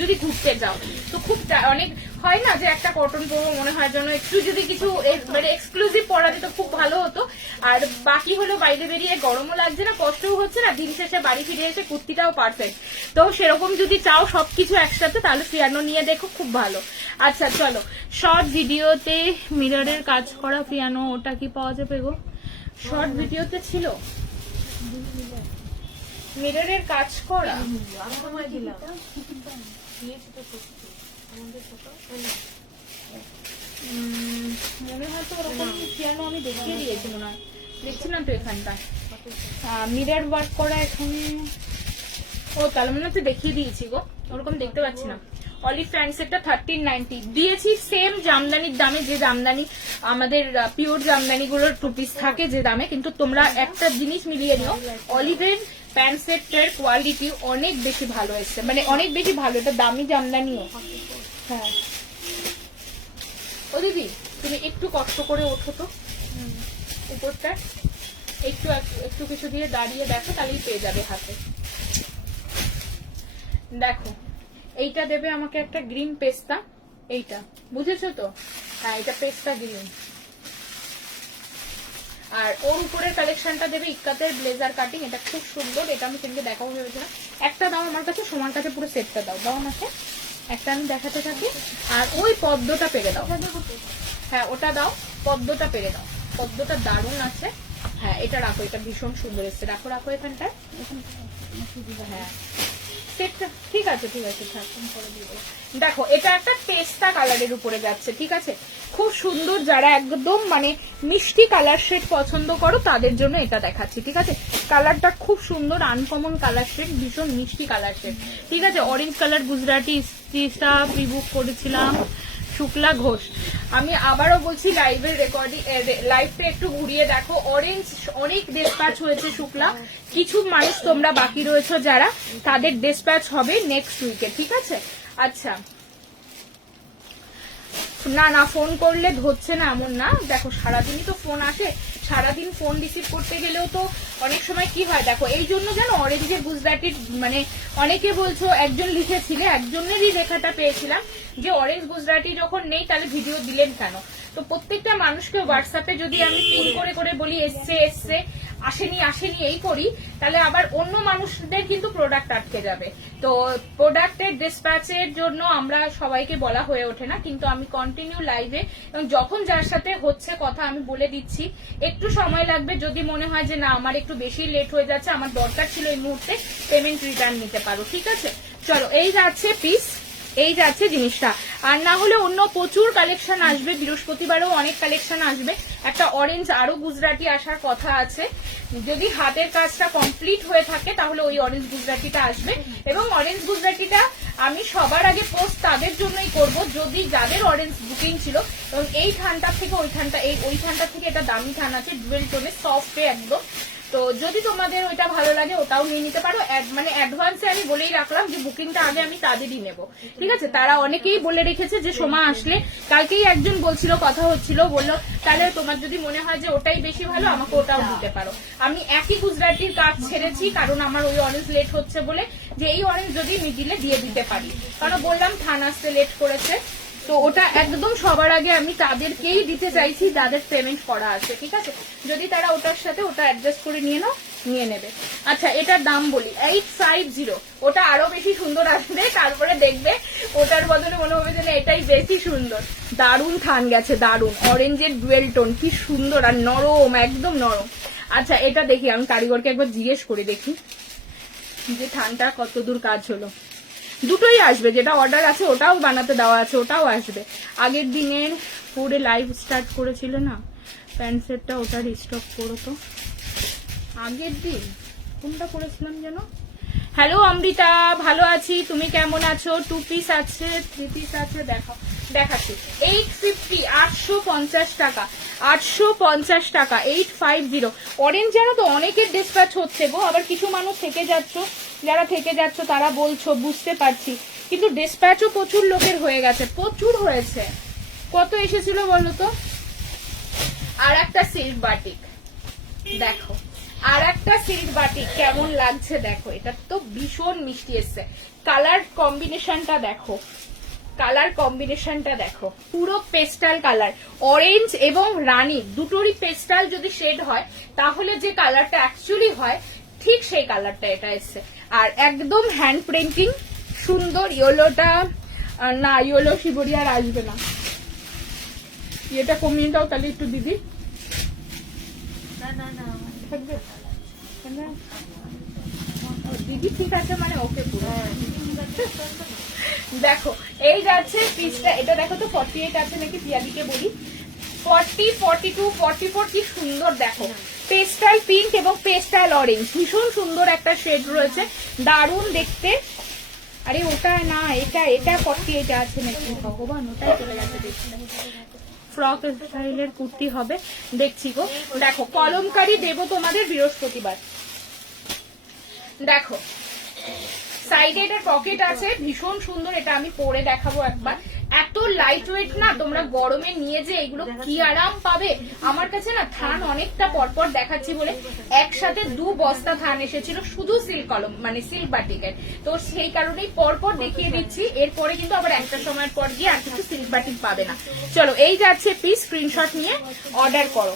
যদি ঘুরতে যাও তো খুব অনেক হয় না যে একটা কটন পরবো, মনে হয় যেন একটু যদি কিছু মানে এক্সক্লুসিভ পরা যেত খুব ভালো হতো। আর বাকি হলো বাইরে বেরিয়ে গরমও লাগছে না, কষ্টও হচ্ছে না, দিন শেষে বাড়ি ফিরে এসে কুর্তিটাও পারফেক্ট। তো সেরকম যদি চাও সবকিছু একসাথে, তাহলে ফিয়ানো নিয়ে দেখো, খুব ভালো। আচ্ছা চলো, শর্ট ভিডিওতে মিররের কাজ করা ফিয়ানো, ওটা কি পাওয়া যাবে গো? শর্ট ভিডিওতে ছিল মিররের কাজ করা, মনে হয় তো ওরকম পিয়ানো আমি দেখিয়ে দিয়েছি, মনে হয় দেখছিলাম তো এখানটা মিরর ওয়ার্ক করা এখন। ও তাহলে মনে হচ্ছে দেখিয়ে দিয়েছি গো, ওরকম দেখতে পাচ্ছি না। অলিভ প্যান্ট সেটটা 1390 দিয়েছি, সেম জামদানির দামে, যে জামদানি আমাদের পিওর জামদানি গুলোর 2 পিস থাকে যে দামে, কিন্তু তোমরা একটা জিনিস মিলিয়ে নিও, অলিভের প্যান্ট সেটের কোয়ালিটি অনেক বেশি ভালো এসছে, মানে অনেক বেশি ভালো। এটা দামি জামদানিও। হ্যাঁ ও দিদি তুমি একটু কষ্ট করে ওঠো তো উপরটা, একটু একটু কিছু দিয়ে দাঁড়িয়ে দেখো, তাহলেই পেয়ে যাবে হাতে। দেখো এইটা দেবে আমাকে একটা গ্রিন পেস্তা, এইটা বুঝেছো তো? হ্যাঁ এটা পেস্তা গ্রিন। আর ওর উপরের কালেকশনটা দেবে ইক্কাতের ব্লেজার কাটিং, এটা খুব সুন্দর। এটা আমি সেদিকে দেখাবো ভেবেছিলাম। একটা দাও আমার কাছে, সমান কাছে পুরো সেটটা দাও, দাও আমাকে একটা, আমি দেখাতে থাকি। আর ওই পদ্মটা পেরে দাও। হ্যাঁ ওটা দাও, পদ্মটা পেরে দাও, পদ্মটা দারুণ আছে। হ্যাঁ এটা রাখো, এটা ভীষণ সুন্দর এসছে, রাখো রাখো এখানটায়। হ্যাঁ সেটটা ঠিক আছে, ঠিক আছে করে দিয়ে দেবো। দেখো এটা একটা পেস্তা কালারের উপরে যাচ্ছে, ঠিক আছে, খুব সুন্দর। যারা একদম মানে মিষ্টি কালার শেড পছন্দ করো তাদের জন্য এটা দেখাচ্ছি, ঠিক আছে। কালারটা খুব সুন্দর, আনকমন কালার শেড, ভীষণ মিষ্টি কালার শেড, ঠিক আছে। অরেঞ্জ কালার গুজরাটি স্টিচটা প্রিবুক করেছিলাম শুক্লা ঘোষ। আমি আবারও বলছি লাইভের রেকর্ডিং, লাইভটা একটু ঘুরিয়ে দেখো। অরেঞ্জ অনেক ডিসপ্যাচ হয়েছে শুক্লা, কিছু মানুষ তোমরা বাকি রয়েছে যারা, তাদের ডিসপ্যাচ হবে নেক্সট উইকে, ঠিক আছে। আচ্ছা না না ফোন করলে ধরছে না এমন না, দেখো সারাদিনই তো ফোন আসে, সারাদিন ফোন রিসিভ করতে গেলেও তো অনেক সময় কি হয়। দেখো এই জন্য জানো অরেঞ্জের গুজরাটির মানে অনেকে বলছো, একজন লিখেছিলে, একজনেরই লেখাটা পেয়েছিলাম যে অরেঞ্জ গুজরাটি যখন নেই তাহলে ভিডিও দিলেন কেন। তো প্রত্যেকটা মানুষকে হোয়াটসঅ্যাপে যদি আমি পিন করে করে বলি এসছে এসছে, আসেনি আসেনি এই করি, তাহলে আবার অন্য মানুষদের কিন্তু প্রোডাক্ট আটকে যাবে। তো প্রোডাক্টের ডিসপ্যাচের জন্য আমরা সবাইকে বলা হয়ে ওঠে না, কিন্তু আমি কন্টিনিউ লাইভে এবং যখন যার সাথে হচ্ছে কথা আমি বলে দিচ্ছি। একটু সময় লাগবে, যদি মনে হয় যে না আমার একটু বেশি লেট হয়ে যাচ্ছে, আমার দরকার ছিল এই মুহূর্তে, পেমেন্ট রিটার্ন নিতে পারো, ঠিক আছে। চলো এই যাচ্ছে পিস, এই যাচ্ছে জিনিসটা। আর না হলে অন্য প্রচুর কালেকশন আসবে, বৃহস্পতিবারও অনেক কালেকশন আসবে। একটা অরেঞ্জ আরো গুজরাটি আসার কথা আছে, যদি হাতের কাজটা কমপ্লিট হয়ে থাকে তাহলে ওই অরেঞ্জ গুজরাটিটা আসবে। এবং অরেঞ্জ গুজরাটিটা আমি সবার আগে পোস্ট তাদের জন্যই করব, যদি যাদের অরেঞ্জ বুকিং ছিল। এবং এই থানটা থেকে ওই থানটা, ওই থানটা থেকে এটা দামি থান আছে, ডুয়েল টোনে সফটে একদম। তো যদি তোমাদের ওইটা ভালো লাগে ওটাও নিয়ে নিতে পারো। মানে অ্যাডভান্সে আমি বলেই রাখলাম যে বুকিংটা আগে আমি তাদেরই নেব, ঠিক আছে। তারা অনেকেই বলে রেখেছে যে সোমা আসলে, কালকেই একজন বলছিল, কথা হচ্ছিল, বললো তাহলে তোমার যদি মনে হয় যে ওটাই বেশি ভালো আমাকে ওটাও দিতে পারো। আমি একই গুজরাটির কাজ ছেড়েছি, কারণ আমার ওই অরেঞ্জ লেট হচ্ছে বলে, যে এই অরেঞ্জ যদি মিডিলে দিয়ে দিতে পারি, কারণ বললাম থান আসতে লেট করেছে। তো ওটা একদম সবার আগে আমি তাদেরকেই দিতে চাইছি যাদের পেমেন্ট করা আছে, ঠিক আছে। যদি তারা ওটার সাথে ওটা অ্যাডজাস্ট করে নিয়ে নাও, নিয়ে নেবে। আচ্ছা এটার দাম বলি 850, ওটা আরো বেশি সুন্দর আসবে, তারপরে দেখবে ওটার বদলে মনে হবে যে এটাই বেশি সুন্দর। দারুণ থান গেছে, দারুণ অরেঞ্জের ডুয়েল টোন, কি সুন্দর আর নরম, একদম নরম। আচ্ছা এটা দেখি, আমি কারিগরকে একবার জিজ্ঞেস করে দেখি যে থানটা কতদূর কাজ হলো। দুটোই আসবে, যেটা অর্ডার আছে ওটাও বানাতে দেওয়া আছে, ওটাও আসবে। আগের দিনের পুরো লাইভ স্টার্ট করেছিল না প্যান্ট সেটটা, ওটা রিস্টক করো তো। আগের দিন কোনটা করেছিলাম যেন। হ্যালো অমৃতা, ভালো আছি, তুমি কেমন আছো? 2 পিস আছে, 3 পিস আছে, দেখো দেখাচ্ছি। 850, 850 টাকা, 850 টাকা, 850। অরেঞ্জ জানো তো অনেকের ডিসপ্যাচ হচ্ছে গো, আবার কিছু মানুষ থেকে যাচ্ছ, যারা থেকে যাচ্ছ তারা বলছো, বুঝতে পারছি, কিন্তু ডিসপ্যাচও প্রচুর লোকের হয়ে গেছে, প্রচুর হয়েছে। কত এসেছিল বলো তো? আর একটা সিল্ক বাটিক দেখো, আর একটা সিল্ক বাটিক কেমন লাগছে দেখো, এটা তো ভীষণ মিষ্টি এসছে। কালার কম্বিনেশনটা দেখো, কালার কম্বিনেশনটা দেখো, পুরো পেস্টাল কালার, অরেঞ্জ এবং রানী দুটোরই পেস্টাল যদি শেড হয় তাহলে যে কালারটা অ্যাকচুয়ালি হয় ঠিক সেই কালারটা এটা এসছে। আর একদম হ্যান্ড প্রিন্টিং সুন্দর। ইয়েলোটা না, ইয়েলো শিবরি আর আসবে না, এটা কমিয়ে দাও তাহলে একটু দিদি। দিদি ঠিক আছে মানে ওকে পুরো। দেখো এই যাচ্ছে পিসটা, এটা দেখো তো 48 আছে নাকি, পিয়াদিকে বলি 40, 42, 44, কি সুন্দর দেখো। পেস্টাল পিঙ্ক এবং পেস্টাল অরেঞ্জ, ভীষণ সুন্দর একটা শেড রয়েছে, দারুণ দেখতে। আরে ওটা না, এটা 48 আছে নাকি, ভগবান ওটাই চলে গেছে দেখতে। ফ্রক স্টাইলের কুর্তি হবে, দেখছি গো। দেখো কলমকারি দেবো তোমাদের বৃহস্পতিবার। দেখো সাইডে এটার পকেট আছে, ভীষণ সুন্দর। এটা আমি পরে দেখাবো একবার। এত লাইট ওয়েট না, তোমরা গরমে নিয়ে যে এগুলো কি আরাম পাবে। আমার কাছে না থান অনেকটা পরপর দেখাচ্ছি বলে একসাথে 2 বস্তা থান এসেছিল শুধু সিল্ক কলম মানে সিল্ক বাটিকের, তো সেই কারণেই পরপর দেখিয়ে দিচ্ছি। এরপরে কিন্তু আবার একটা সময়ের পর গিয়ে আর কিছু সিল্ক বাটিক পাবে না। চলো এই যাচ্ছে পিস, স্ক্রিনশট নিয়ে অর্ডার করো।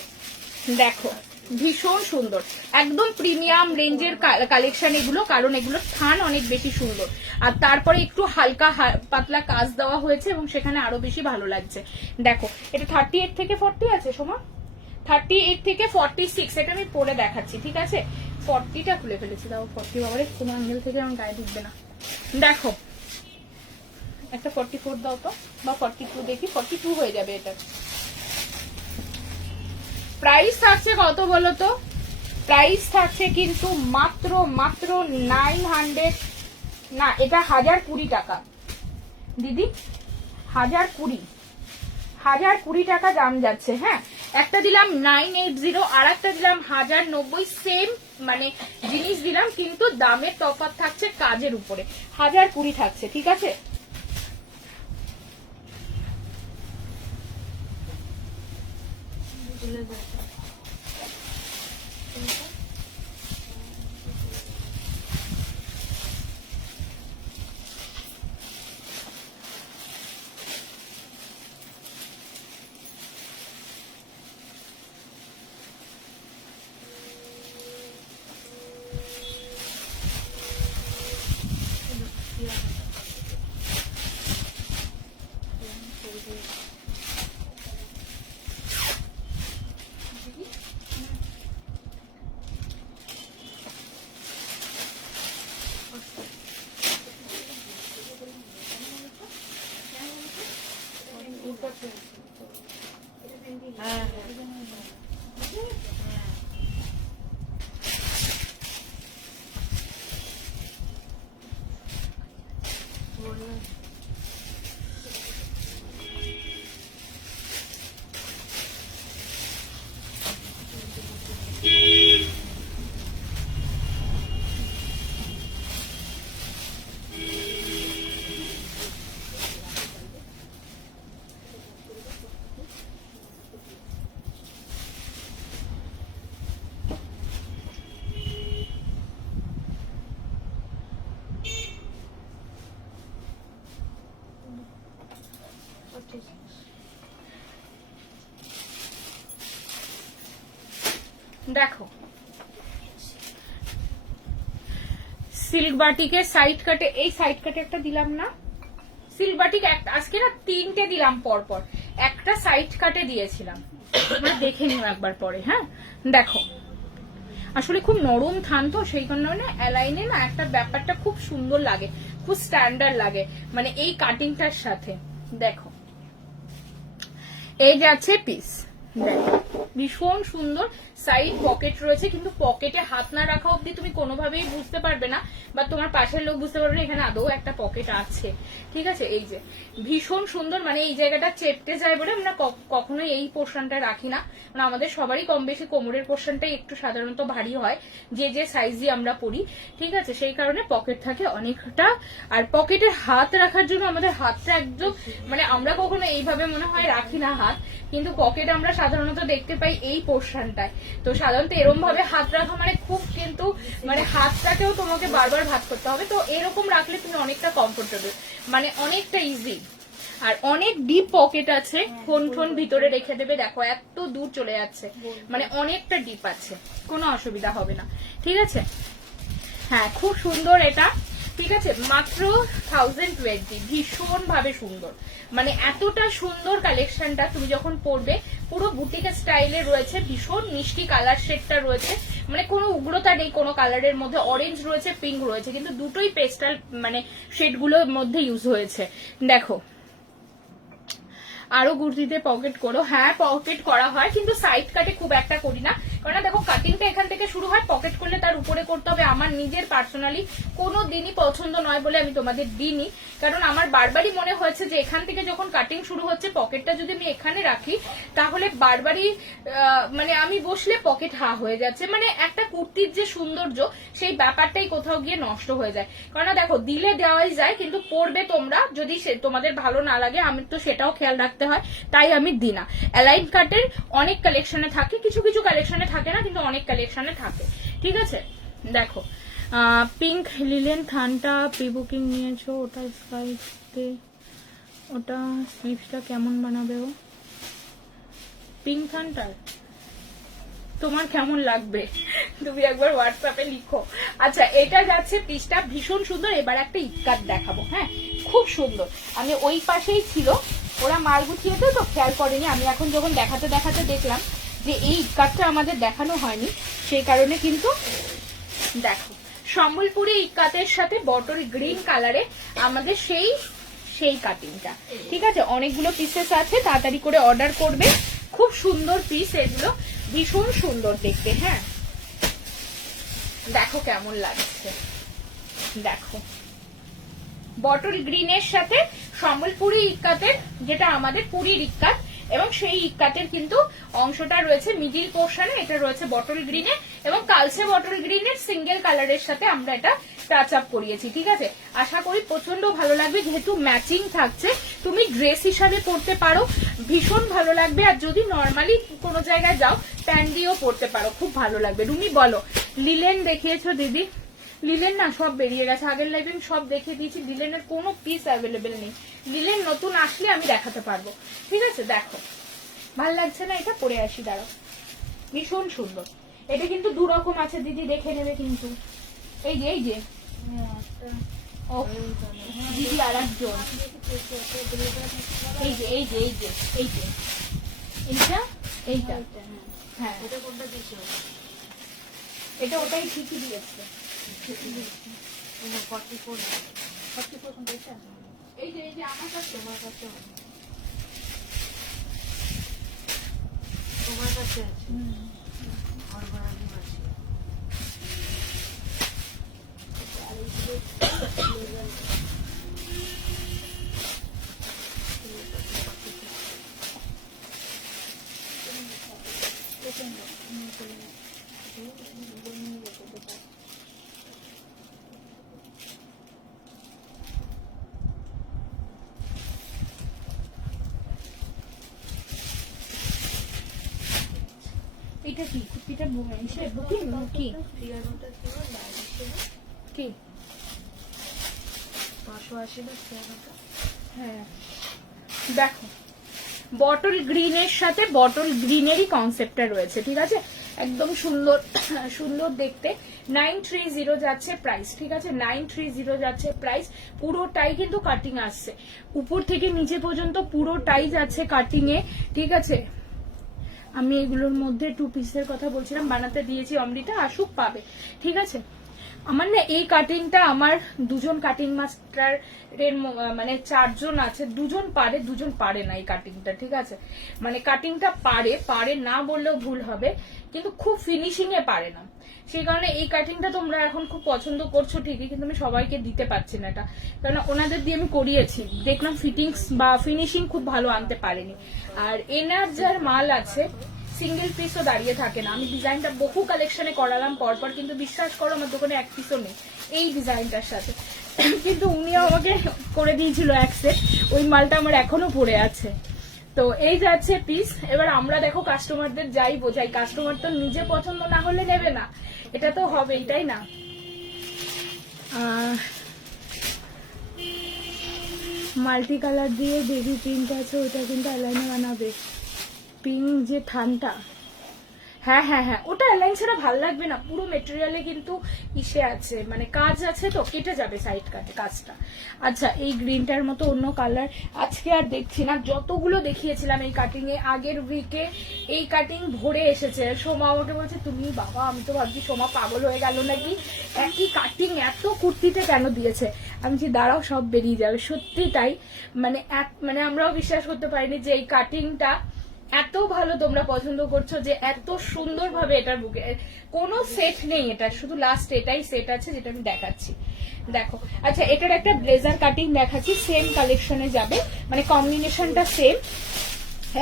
দেখো ভীষণ সুন্দর, একদম প্রিমিয়াম রেঞ্জের কালেকশন এগুলো, কারণ এগুলো থান অনেক বেশি সুন্দর। আর তারপরে একটু হালকা পাতলা কাজ দেওয়া হয়েছে এবং সেখানে আরো বেশি ভালো লাগছে। দেখো এটা 38 থেকে 40 আছে সোমা, 38 থেকে 46। এটা আমি পরে দেখাচ্ছি, ঠিক আছে। 40টা খুলে ফেলেছি, তাও 40 বাবারে কোনো অ্যাঙ্গেল থেকে আমার গায়ে ঢুকবে না। দেখো একটা 44 দাও তো, বা 42 দেখি, 42 হয়ে যাবে এটা। প্রাইস থাকছে কত বলো তো? প্রাইস থাকছে কিন্তু মাত্র 900, না এটা 1020 টাকা দিদি, 1020 টাকা দাম যাচ্ছে। হ্যাঁ, একটা দিলাম 980 আর একটা দিলাম 1090, সেম মানে জিনিস দিলাম, কিন্তু দামের তফাৎ থাকছে কাজের উপরে। 1020 থাকছে, ঠিক আছে। হ্যাঁ দেখো সিল্ক বাটিকের সাইড কাটে, এই সাইড কাটে একটা দিলাম না, সিল্ক বাটিক আজকে না 3টে দিলাম পরপর, একটা সাইড কাটে দিয়েছিলাম, তোমরা দেখে নিও একবার পরে। হ্যাঁ দেখো আসলে খুব নরম থান তো, সেই কারণে অ্যালাইনে না একটা ব্যাপারটা খুব সুন্দর লাগে, খুব স্ট্যান্ডার্ড লাগে মানে এই কাটিংটার সাথে। দেখো এই যাচ্ছে পিস, দেখো ভীষণ সুন্দর। সাইড পকেট রয়েছে, কিন্তু পকেটে হাত না রাখা অব্দি তুমি কোনোভাবেই বুঝতে পারবে না, বা তোমার পাশের লোক বুঝতে পারবে না এখানে আদৌ একটা পকেট আছে, ঠিক আছে। এই যে ভীষণ সুন্দর, মানে এই জায়গাটা চেপটে যায় বলে আমরা কখনোই এই পোর্শনটা রাখি না, মানে আমাদের সবারই কম বেশি কোমরের পোর্শনটাই একটু সাধারণত ভারী হয়, যে সাইজই আমরা পরি, ঠিক আছে। সেই কারণে পকেট থাকে অনেকটা। আর পকেটের হাত রাখার জন্য আমাদের হাতটা একদম মানে আমরা কখনো এইভাবে মনে হয় রাখি না হাত, কিন্তু পকেট আমরা সাধারণত দেখতে পাই এই পোর্শনটায়। তো সাধারণত এরকম ভাবে হাত রাখা মানে খুব কিন্তু মানে হাতটাকেও তোমাকে বারবার ভাঁজ করতে হবে, তো এরকম রাখলে তুমি অনেকটা কমফোর্টেবল, মানে অনেকটা ইজি। আর অনেক ডিপ পকেট আছে, ফোন টোন ভিতরে রেখে দেবে, দেখো এত দূর চলে যাচ্ছে, মানে অনেকটা ডিপ আছে, কোনো অসুবিধা হবে না, ঠিক আছে। হ্যাঁ খুব সুন্দর এটা, ঠিক আছে। মাত্র 1020, ভীষণ ভাবে সুন্দর, মানে এতটা সুন্দর কালেকশনটা তুমি যখন পরবে, পুরো বুটিক স্টাইলে রয়েছে, ভীষণ মিষ্টি কালার শেডটা রয়েছে, মানে কোনো উগ্রতা নেই কোনো কালারের মধ্যে। অরেঞ্জ রয়েছে, পিঙ্ক রয়েছে, কিন্তু দুটোই পেস্টাল মানে শেডগুলোর মধ্যে ইউজ হয়েছে। দেখো আরো কুর্তিতে পকেট করো, হ্যাঁ পকেট করা হয়, কিন্তু সাইড কাটে খুব একটা করি না, কারণ দেখো কাটিংটা এখান থেকে শুরু হয়, পকেট করলে তার উপরে করতে হবে। আমার নিজের পার্সোনালি কোনো দিনই পছন্দ নয় বলে আমি তোমাদের দিইনি, কারণ আমার বারবারই মনে হয়েছে যে এখান থেকে যখন কাটিং শুরু হচ্ছে পকেটটা যদি আমি এখানে রাখি তাহলে বারবারই মানে আমি বসলে পকেট হা হয়ে যাচ্ছে, মানে একটা কুর্তির যে সৌন্দর্য সেই ব্যাপারটাই কোথাও গিয়ে নষ্ট হয়ে যায়। কারণ দেখো দিলে দেওয়াই যায়, কিন্তু পরবে তোমরা, যদি তোমাদের ভালো না লাগে আমি তো সেটাও খেয়াল রাখতে হয়, তাই আমি দিই না। অ্যালাইন কাটের অনেক কালেকশনে থাকে, কিছু কিছু কালেকশনে থাকে না, কিন্তু অনেক কালেকশনে থাকে। ঠিক আছে, দেখো পিঙ্ক লিলেন থানটা প্রি বুকিং নিয়েছো, ওটা স্কাইতে, ওটা স্লিভসটা কেমন বানাবে ও? পিঙ্ক থানটার তোমার কেমন লাগবে তুমি একবার হোয়াটসঅ্যাপে লিখো। আচ্ছা এটা যাচ্ছে পিসটা ভীষণ সুন্দর। এবার একটা ইক্কাত দেখাবো, হ্যাঁ খুব সুন্দর। আমি ওই পাশেই ছিল, ওরা মাল গুছিয়েছে তো খেয়াল করেনি, আমি এখন যখন দেখাতে দেখাতে দেখলাম যে এই ইক্কাতটা আমাদের দেখানো হয়নি, সেই কারণে কিন্তু দেখো সম্বলপুরি ইক্কাতের সাথে বটল গ্রিন কালারে আমাদের সেই কাটিংটা। ঠিক আছে, অনেকগুলো পিসেস আছে, তাড়াতাড়ি করে অর্ডার করবে। খুব সুন্দর পিস এগুলো, ভীষণ সুন্দর দেখতে। হ্যাঁ দেখো কেমন লাগছে, দেখো বটল গ্রিনের সাথে সম্বলপুরি ইক্কাতের, যেটা আমাদের পুরীর ইক্কাত, এবং সেই ইক্কাতের কিন্তু অংশটা রয়েছে মিডিল পোর্শনে, এটা রয়েছে বটল গ্রিনে, এবং কালচে বটল গ্রিনের সিঙ্গেল কালারের সাথে আমরা এটা টাচ আপ করিয়েছি। ঠিক আছে, আশা করি প্রচন্ড ভালো লাগবে, যেহেতু ম্যাচিং থাকছে, তুমি ড্রেস হিসাবে পরতে পারো, ভীষণ ভালো লাগবে। আর যদি নর্মালি কোনো জায়গায় যাও প্যান্ট দিয়েও পরতে পারো, খুব ভালো লাগবে। রুমি বলো, লিলেন দেখিয়েছো দিদি? লিলেন না সব বেরিয়ে গেছে, আগের লাইভে আমি সব দেখিয়ে দিয়েছি, লিলেনের কোনো পিস অ্যাভেলেবেল নেই। লিলেন নতুন আসলে আমি দেখাতে পারবো। ঠিক আছে, দেখো ভাল লাগছে না? এটা পরে আসি, দাঁড়াও, ভীষণ সুন্দর। এটা কিন্তু দু রকম আছে দিদি, দেখে নেবে কিন্তু। এই যে ও দিদি আর একজন, এই যে এই যে এই যে এই যে এইটা এইটা, হ্যাঁ এটা ওটাই ঠিকই দিয়েছে। এই যে এই যে আমার কাছে, তোমার কাছে আছে। এটা কি কুর্তিটা বুকিং কি কি 580 হ্যাঁ দেখো বটল গ্রিনের সাথে বটল গ্রিনেরই কনসেপ্টটা রয়েছে। ঠিক আছে, একদম সুন্দর সুন্দর দেখতে। 930 যাচ্ছে প্রাইস। ঠিক আছে, 930 যাচ্ছে প্রাইস। পুরোটাই কিন্তু কাটিং আসছে, উপর থেকে নিচে পর্যন্ত পুরোটাই যাচ্ছে কাটিং এ। ঠিক আছে, আমি এগুলোর মধ্যে 2 পিসের কথা বলছিলাম, বানাতে দিয়েছি, অমৃতা আসুক পাবে। ঠিক আছে, আমার না এই কাটিংটা, আমার দুজন কাটিং মাস্টার এর মানে 4 জন আছে, দুজন পারে না এই কাটিংটা। ঠিক আছে, মানে কাটিংটা পারে না বললেও ভুল হবে, কিন্তু খুব ফিনিশিং এ পারে না। সেই কারণে এই কাটিংটা তোমরা এখন খুব পছন্দ করছো ঠিকই, কিন্তু আমি সবাইকে দিতে পারছি না এটা, কারণ ওনাদের দিয়ে আমি করিয়েছি, দেখলাম ফিটিংস বা ফিনিশিং খুব ভালো আনতে পারেনি। আর এনার যার মাল আছে সিঙ্গেল পিসও দাঁড়িয়ে থাকে না। আমি ডিজাইনটা বহু কালেকশনে করালাম পরপর, কিন্তু বিশ্বাস করো আমার দোকানে 1 পিসও নেই এই ডিজাইনটার সাথে, কিন্তু উনিও আমাকে করে দিয়েছিল এক সেট, ওই মালটা আমার এখনো পড়ে আছে। তো এই যাচ্ছে পিস। এবার আমরা দেখো কাস্টমারদের যাই বোঝাই, কাস্টমার তো নিজে পছন্দ না হলে নেবে না, এটা তো হবে, এটাই না। মাল্টি কালার দিয়ে বেবি পিঙ্ক আছে, ওইটা কিন্তু অ্যালাইনে বানাবে। পিঙ্ক যে থানটা, হ্যাঁ হ্যাঁ হ্যাঁ, ওটা অ্যালাইন ছাড়া ভালো লাগবে না, পুরো মেটেরিয়ালে কিন্তু ইসে আছে, মানে কাজ আছে, তো কেটে যাবে সাইড কাটে কাজটা। আচ্ছা, এই গ্রিনটার মতো অন্য কালার আজকে আর দেখছি না, যতগুলো দেখিয়েছিলাম এই কাটিং এ আগের উইকে এই কাটিং ভরে এসেছে। সোমা আমাকে বলছে, তুমি বাবা, আমি তো ভাবছি সোমা পাগল হয়ে গেল নাকি, একই কাটিং এত কুর্তিতে কেন দিয়েছে। আমি যে দাঁড়াও সব বেরিয়ে যাবে, সত্যি তাই, মানে আমরাও বিশ্বাস করতে পারিনি যে এই কাটিংটা এত ভালো তোমরা পছন্দ করছো যে এত সুন্দরভাবে এটার বুকে কোনো সেট নেই, এটা শুধু লাস্ট এটাই সেট আছে যেটা আমি দেখাচ্ছি। দেখো, আচ্ছা এটার একটা ব্লেজার কাটিং দেখাচ্ছি, সেম কালেকশনে যাবে, মানে কম্বিনেশনটা সেম,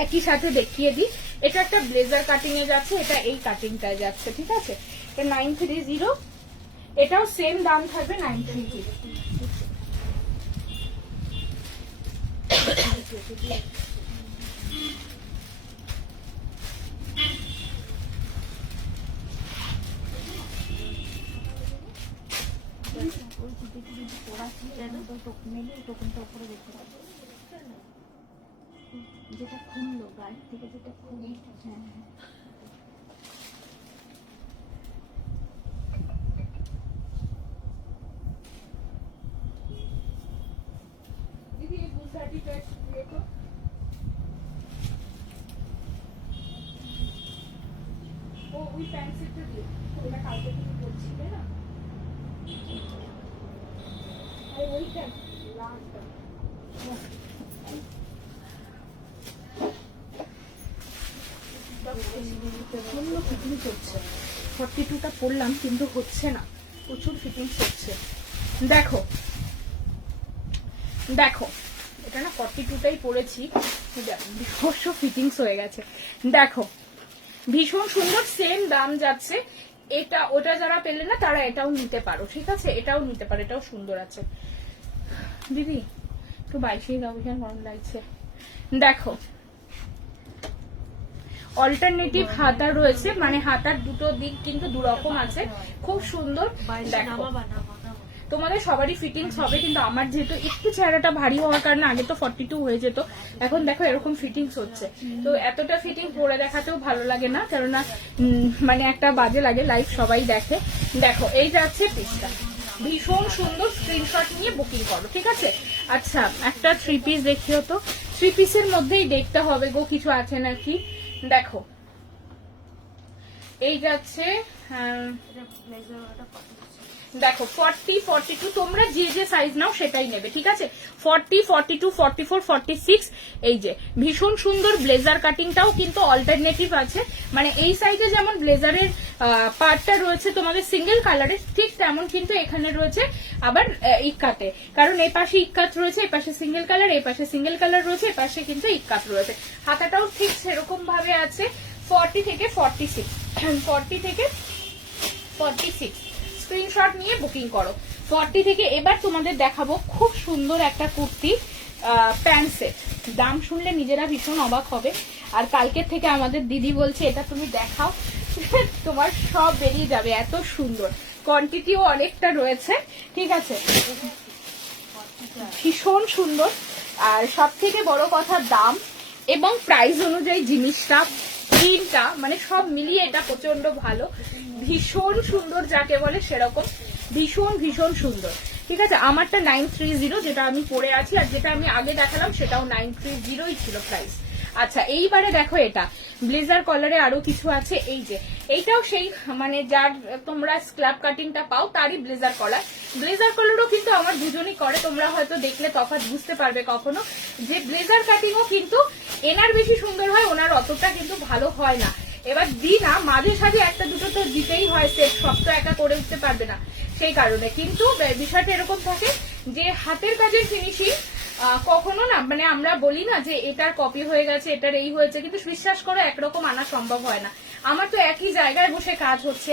একই সাথে দেখিয়ে দিই। এটা একটা ব্লেজার কাটিং এ যাচ্ছে, এটা এই কাটিংটায় যাচ্ছে, ঠিক আছে। এটা 930, এটাও সেম দাম থাকবে 930। যেটা খুললো গাড়ি থেকে, যেটা খুললো, হ্যাঁ হ্যাঁ। দিদি এই বুসাটিটা দেখো, ও ওই প্যান্ট সেটটা দিও, ওটা কালকে থেকে পরছি, তাই না? আরে ওইটা লাস্টটা প্রচন্ড ফিটিংস হচ্ছে। 42টা পরলাম কিন্তু হচ্ছে না, প্রচুর ফিটিংস হচ্ছে। দেখো দেখো, এটা না 42টাই পরেছি, বিভৎস ফিটিংস হয়ে গেছে। দেখো ভীষণ সুন্দর, সেম দাম যাচ্ছে। এটা ওটা যারা পেলে না তারা এটাও নিতে পারো, ঠিক আছে, এটাও নিতে পারো, এটাও সুন্দর আছে। দিদি একটু 22 দাও, ভীষণ গরম লাগছে। দেখো অল্টারনেটিভ হাতা রয়েছে, মানে হাতার দুটো দিক কিন্তু দুরকম আছে, খুব সুন্দর। দেখো তোমাদের সবারই ফিটিংস হবে, কিন্তু আমার যেহেতু একটু চেহারাটা ভারী হওয়ার কারণে আগে তো 42 হয়ে যেত, এখন দেখো এরকম ফিটিংস হচ্ছে। তো এতটা ফিটিং পরে দেখাতেও ভালো লাগে না, কেননা মানে একটা বাজে লাগে, লাইভ সবাই দেখে। দেখো এই যাচ্ছে পিসটা, ভীষণ সুন্দর, স্ক্রিনশট নিয়ে বুকিং করো, ঠিক আছে। আচ্ছা একটা 3 পিস দেখিও তো, 3 পিসের মধ্যেই দেখতে হবে গো কিছু আছে নাকি। দেখো এই যাচ্ছে, দেখো 40, 42, তোমরা যে যে সাইজ নাও সেটাই নেবে, ঠিক আছে। 40, 42, 44, 46, এই যে ভীষণ সুন্দর ব্লেজার কাটিংটাও কিন্তু অল্টারনেটিভ আছে, মানে এই সাইজে যেমন ব্লেজারের পার্টটা রয়েছে তোমাদের সিঙ্গেল কালারের, ঠিক তেমন কিন্তু এখানে রয়েছে আবার ইক্কাতে, কারণ এই পাশে ইক্কাত রয়েছে, এই পাশে সিঙ্গেল কালার, এই পাশে সিঙ্গেল কালার রয়েছে, এই পাশে কিন্তু ইক্কাত রয়েছে। হাতাটাও ঠিক সেরকম ভাবে আছে, 40 থেকে 46, 40 থেকে 46, স্ক্রিনশট নিয়ে বুকিং করো। 40 থেকে এবার তোমাদের দেখাবো খুব সুন্দর একটা কুর্তি প্যান্ট সেট, দাম শুনলে নিজেরা ভীষণ অবাক হবে। আর কালকের থেকে আমাদের দিদি বলছে এটা তুমি দেখাও, তোমার সব বেরিয়ে যাবে, এত সুন্দর, কোয়ান্টিটিও অনেকটা রয়েছে, ঠিক আছে, ভীষণ সুন্দর। আর সব থেকে বড় কথা দাম এবং প্রাইস অনুযায়ী জিনিসটা, প্রিন্টটা, মানে সব মিলিয়ে এটা প্রচন্ড ভালো, ভীষণ সুন্দর, যাকে বলে সেরকম, ভীষণ ভীষণ সুন্দর, ঠিক আছে। আমারটা 930 যেটা আমি পরে আছি, আর যেটা আমি আগে দেখালাম সেটাও 930 ছিল প্রাইস। আচ্ছা এইবারে দেখো এটা ব্লেজার কলারে আরো কিছু আছে, এই যে এইটাও সেই মানে যার তোমরা স্ক্ল্যাপ কাটিংটা পাও তারই ব্লেজার কলার। ব্লেজার কলারও কিন্তু আমার দুজনই করে, তোমরা হয়তো দেখলে তফাৎ বুঝতে পারবে কখনো, যে ব্লেজার কাটিংও কিন্তু এনার বেশি সুন্দর হয়, ওনার অতটা কিন্তু ভালো হয় না। এবার দি না, মাঝে সাঝে একটা দুটো তো দিতেই হয় সেট, সব তো একা করে উঠতে পারবে না, সেই কারণে কিন্তু বিষয়টা এরকম থাকে যে হাতের কাজের ফিনিশিং কখনো না, মানে আমরা বলি না যে এটার কপি হয়ে গেছে, এটার এই হয়েছে, কিন্তু বিশ্বাস করো একরকম আনা সম্ভব হয় না। আমার তো একই জায়গায় বসে কাজ হচ্ছে,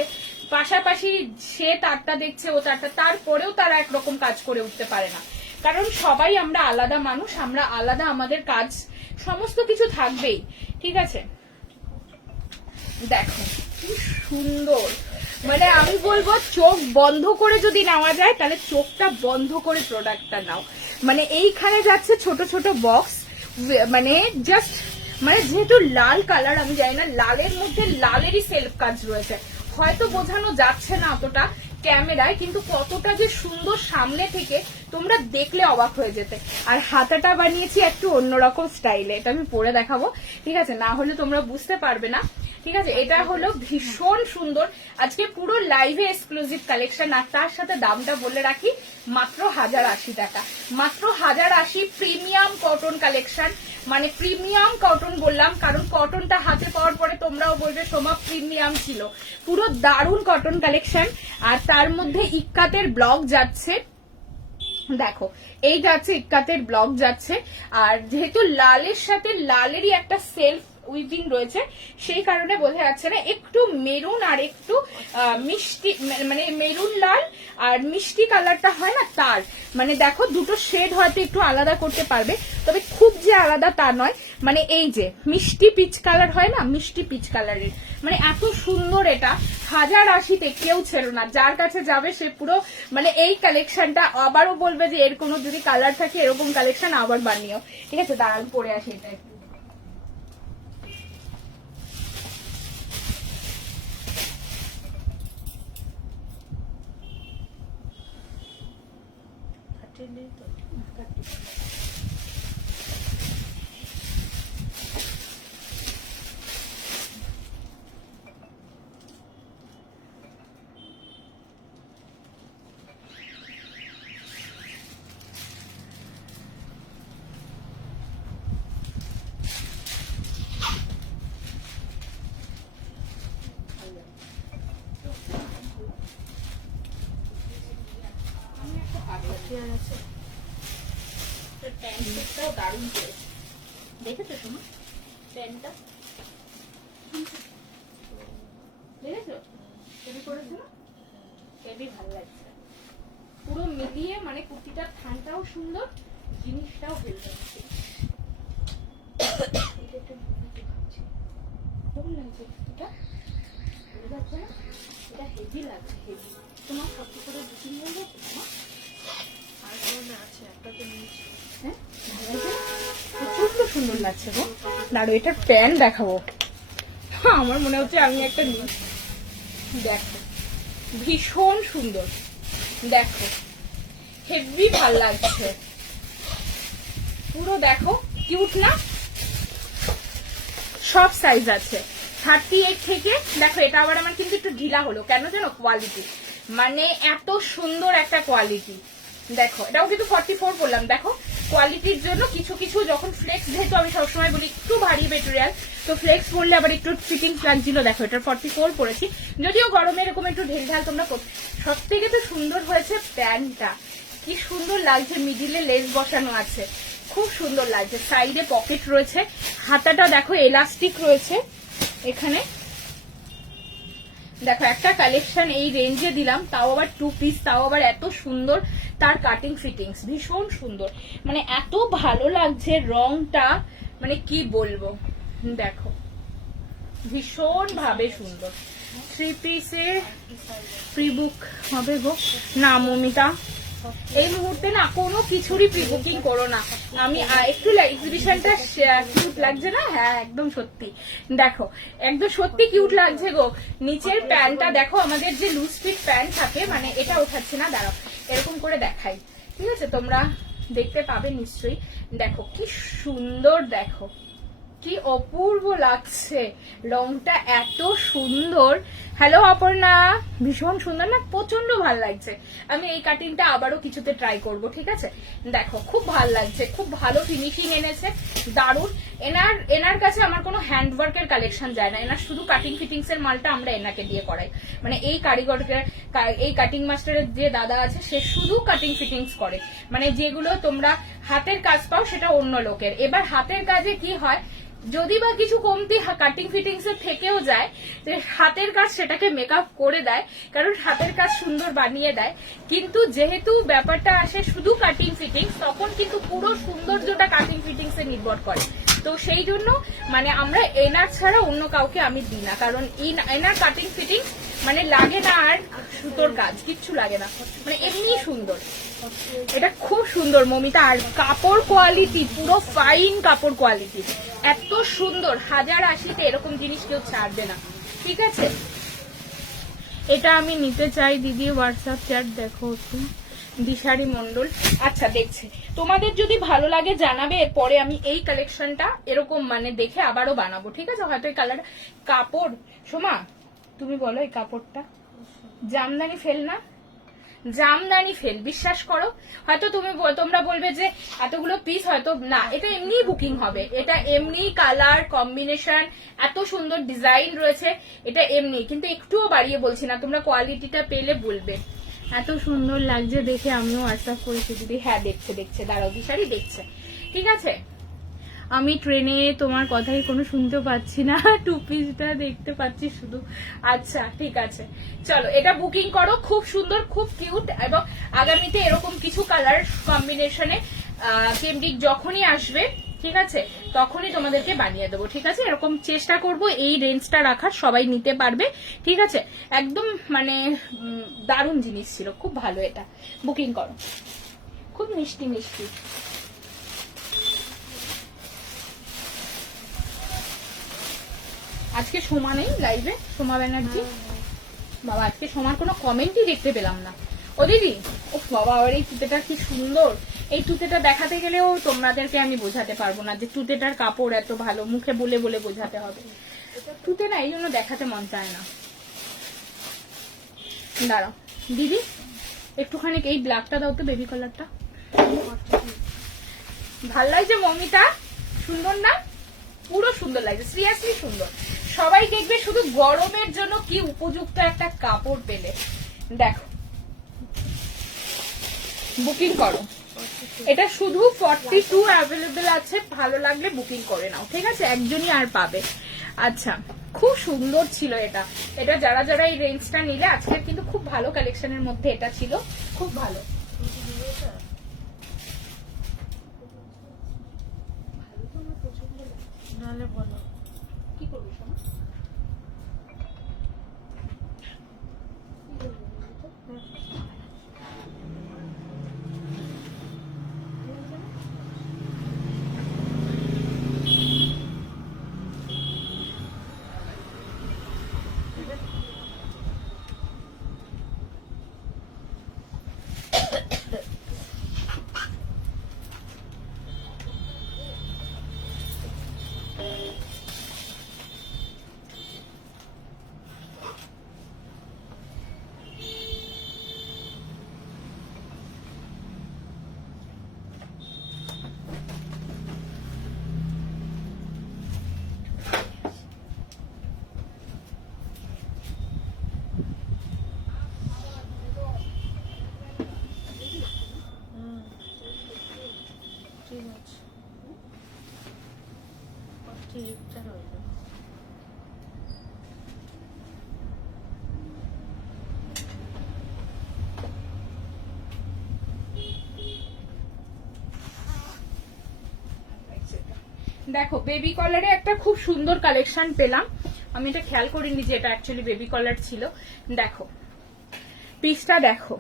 পাশাপাশি সে তারটা দেখছে, ও তারটা, তারপরেও তারা একরকম কাজ করে উঠতে পারে না, কারণ সবাই আমরা আলাদা মানুষ, আমরা আলাদা, আমাদের কাজ সমস্ত কিছু থাকবেই, ঠিক আছে। দেখো কি সুন্দর, মানে আমি বলবো চোখ বন্ধ করে যদি নেওয়া যায় তাহলে চোখটা বন্ধ করে প্রোডাক্টটা নাও। মানে এইখানে যাচ্ছে ছোট ছোট বক্স, মানে জাস্ট মানে যেহেতু লাল কালার, আমি জানি না লালের মধ্যে লালেরই সেলফ কাজ রয়েছে, হয়তো বোঝানো যাচ্ছে না অতটা ক্যামেরায়, কিন্তু কতটা যে সুন্দর সামনে থেকে তোমরা দেখলে অবাক হয়ে যেতে। আর হাতাটা বানিয়েছি একটু অন্যরকম স্টাইলে, এটা আমি পরে দেখাবো, ঠিক আছে, না হলে তোমরা বুঝতে পারবে না, ঠিক আছে, এটা হলো ভীষণ সুন্দর, আজকে পুরো লাইভে এক্সক্লুসিভ কালেকশন। আর তার সাথে দামটা বলে রাখি, মাত্র 1080 টাকা, মাত্র 1080। প্রিমিয়াম কটন কালেকশন, মানে প্রিমিয়াম কটন বললাম কারণ কটনটা হাতে পাওয়ার পরে তোমরাও বলবে সোমা প্রিমিয়াম ছিল। পুরো দারুণ কটন কালেকশন। আর তার মধ্যে ইক্কাতের ব্লক যাচ্ছে, দেখো এই যাচ্ছে ইক্কাতের ব্লক যাচ্ছে। আর যেহেতু লালের সাথে লালেরই একটা সেলফ উইভিং রয়েছে, সেই কারণে বোঝা যাচ্ছে না, একটু মেরুন আর একটু মিষ্টি, মানে মেরুন লাল আর মিষ্টি কালারটা হয় না তার, মানে দেখো দুটো শেড হয়তো একটু আলাদা করতে পারবে, তবে খুব যে আলাদা তা নয়। মানে এই যে মিষ্টি পিচ কালার হয় না, মিষ্টি পিচ কালারের, মানে এত সুন্দর। এটা 1080-তে কেউ ছেড়ো না, যার কাছে যাবে সে পুরো মানে এই কালেকশনটা আবারও বলবে যে এর কোনো যদি কালার থাকে এরকম কালেকশন আবার বানিও। ঠিক আছে, দাঁড়ান পরে আসি এটা একটু। প্যান্টটাও দারুণ করেছে, দেখেছো তোমার প্যান্টটা, দেখেছো হেভি করেছে না, হেভি ভালো লাগছে। পুরো মিলিয়ে মানে কুর্তিটার থানটাও সুন্দর, জিনিসটাও হেলদি। কেমন লাগছে এটা, ভালো লাগছে না? এটা হেভি লাগছে, হেভি। তোমার কত করে বুকিং হয়ে গেছে তোমার? আর কোনো আছে একটা তো নিয়েছি। হ্যাঁ প্রচন্ড সুন্দর লাগছে গো। দাঁড়ো এটার প্যান্ট দেখাবো, আমার মনে হচ্ছে আমি একটা নিই। দেখো ভীষণ সুন্দর, দেখো হেভি ভাল লাগছে পুরো, দেখো কিউট না? সব সাইজ আছে 38 থেকে। দেখো এটা আবার আমার কিন্তু একটু ঢিলা হলো কেন জানো, কোয়ালিটি মানে এত সুন্দর একটা কোয়ালিটি। দেখো এটাও কিন্তু 44 বললাম, দেখো কোয়ালিটির জন্য কিছু কিছু যখন ফ্লেক্স, যেহেতু আমি সবসময় বলি একটু ভারী মেটেরিয়াল, তো ফ্লেক্স পরলে আবার একটু ফিটিং লাগছিল। দেখো এটা 44 পরেছি, যদিও গরমে এরকম একটু ঢিলঢাল তোমরা। সব থেকে তো সুন্দর হয়েছে প্যান্টটা, কি সুন্দর লাগছে, মিডিলে লেস বসানো আছে, খুব সুন্দর লাগছে। সাইডে পকেট রয়েছে, হাতাটা দেখো এলাস্টিক রয়েছে এখানে। দেখো একটা কালেকশন এই রেঞ্জে দিলাম, তাও আবার 2 পিস, তাও আবার এত সুন্দর। তার কাটিং ফিটিংস ভীষণ সুন্দর, মানে এত ভালো লাগছে রংটা, মানে কি বলবো। দেখো ভীষণ ভাবে সুন্দর। 3 পিসের প্রি বুক হবে গো না মমিতা, এই মুহূর্তে না কোনো কিছুরই প্রি বুকিং করো না। আমি একটু এক্সিবিশনটা কিউট লাগছে না? হ্যাঁ একদম সত্যি, দেখো একদম সত্যি কিউট লাগছে গো। নিচের প্যান্টটা দেখো, আমাদের যে লুজ ফিট প্যান্ট থাকে, মানে এটা ওঠাচ্ছে না, দাঁড়াও এরকম করে দেখাই, ঠিক আছে তোমরা দেখতে পাবে নিশ্চয়ই। দেখো কি সুন্দর, দেখো কি অপূর্ব লাগছে, রংটা এত সুন্দর। হ্যালো অপর্ণা, ভীষণ সুন্দর না, প্রচন্ড ভালো লাগছে। আমি এই কাটিংটা আবারও কিছুতে ট্রাই করব, ঠিক আছে? দেখো খুব ভালো লাগছে, খুব ভালো ফিনিশিং এনেছে, দারুণ। এনার কাছে আমার কোনো হ্যান্ডওয়ার্কের কালেকশন যায় না, এনার শুধু কাটিং ফিটিংস এর মালটা আমরা এনাকে দিয়ে করাই। মানে এই কারিগরকে, এই কাটিং মাস্টারের যে দাদা আছে সে শুধু কাটিং ফিটিংস করে, মানে যেগুলো তোমরা হাতের কাজ পাও সেটা অন্য লোকের। এবার হাতের কাজে কি হয়, যদি বা কিছু কমতি কাটিং ফিটিংস এর থেকেও যায়, হাতের কাজ সেটাকে মেকআপ করে দেয়, কারণ হাতের কাজ সুন্দর বানিয়ে দেয়। কিন্তু যেহেতু ব্যাপারটা আসে শুধু কাটিং ফিটিংস, তখন কিন্তু পুরো সৌন্দর্যটা কাটিং ফিটিংস এ নির্ভর করে। তো সেই জন্য মানে আমরা এনার ছাড়া অন্য কাউকে আমি দিই না, কারণ এনার কাটিং ফিটিংস মানে লাগে না আর সুতোর কাজ কিচ্ছু লাগে না, মানে এমনি সুন্দর। এটা খুব সুন্দর মমিতা, আর কাপড় কোয়ালিটি পুরো ফাইন কাপড় কোয়ালিটি, এত সুন্দর। 1080-তে এরকম জিনিস কেউ ছাড়বে না, ঠিক আছে? এটা আমি নিতে চাই দিদি, হোয়াটসঅ্যাপ চ্যাট দেখো একটু। দিশারি মন্ডল। আচ্ছা দেখছে, তোমাদের যদি ভালো লাগে জানাবে, এরপরে আমি এই কালেকশনটা এরকম মানে দেখে আবারও বানাবো, ঠিক আছে? হয়তো এই কালার কাপড়, সোমা তুমি বলো এই কাপড়টা জামদানি ফেল না, জামদানি ফেল, বিশ্বাস করো। হয়তো তোমরা বলবে যে এতগুলো পিস হয়তো না, এটা এমনি বুকিং হবে, এটা এমনি কালার কম্বিনেশন, এত সুন্দর ডিজাইন রয়েছে, এটা এমনি, কিন্তু একটুও বাড়িয়ে বলছি না, তোমরা কোয়ালিটিটা পেলে বলবে। এত সুন্দর লাগছে দেখে, আমিও হোয়াটসঅ্যাপ করেছি দিদি। হ্যাঁ দেখছে, দাঁড়াও দিশারি দেখছে, ঠিক আছে? আমি ট্রেনে তোমার কথাই কোনো শুনতে পাচ্ছি না, টু পিসটা দেখতে পাচ্ছি শুধু। আচ্ছা ঠিক আছে, চলো এটা বুকিং করো, খুব সুন্দর, খুব কিউট, এবং আগামীতে এরকম কিছু কালার কম্বিনেশনে কেমডিক যখনই আসবে, ঠিক আছে, তখনই তোমাদেরকে বানিয়ে দেবো, ঠিক আছে? এরকম চেষ্টা করব এই রেঞ্জটা রাখার, সবাই নিতে পারবে, ঠিক আছে? একদম মানে দারুণ জিনিস ছিল, খুব ভালো, এটা বুকিং করো, খুব মিষ্টি মিষ্টি। আজকে সোমা নেই লাইভে, সোমা ব্যানার্জি, বাবা আজকে সোমার কোনো কমেন্টই দেখতে পেলাম না। ও দিদি, ও বাবা, আর এই তুতেটা কি সুন্দর, এই তুতেটা দেখাতে গেলেও তোমাদেরকে আমি বোঝাতে পারবো না যে তুতেটার কাপড় এত ভালো, মুখে বলে বলে বোঝাতে হবে। তুতে না, এই জন্য দেখাতে মন চায় না। দাঁড়াও দিদি, একটুখানি এই ব্ল্যাকটা দাও তো, বেবি কালারটা ভাল লাগছে মমিতা, সুন্দর না? পুরো সুন্দর লাগছে, সিরিয়াসলি সুন্দর। সবাই দেখবে শুধু গরমের জন্য কি উপযুক্ত একটা কাপড় পেলে। দেখো বুকিং করো, এটা শুধু 42 অ্যাভেলেবেল আছে, ভালো লাগলে বুকিং করে নাও, ঠিক আছে? একজনই আর পাবে। আচ্ছা খুব সুন্দর ছিল এটা, এটা যারা যারা এই রেঞ্জটা নিলে, আজকের কিন্তু খুব ভালো কালেকশনের মধ্যে এটা ছিল, খুব ভালো। নাহলে বলো কি করবো শোনো? ঠিক আছে, ঠিকটা রইল। দেখো বেবি কলারে একটা খুব সুন্দর কালেকশন পেলাম, আমি এটা খেয়াল করিনি যে এটা অ্যাকচুয়ালি বেবি কলার ছিল। দেখো পিসটা দেখো,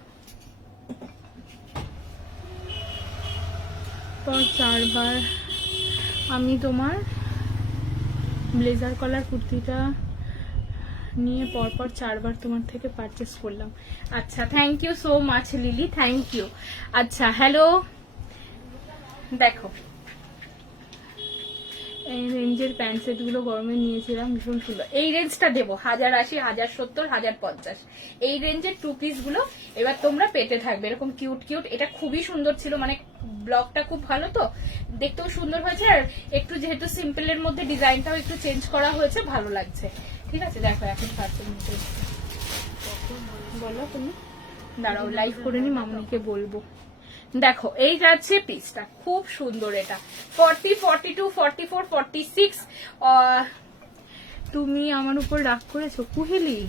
পর 4 বার আমি তোমার ব্লেজার কলার কুর্তিটা নিয়ে পরপর 4 বার তোমার থেকে পারচেস করলাম। আচ্ছা thank you so much Lily, thank you. আচ্ছা হ্যালো, দেখো এই রেঞ্জের প্যান্ট সেট গুলো গরমে নিয়েছিলাম, ভীষণ সুন্দর। এই রেঞ্জটা দেবো 1080, 1070, 1050, এই রেঞ্জের টু পিস গুলো এবার তোমরা পেতে থাকবে, এরকম কিউট কিউট। এটা খুবই সুন্দর ছিল, মানে ব্লকটা খুব ভালো, তো দেখতেও সুন্দর হয়েছে, আর একটু যেহেতু সিম্পলের মধ্যে ডিজাইনটাও একটু চেঞ্জ করা হয়েছে, ভালো লাগছে, ঠিক আছে? দেখো এখন বলো তুমি, দাঁড়াও লাইভ করে নি, মামনিকে বলবো। দেখো এই যাচ্ছে পিসটা, খুব সুন্দর, এটা 40, 42, 44, 46। তুমি আমার উপর রাগ করেছো কুহেলি?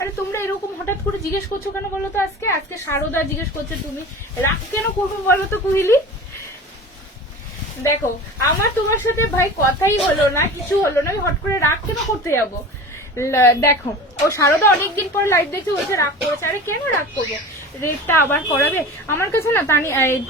আরে তোমরা এরকম হঠাৎ করে জিজ্ঞেস করছো কেন বলো তো? আজকে সারদা জিজ্ঞেস করছে, তুমি রাগ কেন করবো বলো তো কুহেলি? দেখো আমার তোমার সাথে ভাই কথাই হলো না, কিছু হলো না, আমি হট করে রাগ কেন করতে যাবো? দেখো ও সারদা অনেকদিন পর লাইভ দেখছে, বলছে রাগ করেছে। আরে কেন রাগ করবো? রেডটা আবার করাবে? আমার কাছে না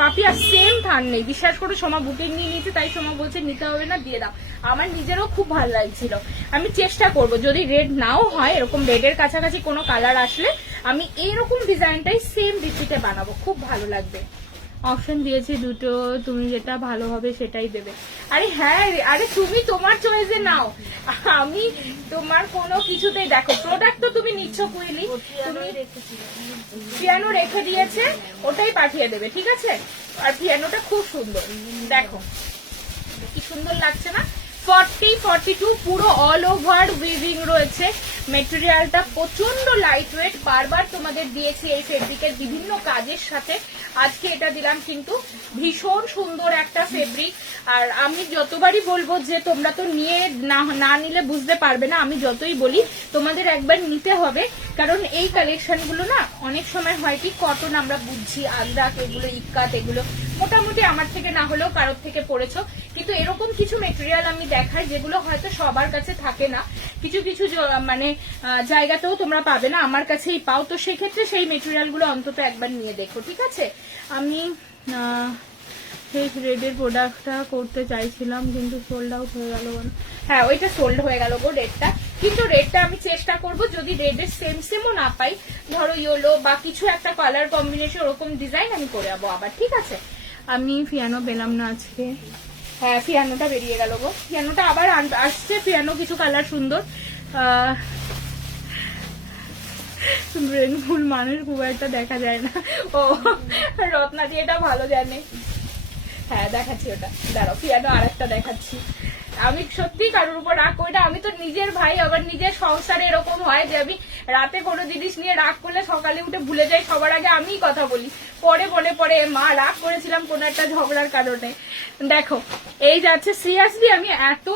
পাপিয়া সেম থান নেই, বিশ্বাস করো। সোমা বুকিং নিয়ে নিয়েছে, তাই সোমা বলছে নিতে হবে না, দিয়ে দাও। আমার নিজেরও খুব ভালো লাগছিল। আমি চেষ্টা করব যদি রেড নাও হয়, এরকম রেডের কাছাকাছি কোনো কালার আসলে আমি এইরকম ডিজাইনটাই সেম রিপিটে বানাবো, খুব ভালো লাগবে। অপশন দিয়েছি দুটো, তুমি যেটা ভালো হবে সেটাই দেবে। আরে হ্যাঁ, আরে তুমি তোমার চয়েসে নাও, আমি তোমার কোনো কিছুতেই। দেখো প্রোডাক্ট তো তুমি নিচ্ছ কুইলি, তুমি পিয়ানো রেখে দিয়েছে, ওটাই পাঠিয়ে দেবে, ঠিক আছে? আর পিয়ানোটা খুব সুন্দর, দেখো কি সুন্দর লাগছে না? 40-42 পুরো অল ওভার উইভিং রয়েছে। মেটেরিয়ালটা প্রচন্ড লাইট ওয়েট, বারবার তোমাদের দিয়েছি এই ফেব্রিকের বিভিন্ন কাজের সাথে, আজকে এটা দিলাম। কিন্তু ভীষণ সুন্দর একটা ফেব্রিক। আর আমি যতবারই বলবো যে তোমরা তো নিয়ে না নিলে বুঝতে পারবে না, আমি যতই বলি তোমাদের একবার নিতে হবে। কারণ এই কালেকশনগুলো না অনেক সময় হয় কি, কটন আমরা বুঝছি, আজরাক এগুলো, ইক্কাত এগুলো মোটামুটি আমার থেকে না হলেও কারোর থেকে পড়েছো, কিন্তু এরকম কিছু মেটেরিয়াল আমি দেখাই যেগুলো হয়তো সবার কাছে থাকে না, কিছু কিছু মানে জায়গাতেও তোমরা পাবে না, আমার কাছেই পাও। তো সেক্ষেত্রে সেই মেটেরিয়ালগুলো অন্তত একবার নিয়ে দেখো, ঠিক আছে? আমি সেই রেডের প্রোডাক্টটা করতে চাইছিলাম কিন্তু সোল্ড আউট হয়ে গেল। হ্যাঁ, ওইটা সোল্ড হয়ে গেল গো রেডটা। কিন্তু রেডটা আমি চেষ্টা করব যদি রেডের সেমও না পাই, ধরো ইয়েলো বা কিছু একটা কালার কম্বিনেশন ওরকম ডিজাইন আমি করে যাবো আবার, ঠিক আছে? আমি পিয়ানো পেলাম না আজকে। হ্যাঁ, পিয়ানোটা বেরিয়ে গেল গো, পিয়ানোটা আবার আসছে। পিয়ানো কিছু কালার সুন্দর। ব্রেনফুল মানুষ খুব একটা দেখা যায় না। ও রত্না দিয়ে এটা ভালো জানে। হ্যাঁ দেখাচ্ছি, ওটা দাঁড়াও, পিয়ানো আর একটা দেখাচ্ছি। আমি সত্যি কারোর উপর রাগ করি না, আমি তো নিজের ভাই, আবার নিজের সংসারে এরকম হয় যে আমি রাতে কোনো জিনিস নিয়ে রাগ করলে সকালে উঠে ভুলে যাই, সবার আগে আমিই কথা বলি, পরে মনে পড়ে মা রাগ করেছিলাম কোনো একটা ঝগড়ার কারণে। দেখো এই যাচ্ছে, সিরিয়াসলি আমি এত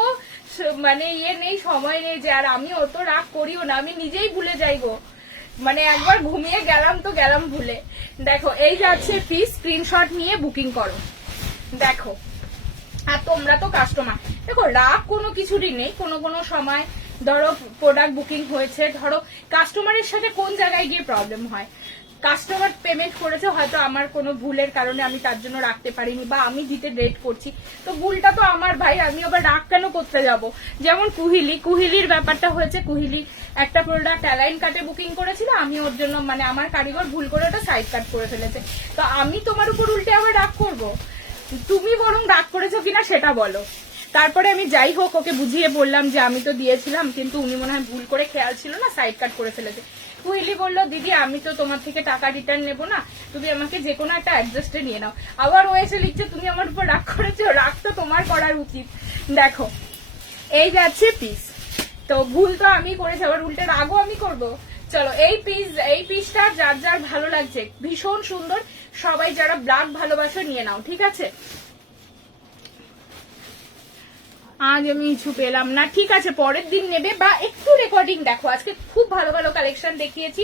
মানে নেই, সময় নেই যে, আর আমি অত রাগ করিও না, আমি নিজেই ভুলে যাই গো, মানে একবার ঘুমিয়ে গেলাম তো গেলাম ভুলে। দেখো এই যাচ্ছে পিস, স্ক্রিনশট নিয়ে বুকিং করো। দেখো, আর তোমরা তো কাস্টমার, দেখো রাগ কোনো কিছুরই নেই। কোনো সময় ধরো প্রোডাক্ট বুকিং হয়েছে, ধরো কাস্টমারের সাথে কোন জায়গায় গিয়ে প্রবলেম হয়, কাস্টমার পেমেন্ট করেছে, হয়তো আমার কোনো ভুলের কারণে আমি তার জন্য রাখতে পারিনি, বা আমি দিতে লেট করছি, তো ভুলটা তো আমার ভাই, আমি আবার রাগ কেন করতে যাব? যেমন কুহিলির ব্যাপারটা হয়েছে, কুহিলি একটা প্রোডাক্ট অ্যালাইন কাটে বুকিং করেছিল, আমি ওর জন্য মানে আমার কারিগর ভুল করে ওটা সাইড কাট করে ফেলেছে, তো আমি তোমার উপর উল্টে আবার রাগ করবো? তুমি বরং রাগ করেছো কিনা সেটা বলো। তারপরে আমি যাই হোক ওকে বুঝিয়ে বললাম যে আমি তো দিয়েছিলাম, কিন্তু উনি মনে হয় ভুল করে খেয়াল ছিল না, সাইড কাট করে ফেলেছে। কুইলি বললো দিদি আমি তো তোমার থেকে টাকা রিটার্ন নেবো না, তুমি আমাকে যে কোনো একটা অ্যাডজাস্টে নিয়ে নাও। আবার ও এসে লিখছে তুমি আমার উপর রাগ করেছো, রাগ তো তোমার করার উচিত। দেখো এই যাচ্ছে পিস, তো ভুল তো আমি করেছি, আবার উল্টে রাগও আমি করবো? চলো এই পিসটা যার যার ভালো লাগছে, ভীষণ সুন্দর, সবাই যারা ব্ল্যাক ভালোবাসো নিয়ে নাও, ঠিক আছে? আজ আমি কিছু পেলাম না, ঠিক আছে পরের দিন নেবে, বা একটু রেকর্ডিং দেখো, আজকে খুব ভালো ভালো কালেকশন দেখিয়েছি।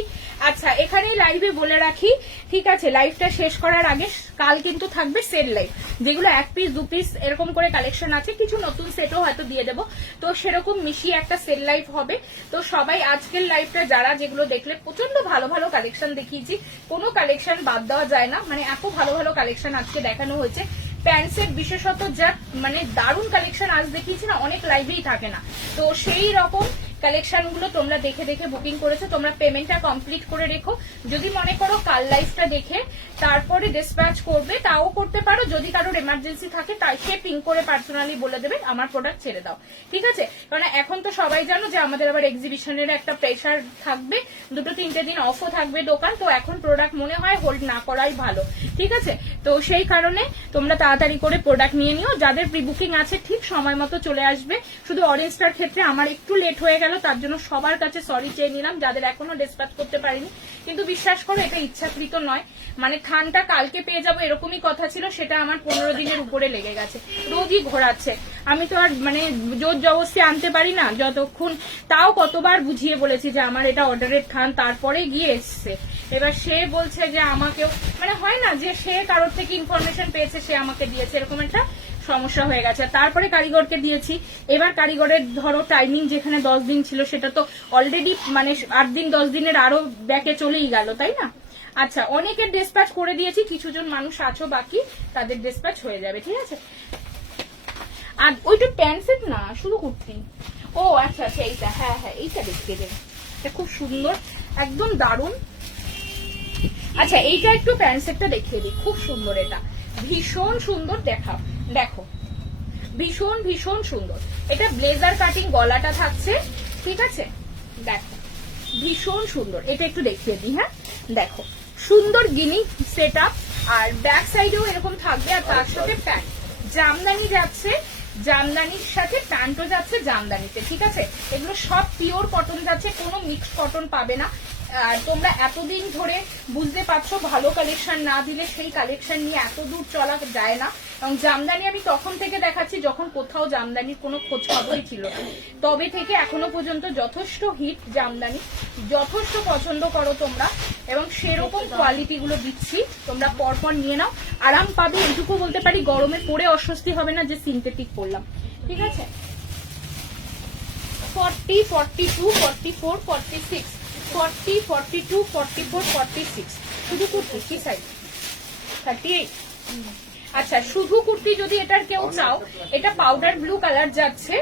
আচ্ছা এখানেই লাইভে বলে রাখি, ঠিক আছে? লাইভটা শেষ করার আগে কাল কিন্তু থাকবে সেল লাইভ, যেগুলো 1 পিস 2 পিস এরকম করে কালেকশন আছে, কিছু নতুন সেটও হয়তো দিয়ে দেবো, তো সেরকম মিশিয়ে একটা সেল লাইভ হবে। তো সবাই আজকের লাইভটা যারা যেগুলো দেখলে, প্রচন্ড ভালো ভালো কালেকশন দেখিয়েছি, কোনো কালেকশন বাদ দেওয়া যায় না, মানে এত ভালো ভালো কালেকশন আজকে দেখানো হয়েছে। প্যান্টসের বিশেষত যা মানে দারুণ কালেকশন আজ দেখিয়েছি না, অনেক লাইভেই থাকে না, তো সেই রকম কালেকশন গুলো তোমরা দেখে দেখে বুকিং করেছো। তোমরা পেমেন্টটা কমপ্লিট করে রেখো, যদি মনে করো কাল লাইভটা দেখে তারপরে ডিসপ্যাচ করবে তাও করতে পারো, যদি কারোর এমার্জেন্সি থাকে তাই সে পিং করে পার্সোনালি বলে দেবে আমার প্রোডাক্ট ছেড়ে দাও, ঠিক আছে? কারণ এখন তো সবাই জানো যে আমাদের আবার এক্সিবিশনের একটা প্রেশার থাকবে, 2-3 দিন অফও থাকবে দোকান, তো এখন প্রোডাক্ট মনে হয় হোল্ড না করাই ভালো, ঠিক আছে? তো সেই কারণে তোমরা তাড়াতাড়ি করে প্রোডাক্ট নিয়ে নিও, যাদের প্রি বুকিং আছে ঠিক সময় মতো চলে আসবে। শুধু অরেঞ্জটার ক্ষেত্রে আমার একটু লেট হয়ে গেল, তার জন্য সবার কাছে সরি চেয়ে নিলাম যাদের এখনো ডিসপ্যাচ করতে পারিনি, কিন্তু বিশ্বাস করো এটা ইচ্ছাকৃত নয়, মানে থানটা কালকে পেয়ে যাবো এরকমই কথা ছিল, সেটা আমার 15 দিনের উপরে লেগে গেছে, রোজই ঘোরাচ্ছে, আমি তো আর মানে জোর জবরদস্তি আনতে পারি না যতক্ষণ, তাও কতবার বুঝিয়ে বলেছি যে আমার এটা অর্ডারের থান, তারপরে গিয়ে এসছে। এবার সে বলছে যে আমাকেও মানে হয় না যে সে কারোর থেকে ইনফরমেশন পেয়েছে সে আমাকে দিয়েছে, এরকম একটা সমস্যা হয়ে গেছে। তারপরে কারিগরকে দিয়েছি, এবার কারিগরের ধরো টাইমিং যেখানে 10 দিন ছিল সেটা তো অলরেডি মানে 8 দিন 10 দিনের আরো ব্যাকে চলেই গেল, তাই না? আচ্ছা, অনেকের ডিসপ্যাচ করে দিয়েছি, কিছুজন মানুষ আছো বাকি, তাদের ডিসপ্যাচ হয়ে যাবে, ঠিক আছে। আর ওইটা প্যান্ট সেট না, শুধু কুর্তি। ও আচ্ছা আচ্ছা, এইটা, হ্যাঁ হ্যাঁ, এইটা দেখিয়ে দেন, এটা খুব সুন্দর, একদম দারুণ। আচ্ছা, এইটা একটু প্যান্ট সেটটা দেখিয়ে দিই, খুব সুন্দর, এটা ভীষণ সুন্দর, দেখো ভীষণ ভীষণ সুন্দর। এটা ব্লেজার কাটিং গলাটা থাকছে, ঠিক আছে, দেখো ভীষণ সুন্দর। এটা একটু দেখিয়ে দিই, হ্যাঁ দেখো সুন্দর গিনি সেট আপ, আর ব্যাক সাইডেও এরকম থাকবে, আর তার সাথে প্যান্ট, জামদানি যাচ্ছে, জামদানির সাথে প্যান্টও যাচ্ছে জামদানিতে, ঠিক আছে। এগুলো সব পিওর কটন যাচ্ছে, কোনো মিক্স কটন পাবে না। আর তোমরা এতদিন ধরে বুঝতে পারছো, ভালো কালেকশন না দিলে সেই কালেকশন নিয়ে এত দূর চলা যায় না। এবং জামদানি আমি তখন থেকে দেখাচ্ছি যখন কোথাও জামদানির কোনো খোঁজ খবরই ছিল না, তবে থেকে এখনো পর্যন্ত যথেষ্ট হিট জামদানি, যথেষ্ট পছন্দ করো তোমরা, এবং সেরকম কোয়ালিটি গুলো দিচ্ছি, তোমরা পরপর নিয়ে নাও, আরাম পাবে। এইটুকু বলতে পারি, গরমে পরে অস্বস্তি হবে না যে সিনথেটিক পরলাম, ঠিক আছে। 40, 42, 44, 46, 40, 42, 44, 46, শুধু কুর্তি কি সাইজ? 38। আচ্ছা, শুধু কুর্তি যদি এটার কেউ চাও, এটা পাউডার ব্লু কালার যাচ্ছে,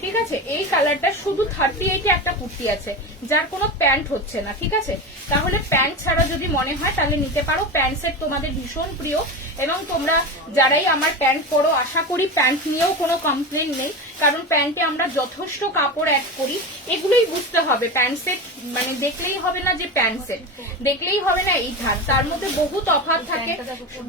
ঠিক আছে। এই কালারটা শুধু 38 একটা কুর্তি আছে, যার কোনো প্যান্ট হচ্ছে না, ঠিক আছে। তাহলে প্যান্ট ছাড়া যদি মনে হয় তাহলে নিতে পারো। প্যান্ট সেট তোমাদের ভীষণ প্রিয়, এবং তোমরা যারাই আমার প্যান্ট পরো, আশা করি প্যান্ট নিয়েও কোনো কমপ্লেন নেই, কারণ প্যান্টে আমরা যথেষ্ট কাপড় অ্যাড করি। এগুলোই বুঝতে হবে, প্যান্ট সেট মানে দেখলেই হবে না যে প্যান্ট সেট, দেখলেই হবে না এই ধার, তার মধ্যে বহু তফাৎ থাকে।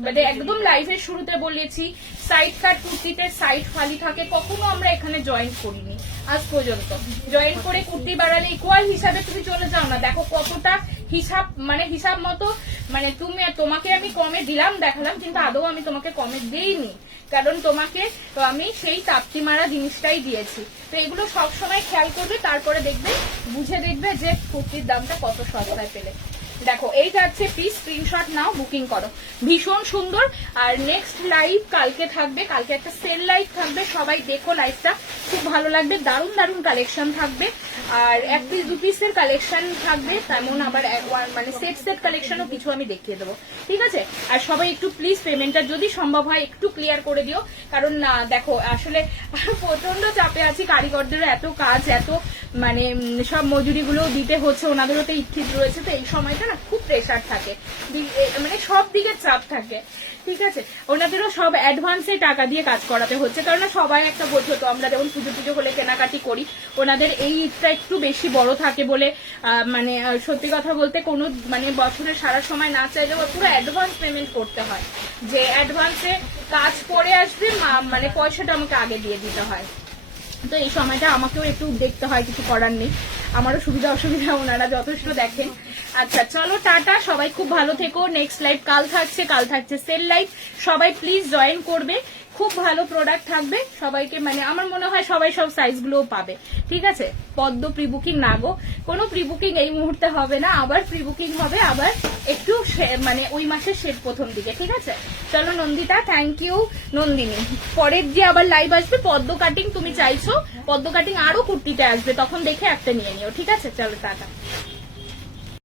মানে একদম লাইভের শুরুতে বলেছি, সাইড কাট কুর্তিতে সাইড ফালি থাকে, কখনো আমরা এখানে জয়েন্ট করিনি আজ পর্যন্ত। জয়েন্ট করে কুর্তি বাড়ালে ইকুয়াল হিসাবে তুমি চলে যাও না, দেখো কতটা হিসাব, মানে হিসাব মতো, মানে তোমাকে আমি কমে দিলাম দেখালাম, কিন্তু আদৌ আমি তোমাকে কমে দেইনি, কারণ তোমাকে তো আমি সেই তাপ্তি মারা জিনিসটাই দিয়েছি। তো এগুলো সবসময় খেয়াল করবে, তারপরে দেখবে, বুঝে দেখবে যে কুর্তির দামটা কত সস্তায় পেলে। দেখো এই যাচ্ছে পিস, স্ক্রিনশট নাও, বুকিং করো, ভীষণ সুন্দর। আর নেক্সট লাইভ কালকে থাকবে, কালকে একটা সেল লাইভ থাকবে, সবাই দেখো লাইভটা, খুব ভালো লাগবে, দারুণ দারুণ কালেকশন থাকবে। আর 1 পিস 2 পিসের কালেকশন থাকবে, তেমন আবার মানে সেট কালেকশনও কিছু আমি দেখিয়ে দেবো, ঠিক আছে। আর সবাই একটু প্লিজ পেমেন্টটা যদি সম্ভব হয় একটু ক্লিয়ার করে দিও, কারণ না দেখো আসলে প্রচন্ড চাপে আছি, কারিগরদেরও এত কাজ, এত মানে সব মজুরিগুলো দিতে হচ্ছে, ওনাদেরও তো ইচ্ছিত রয়েছে, তো এই সময়টা না খুব প্রেশার থাকে, মানে সব দিকে চাপ থাকে, ঠিক আছে। ওনাদেরও সব অ্যাডভান্সে টাকা দিয়ে কাজ করাতে হচ্ছে, কারণ সবাই একটা বোঝো তো, আমরা যেমন পুজো পুজো হলে কেনাকাটি করি, ওনাদের এই ঈদটা একটু বেশি বড় থাকে বলে, মানে সত্যি কথা বলতে কোনো মানে বছরের সারা সময় না চাইলেও পুরো অ্যাডভান্স পেমেন্ট করতে হয়, যে অ্যাডভান্সে কাজ করে আসবে, মানে পয়সাটা আমাকে আগে দিয়ে দিতে হয়। তো এই সময়টা আমাকেও একটু দেখতে হয়, কিছু করার নেই, আমারও সুবিধা অসুবিধা ওনারা যথেষ্ট দেখেন। আচ্ছা চলো, টাটা, সবাই খুব ভালো থেকো। নেক্সট লাইভ কাল থাকছে সেল লাইভ, সবাই প্লিজ জয়েন করবে, খুব ভালো প্রোডাক্ট থাকবে সবাইকে, মানে আমার মনে হয় সবাই সব সাইজ গুলোও পাবে, ঠিক আছে। পদ্ম প্রি বুকিং না গো, কোনো প্রি বুকিং এই মুহূর্তে হবে না, আবার প্রি বুকিং হবে, আবার একটু মানে ওই মাসের প্রথম দিকে, ঠিক আছে। চলো নন্দিতা, থ্যাংক ইউ নন্দিনী। পরের যে আবার লাইভ আসবে পদ্ম কাটিং, তুমি চাইছো পদ্ম কাটিং আরো কুর্তিতে আসবে, তখন দেখে একটা নিয়ে নিও, ঠিক আছে। চলো টাটা।